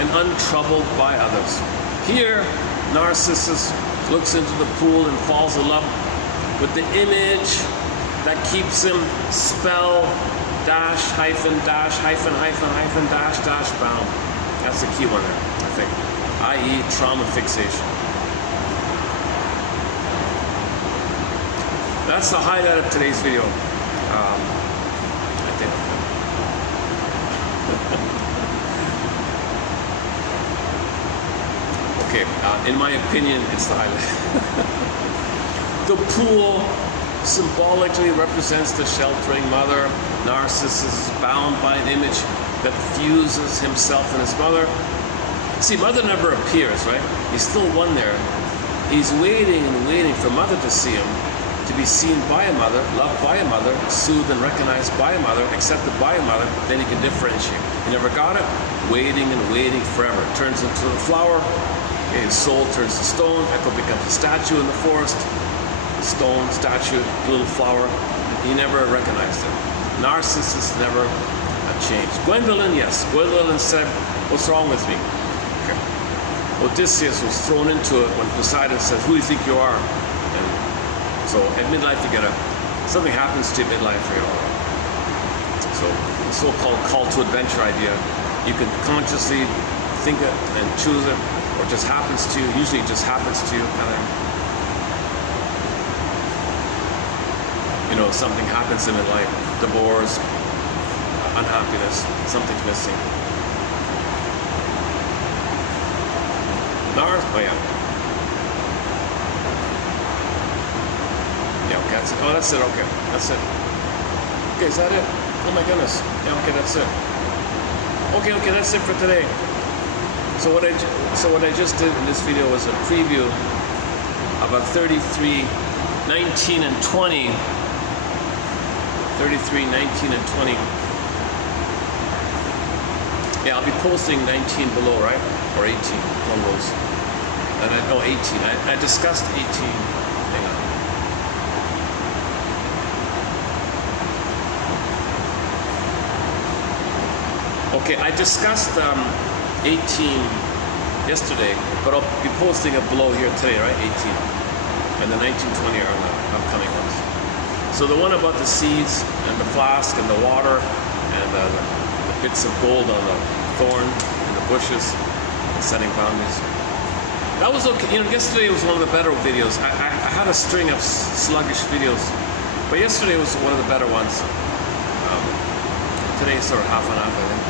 and untroubled by others. Here, Narcissus looks into the pool and falls in love with the image that keeps him spell dash hyphen dash hyphen hyphen hyphen dash dash bound. That's the key one there, I think. I.e. trauma fixation. That's the highlight of today's video. I think. Okay, in my opinion, it's the highlight. The pool symbolically represents the sheltering mother. Narcissus is bound by an image that fuses himself and his mother. See, mother never appears, right? He's still one there. He's waiting and waiting for mother to see him, to be seen by a mother, loved by a mother, soothed and recognized by a mother, accepted by a mother, then he can differentiate. He never got it, waiting and waiting forever. Turns into a flower, his soul turns to stone, Echo becomes a statue in the forest, stone, statue, little flower. He never recognized it. Narcissus never changed. Gwendolyn, yes. Gwendolyn said, what's wrong with me? Okay. Odysseus was thrown into it when Poseidon says, who do you think you are? And so at midlife you get something happens to you at midlife, you know. So the so-called call to adventure idea, you can consciously think it and choose it, or it just happens to you. Usually it just happens to you, kind of. You know, something happens in midlife, divorce, unhappiness, something's missing. Oh yeah. Yeah, okay, that's it. Oh, that's it, okay, that's it. Okay, is that it? Oh my goodness. Yeah, okay, that's it. Okay, that's it for today. So what I just did in this video was a preview of a 33, 19, and 20. 33, 19, and 20. Yeah, I'll be posting 19 below, right? Or 18, one of those. And I know 18. I discussed 18. Hang on. Okay, I discussed 18 yesterday, but I'll be posting it below here today, right? 18. And the 19, 20 are the upcoming ones. So the one about the seeds and the flask and the water and the bits of gold on the thorn and the bushes and setting boundaries. That was okay. You know, yesterday was one of the better videos. I had a string of sluggish videos, but yesterday was one of the better ones. Today's sort of half and half, I think.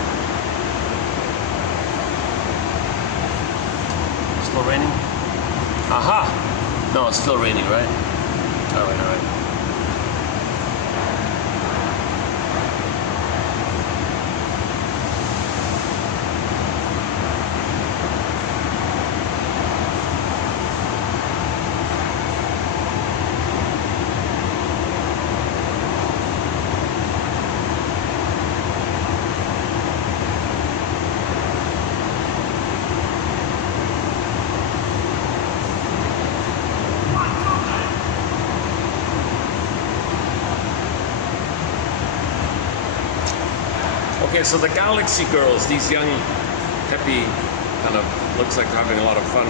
Still raining? Aha! No, it's still raining, right? All right. Okay, so the Galaxy Girls, these young, peppy, kind of looks like they're having a lot of fun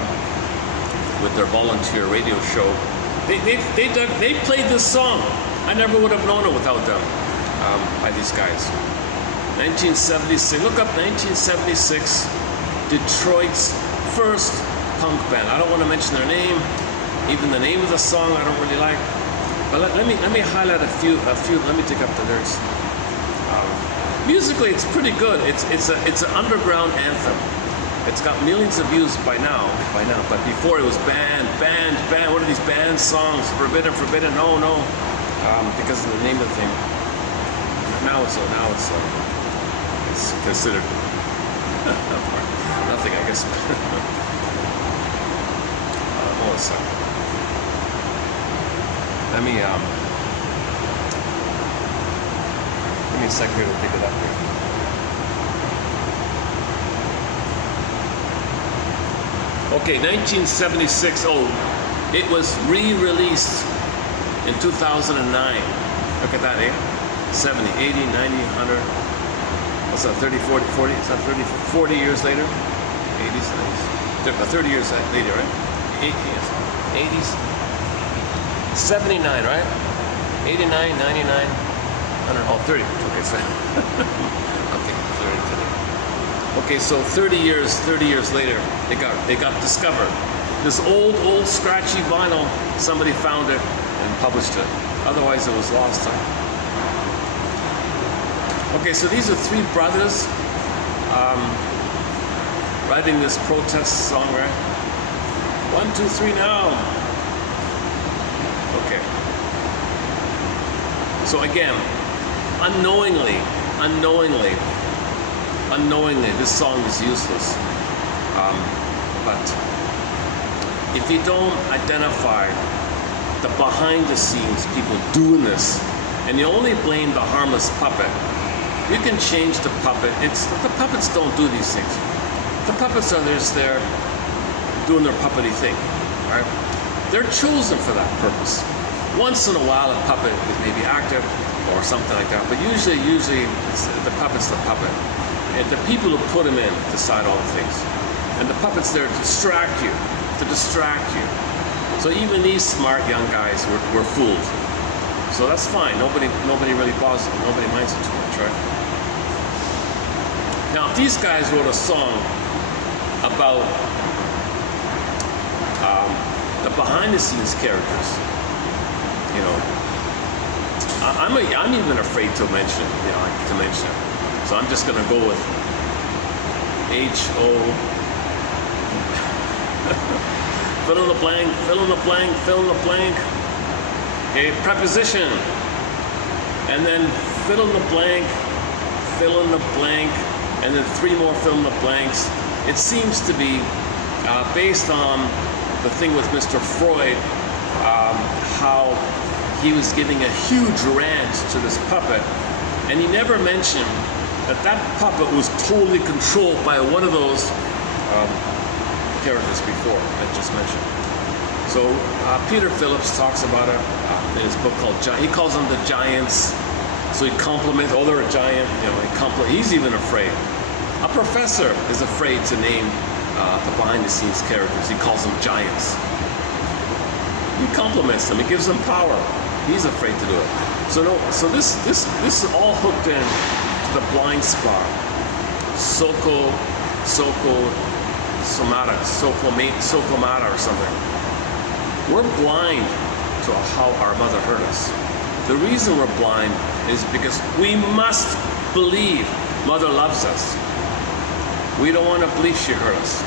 with their volunteer radio show. They played this song. I never would have known it without them, by these guys. 1976. Look up 1976. Detroit's first punk band. I don't want to mention their name. Even the name of the song I don't really like. But let me highlight a few. Let me dig up the lyrics. Musically, it's pretty good. It's an underground anthem. It's got millions of views by now. But before it was banned. What are these banned songs? Forbidden. No. Because of the name of the thing. Now it's considered nothing, I guess. Hold on a second. Let me give me a second here to pick it up here. Okay, 1976. Oh, it was re-released in 2009. Look at that, eh? 70, 80, 90, 100. What's that, 30, 40, 40? Is that 30, 40 years later? 80s, 90s. 30 years later, right? 80s. 79, right? 89, 99, 100, oh, 30. Okay, so I'm thinking 30 today. Okay, so 30 years later, they got discovered. This old scratchy vinyl, somebody found it and published it. Otherwise, it was lost. Okay, so these are three brothers writing this protest song, right? 1, 2, 3 now. Okay. So again, unknowingly, this song is useless. But if you don't identify the behind the scenes people doing this, and you only blame the harmless puppet, you can change the puppet. The puppets don't do these things. The puppets are just there doing their puppety thing, right? They're chosen for that purpose. Once in a while, a puppet is maybe active or something like that, but usually it's the puppet's the puppet. And the people who put him in decide all the things. And the puppet's there to distract you. So even these smart young guys were fooled. So that's fine. Nobody really bothers them. Nobody minds it too much, right? Now, if these guys wrote a song about the behind-the-scenes characters, you know, I'm even afraid to mention it. So I'm just gonna go with H-O. Fill in the blank. A preposition, and then fill in the blank, and then 3 more fill in the blanks. It seems to be based on the thing with Mr. Freud, how he was giving a huge rant to this puppet, and he never mentioned that puppet was totally controlled by one of those characters before I just mentioned. So Peter Phillips talks about it in his book called he calls them the giants. So he compliments, oh, they're a giant, you know, he's even afraid. A professor is afraid to name the behind-the-scenes characters. He calls them giants. He compliments them, he gives them power. He's afraid to do it. So this is all hooked in to the blind spot. Sokomata or something. We're blind to how our mother hurt us. The reason we're blind is because we must believe Mother loves us. We don't want to believe she hurt us.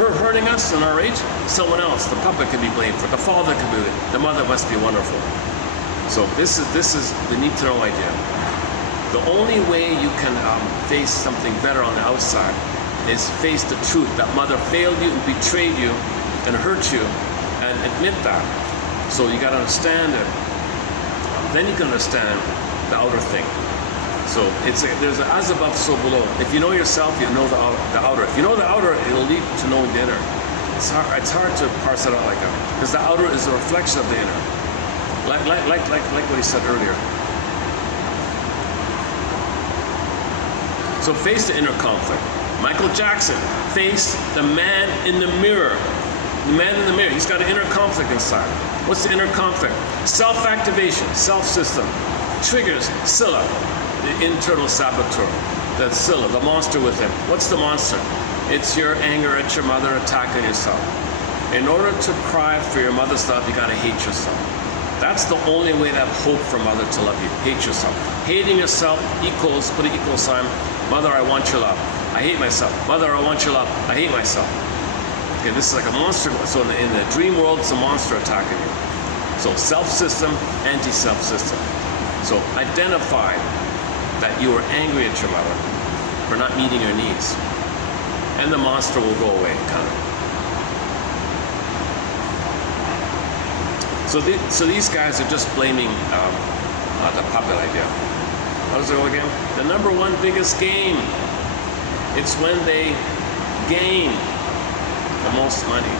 Her hurting us in our age, someone else, the puppet can be blamed for it. The father can be it. The mother must be wonderful. So this is the need to know idea. The only way you can face something better on the outside is face the truth that mother failed you and betrayed you and hurt you, and admit that. So you got to understand it. Then you can understand the outer thing. So there's an as above, so below. If you know yourself, you know the outer. If you know the outer, it'll lead to knowing the inner. It's hard to parse it out like that, because the outer is a reflection of the inner. Like what he said earlier. So face the inner conflict. Michael Jackson faced the man in the mirror. The man in the mirror, he's got an inner conflict inside. What's the inner conflict? Self-activation, self-system. Triggers Scylla, the internal saboteur. That's Scylla, the monster within. What's the monster? It's your anger at your mother attacking yourself. In order to cry for your mother's love, you gotta hate yourself. That's the only way to have hope for Mother to love you. Hate yourself. Hating yourself equals, put an equal sign, Mother, I want your love. I hate myself. Mother, I want your love. I hate myself. Okay, this is like a monster. So in the dream world, it's a monster attacking you. So self-system, anti-self system. So identify that you are angry at your mother for not meeting your needs. And the monster will go away, kind of. So these guys are just blaming the puppet idea. How does it go again? The number one biggest game. It's when they gain the most money.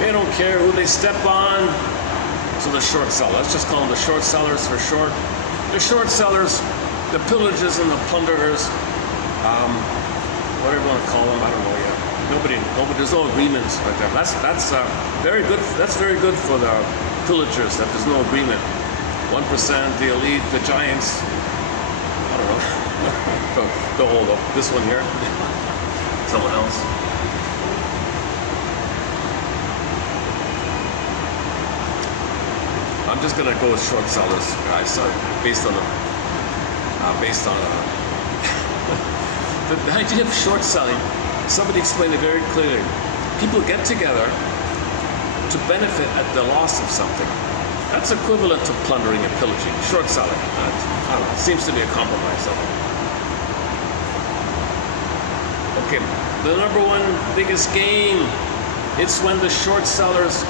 They don't care who they step on. So the short seller, let's just call them the short sellers for short. The short sellers, the pillagers and the plunderers, whatever you want to call them, I don't know yet. Nobody, there's no agreements right there. That's very good. That's very good for the pillagers that there's no agreement. 1%, the elite, the giants. I don't know. the hold up. This one here. Someone else. I'm just gonna go with short sellers, guys. Based on the idea of short selling. Somebody explained it very clearly. People get together to benefit at the loss of something. That's equivalent to plundering and pillaging. Short selling. I don't know. It seems to be a compromise of it. Okay, the number one biggest game. It's when the short sellers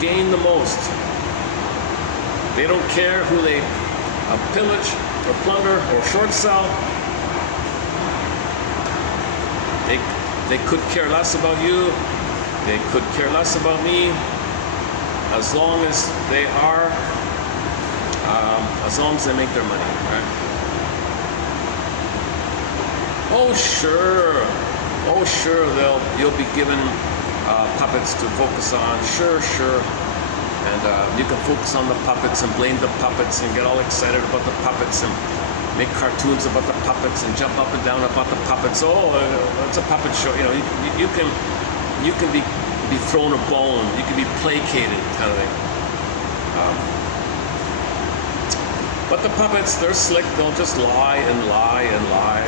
gain the most. They don't care who they pillage or plunder or short sell. They could care less about you. They could care less about me. As long as they are, as long as they make their money, right? Oh sure, you'll be given puppets to focus on. Sure. And you can focus on the puppets and blame the puppets and get all excited about the puppets and make cartoons about the puppets and jump up and down about the puppets. Oh, it's a puppet show. You know, you can be thrown a bone. You can be placated, kind of thing. But the puppets, they're slick. They'll just lie and lie and lie,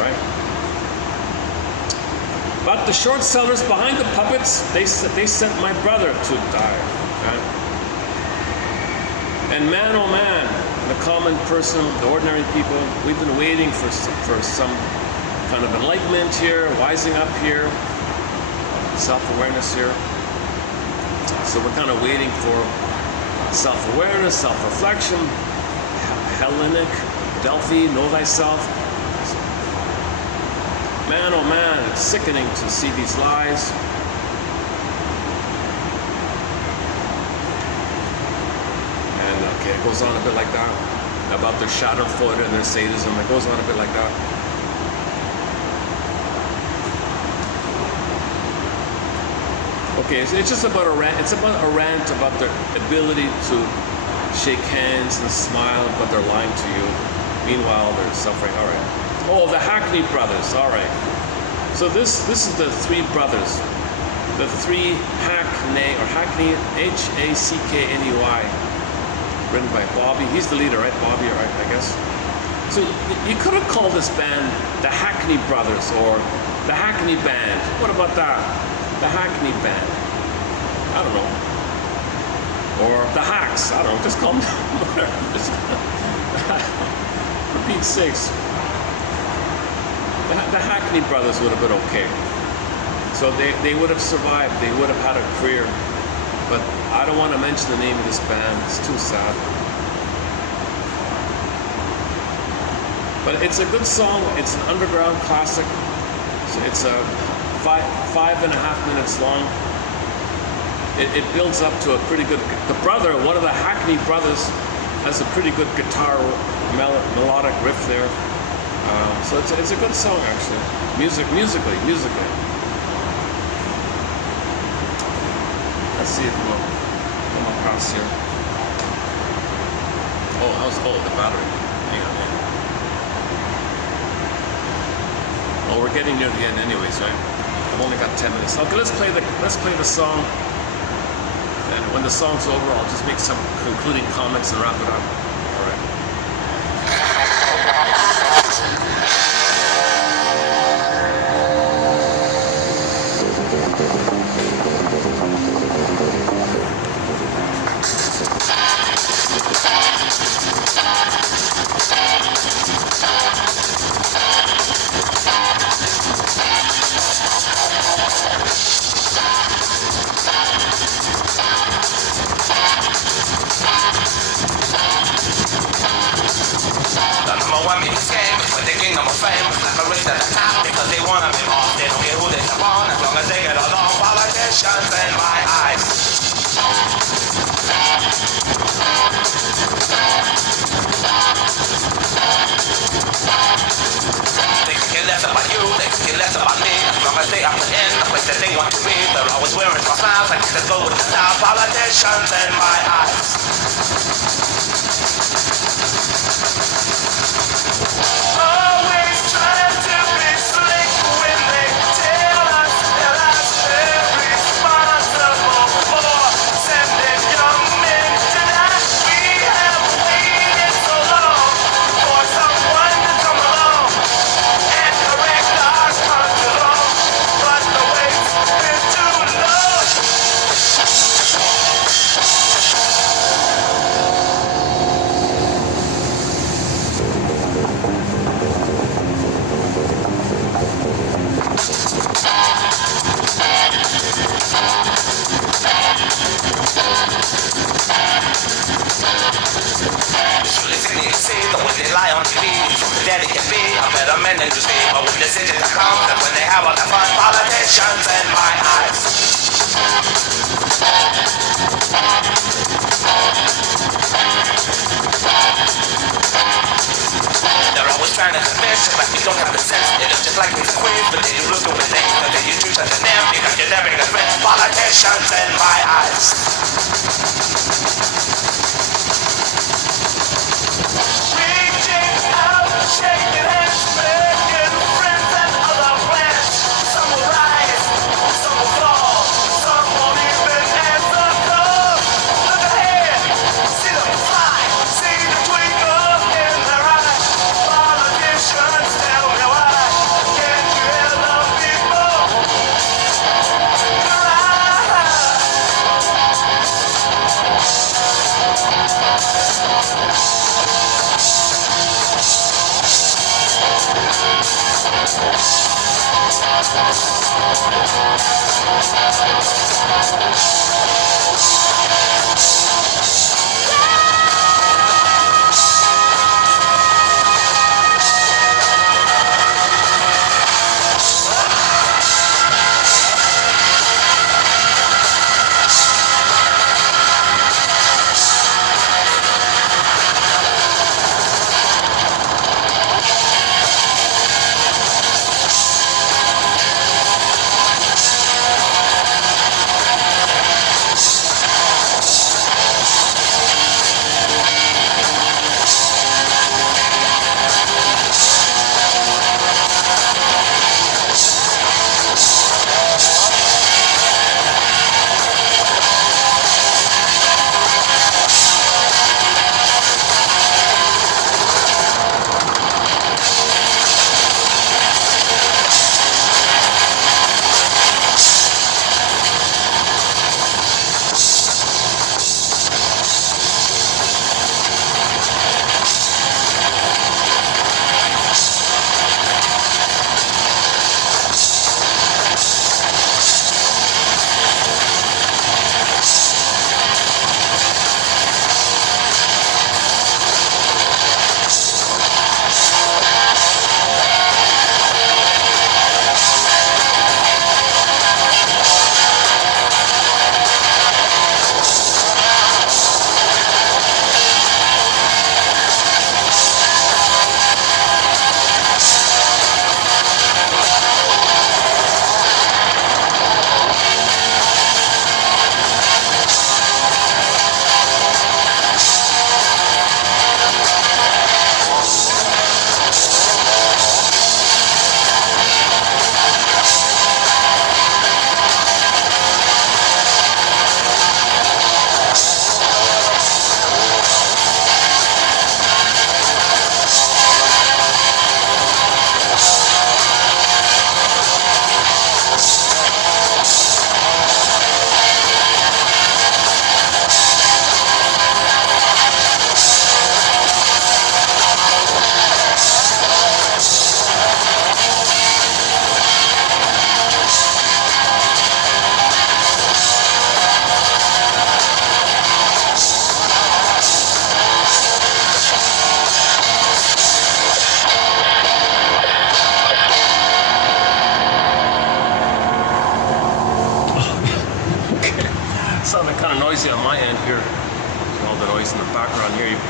right? But the short sellers behind the puppets, they sent my brother to die. Right? And man, oh man, the common person, the ordinary people, we've been waiting for some kind of enlightenment here, wising up here, self-awareness here. So we're kind of waiting for self-awareness, self-reflection, Hellenic, Delphi, know thyself. Man, oh man, it's sickening to see these lies. It goes on a bit like that, about their schadenfreude and their sadism. It goes on a bit like that. Okay, so it's just about a rant. It's about a rant about their ability to shake hands and smile, but they're lying to you. Meanwhile, they're suffering. All right. Oh, the Hackney brothers. All right. So this is the three brothers, the three Hackney, or Hackney, Hackney. Written by Bobby. He's the leader, right? Bobby, right, I guess. So you could have called this band the Hackney Brothers or the Hackney Band. What about that? The Hackney Band. I don't know. Or the Hacks. I don't know. Just call them whatever. For Pete's sakes. The Hackney Brothers would have been okay. So they would have survived. They would have had a career. But I don't want to mention the name of this band. It's too sad. But it's a good song. It's an underground classic. So it's a 5.5 minutes long. It builds up to a pretty good. The brother, one of the Hackney brothers, has a pretty good guitar melodic riff there. So it's a good song actually. Musically. Let's see if we'll come across here. Oh, the battery. Hang on. Oh, we're getting near the end anyways, right? I've only got 10 minutes. Okay, let's play the song. and when the song's over, I'll just make some concluding comments and wrap it up. All right. Of fame, like a race at the top, because they wanna be more. They don't care who they step on, as long as they get along. Politicians in my eyes. They can care less about you, they can care less about me, as long as they are in the place that they want to be. They're always wearing small smiles, like they go with the style. Politicians in my eyes. Daddy can be a better man than you see, but when decisions come, that's when they have all the fun. Politicians in my eyes. They're always trying to convince you like we don't have the sense. They look just like kings and queens, but they do look stupid things. But then you choose something them because you're their biggest friends. Politicians in my eyes. Shaking hands, making friends and other plans. Some will rise, some will fall, some won't even answer call. Look ahead, see them fly, see the twinkle in their eyes. Politicians, tell me why can't you hear the people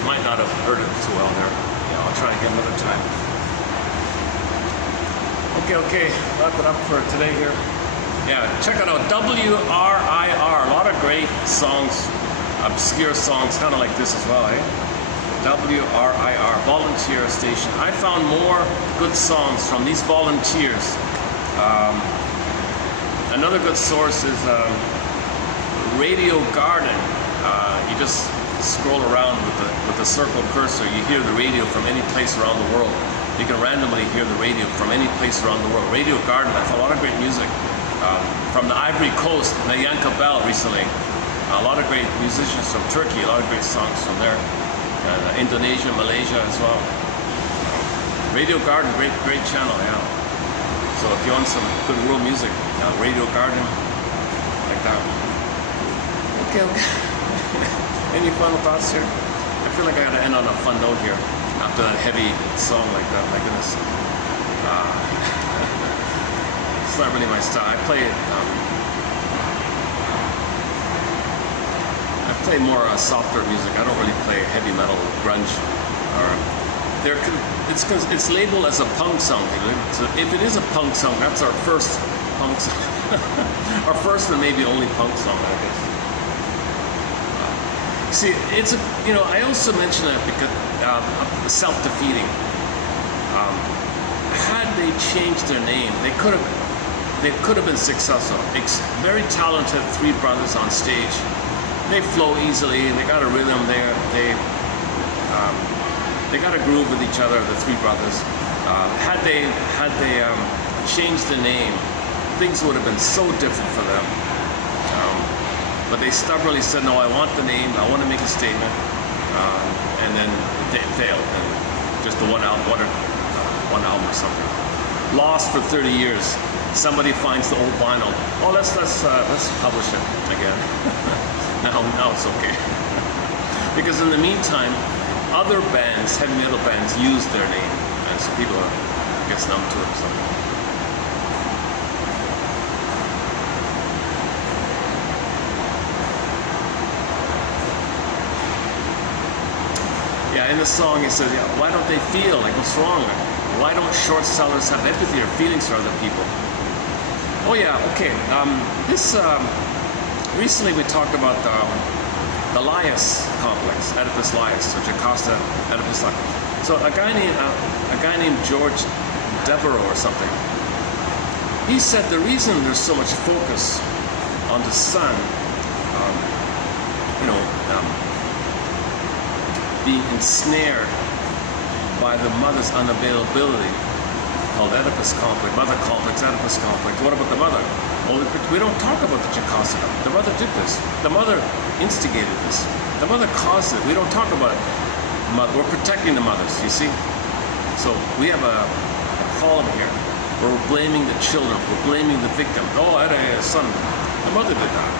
Might not have heard it too well there. Yeah, I'll try again another time. Okay, wrap it up for today here. Yeah, check it out, WRIR. A lot of great songs, obscure songs, kind of like this as well, eh? WRIR, volunteer station. I found more good songs from these volunteers. Another good source is Radio Garden. You just scroll around with the circle cursor. You hear the radio from any place around the world. You can randomly hear the radio from any place around the world. Radio Garden, I found a lot of great music. From the Ivory Coast, Campbell recently. A lot of great musicians from Turkey, a lot of great songs from there. Indonesia, Malaysia as well. Radio Garden, great channel, yeah. So if you want some good world music, Radio Garden, like that. Okay. Any final thoughts here? I feel like I gotta end on a fun note here after that heavy song like that. My goodness. It's not really my style. I play it. I play more softer music. I don't really play heavy metal, grunge, or it's labeled as a punk song. So if it is a punk song, that's our first punk song. Our first and maybe only punk song, I guess. See, it's a, I also mention it because self-defeating. Had they changed their name, they could have been successful. Very talented three brothers on stage. They flow easily, and they got a rhythm there. They got a groove with each other, the three brothers. Had they changed the name, things would have been so different for them. But they stubbornly said, no, I want the name, I want to make a statement. And then they failed. And just the one album or something. Lost for 30 years. Somebody finds the old vinyl. Oh, let's publish it again. now it's okay. Because in the meantime, other bands, heavy metal bands, use their name, and so people are, I guess, numb to it or something. Yeah, in the song he says, yeah, why don't they feel? Like, what's wrong? Why don't short sellers have empathy or feelings for other people? Oh yeah, okay. Recently we talked about the Laius complex, Oedipus Laius, or Jocasta Oedipus Laius. So a guy named George Devereaux or something, he said the reason there's so much focus on the son, being ensnared by the mother's unavailability, called Oedipus complex, mother complex, Oedipus complex. What about the mother? Well, we don't talk about the Jocasta. The mother did this. The mother instigated this. The mother caused it. We don't talk about it. We're protecting the mothers, you see? So we have a column here where we're blaming the children. We're blaming the victim. Oh, I had a son. The mother did that.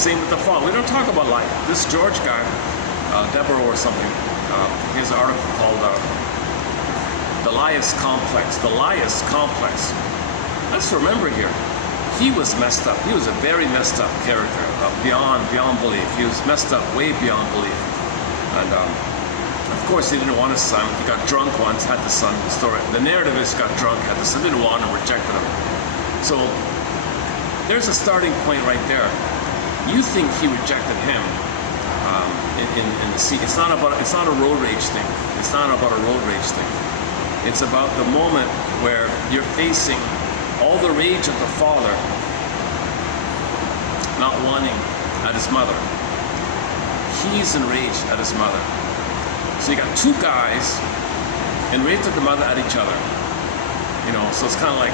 Same with the father. We don't talk about life. This George guy, Devereaux or something, he has an article called The Laius Complex. The Laius Complex. Let's remember here, he was messed up. He was a very messed up character, beyond belief. He was messed up way beyond belief. And of course he didn't want a son. He got drunk once, had the son. The story, the narrative is, got drunk, had the son, didn't want him, rejected him. So there's a starting point right there. You think he rejected him in the sea. It's not a road rage thing. It's not about a road rage thing. It's about the moment where you're facing all the rage of the father not wanting at his mother. He's enraged at his mother. So you got two guys enraged at the mother at each other. So it's kind of like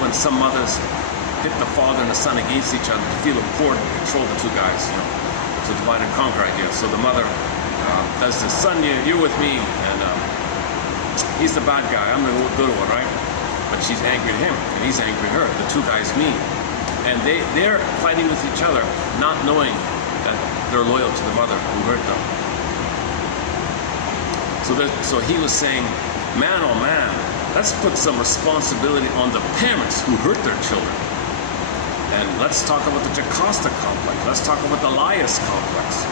when some mothers pit the father and the son against each other to feel important to control the two guys. It's a divide and conquer idea. So the mother does this, son, you're with me, and he's the bad guy, I'm the good one, right? But she's angry at him, and he's angry at her. The two guys meet, and they're fighting with each other, not knowing that they're loyal to the mother who hurt them. So he was saying, man, oh man, let's put some responsibility on the parents who hurt their children. And let's talk about the Jocasta complex. Let's talk about the Laius complex.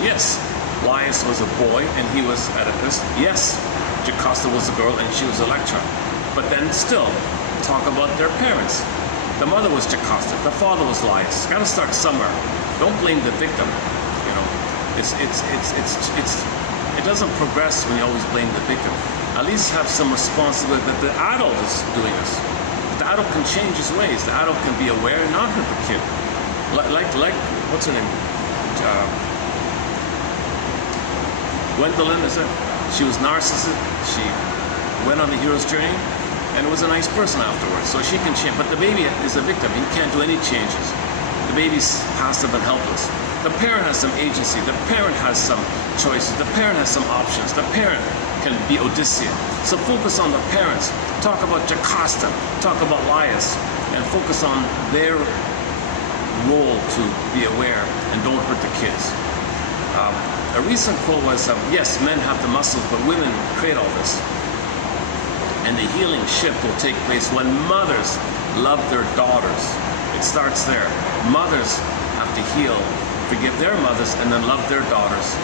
Yes, Laius was a boy and he was Oedipus. Yes, Jocasta was a girl and she was Electra. But then still, talk about their parents. The mother was Jocasta, the father was Laius. Got to start somewhere. Don't blame the victim. You know, it doesn't progress when you always blame the victim. At least have some responsibility that the adult is doing this. The adult can change his ways. The adult can be aware and not hurt the kid. Like what's her name? Gwendolyn, is it? She was narcissistic. She went on the hero's journey and was a nice person afterwards. So she can change. But the baby is a victim. He can't do any changes. The baby's passive and helpless. The parent has some agency. The parent has some choices. The parent has some options. The parent can be Odysseus. So focus on the parents. Talk about Jocasta. Talk about Laius. And focus on their role to be aware and don't hurt the kids. A recent quote was, yes, men have the muscles, but women create all this. And the healing shift will take place when mothers love their daughters. It starts there. Mothers have to heal, forgive their mothers, and then love their daughters.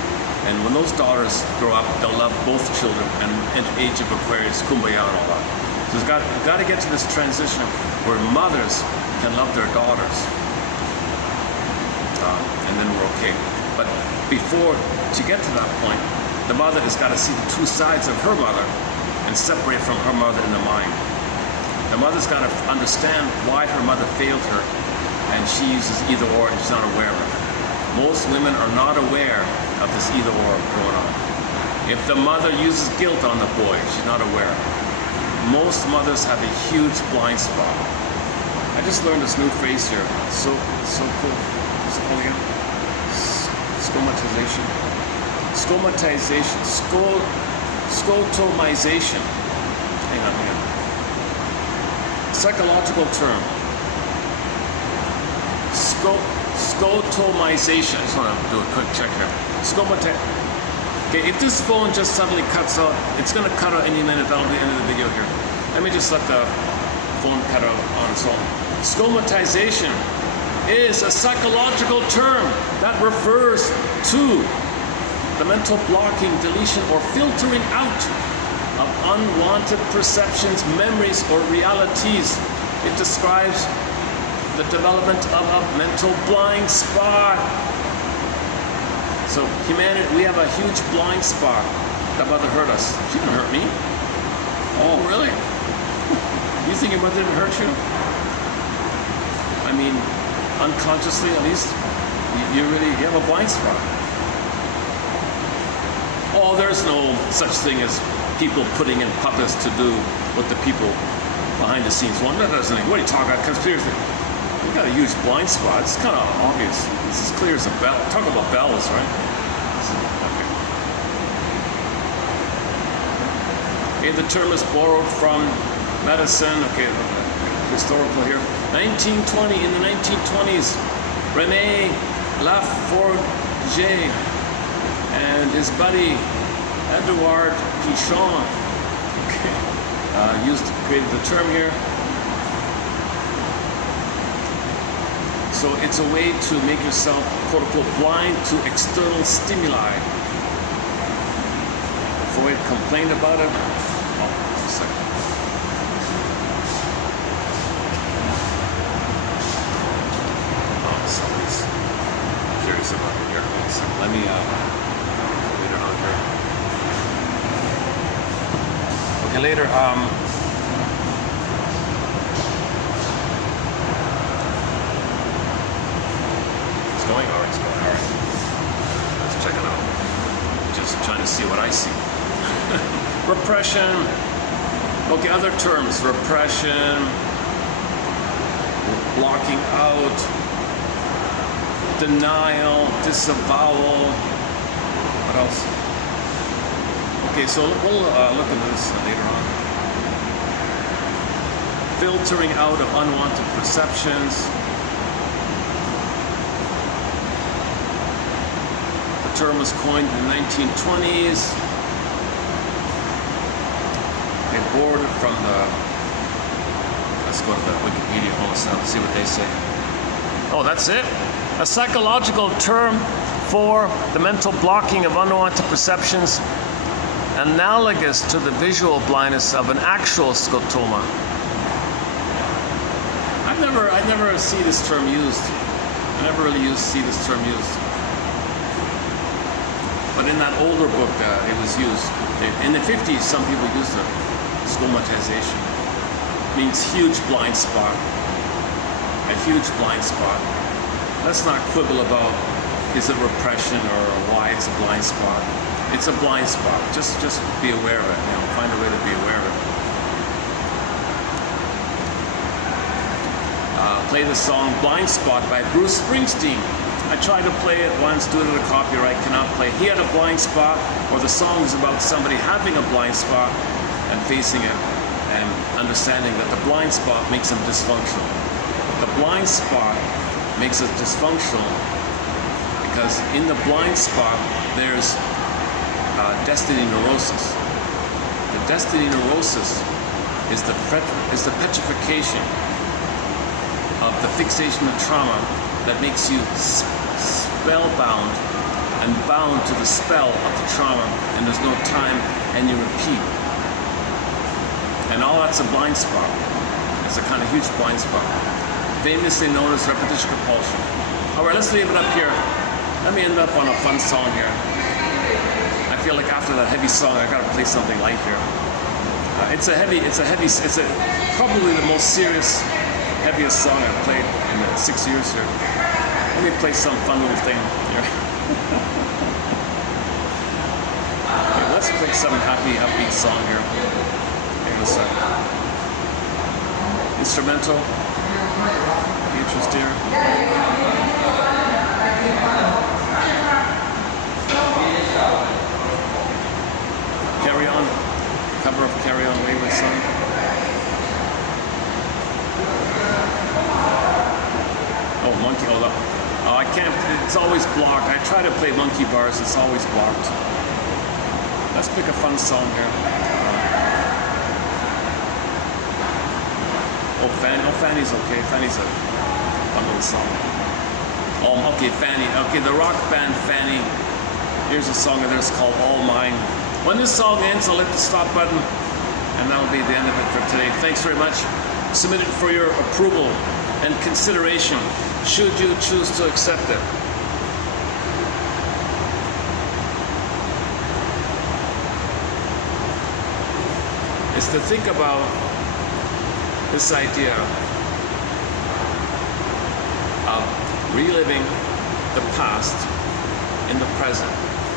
And when those daughters grow up, they'll love both children and enter age of Aquarius, kumbaya and all that. So we've got to get to this transition where mothers can love their daughters. And then we're okay. But before, to get to that point, the mother has got to see the two sides of her mother and separate from her mother in the mind. The mother's got to understand why her mother failed her, and she uses either or and she's not aware of it. Most women are not aware of this either or going on. If the mother uses guilt on the boy, she's not aware. Most mothers have a huge blind spot. I just learned this new phrase here. So cool. What's it called again? Stomatization. Stomatization. Scotomization. Hang on. Psychological term. Scotomization. I just want to do a quick check here. Okay, if this phone just suddenly cuts out, it's going to cut out any minute. That'll be the end of the video here. Let me just let the phone cut out on its own. Scomatization is a psychological term that refers to the mental blocking, deletion, or filtering out of unwanted perceptions, memories, or realities. It describes the development of a mental blind spot. So humanity, we have a huge blind spot. That mother hurt us. She didn't hurt me. Oh, really? You think your mother didn't hurt you? I mean, unconsciously at least, you have a blind spot. Oh, there's no such thing as people putting in puppets to do what the people behind the scenes want. That doesn't. What are you talking about? Conspiracy. We got a huge blind spot. It's kind of obvious. It's as clear as a bell. Talk about bells, right? Okay, the term is borrowed from medicine. Okay, historical here. 1920, in the 1920s, René Laforgue and his buddy Edouard Pichon created the term here. So it's a way to make yourself, quote unquote, blind to external stimuli. Freud complained about it. Oh, just a second. Oh, somebody's curious about it here. So let me later on here. Okay, later. It's going. Oh, it's going. All right. Let's check it out. Just trying to see what I see. Repression. Okay, other terms. Repression. Blocking out. Denial. Disavowal. What else? Okay, so we'll look at this later on. Filtering out of unwanted perceptions. The term was coined in the 1920s. They borrowed it from the, let's go to the Wikipedia, hold us now, see what they say. Oh, that's it? A psychological term 4. The mental blocking of unwanted perceptions, analogous to the visual blindness of an actual scotoma. I never see this term used. I never really see this term used. But in that older book, it was used. In the 50s, some people used it. Stomatization. It means huge blind spot. A huge blind spot. Let's not quibble about is it repression or why it's a blind spot. It's a blind spot. Just be aware of it. You know, find a way to be aware of it. Play the song "Blind Spot" by Bruce Springsteen. I tried to play it once, due to the copyright, cannot play. He had a blind spot, or the song is about somebody having a blind spot and facing it and understanding that the blind spot makes him dysfunctional. The blind spot makes us dysfunctional because in the blind spot there's destiny neurosis. The destiny neurosis is the petrification of the fixation of trauma that makes you spellbound and bound to the spell of the trauma, and there's no time, and you repeat. And all that's a blind spot. It's a kind of huge blind spot, famously known as repetition compulsion. All right, let's leave it up here. Let me end up on a fun song here. I feel like after that heavy song, I gotta play something light here. It's probably the most serious, heaviest song I've played in the 6 years here. Let me play some fun little thing here. Okay, let's play some happy, upbeat song here. Hang on a sec. Instrumental. Interest here. Carry On. Cover of Carry On, Wayward Son. Oh, monkey, hold up. Oh, I can't, it's always blocked. I try to play monkey bars, it's always blocked. Let's pick a fun song here. Fanny's okay. Fanny's a fun little song. Oh, okay, Fanny. Okay, the rock band Fanny. Here's a song of theirs called All Mine. When this song ends, I'll hit the stop button, and that'll be the end of it for today. Thanks very much. Submit it for your approval and consideration, should you choose to accept it. Is to think about this idea of reliving the past in the present,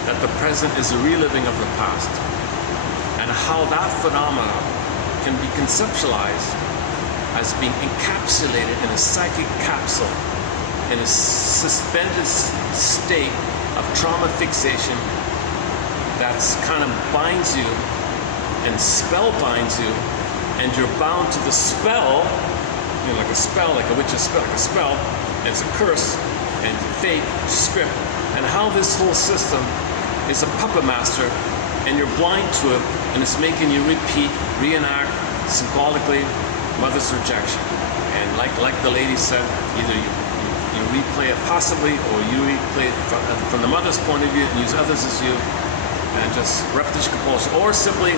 that the present is a reliving of the past, and how that phenomena can be conceptualized as being encapsulated in a psychic capsule, in a suspended state of trauma fixation that's kind of binds you and spell binds you, and you're bound to the spell, you know, like a spell, like a witch's spell, like a spell, and it's a curse, and fate, script, and how this whole system is a puppet master, and you're blind to it, and it's making you repeat, reenact, symbolically, mother's rejection. And like the lady said, either you replay it possibly, or you replay it from the mother's point of view and use others as you, and just repetition compulsion, or simply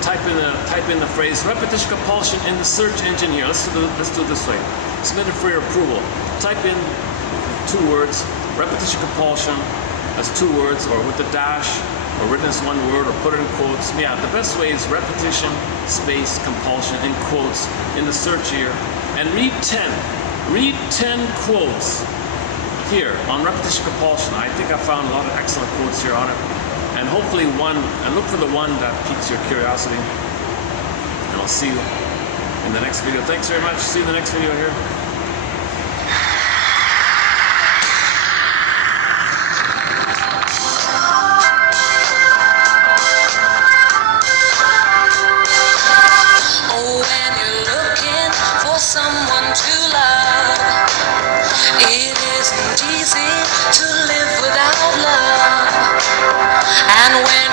type in the phrase repetition compulsion in the search engine here. Let's do it this way. Submit it for your approval. Type in 2 words, repetition compulsion, as 2 words, or with the dash, or written as 1 word, or put it in quotes. Yeah, the best way is repetition space compulsion in quotes in the search here, and read 10 quotes here on repetition compulsion. I think I found a lot of excellent quotes here on it. And hopefully and look for the one that piques your curiosity. And I'll see you in the next video. Thanks very much. See you in the next video here. Oh, when you're looking for someone to love, it isn't easy to live without love. And when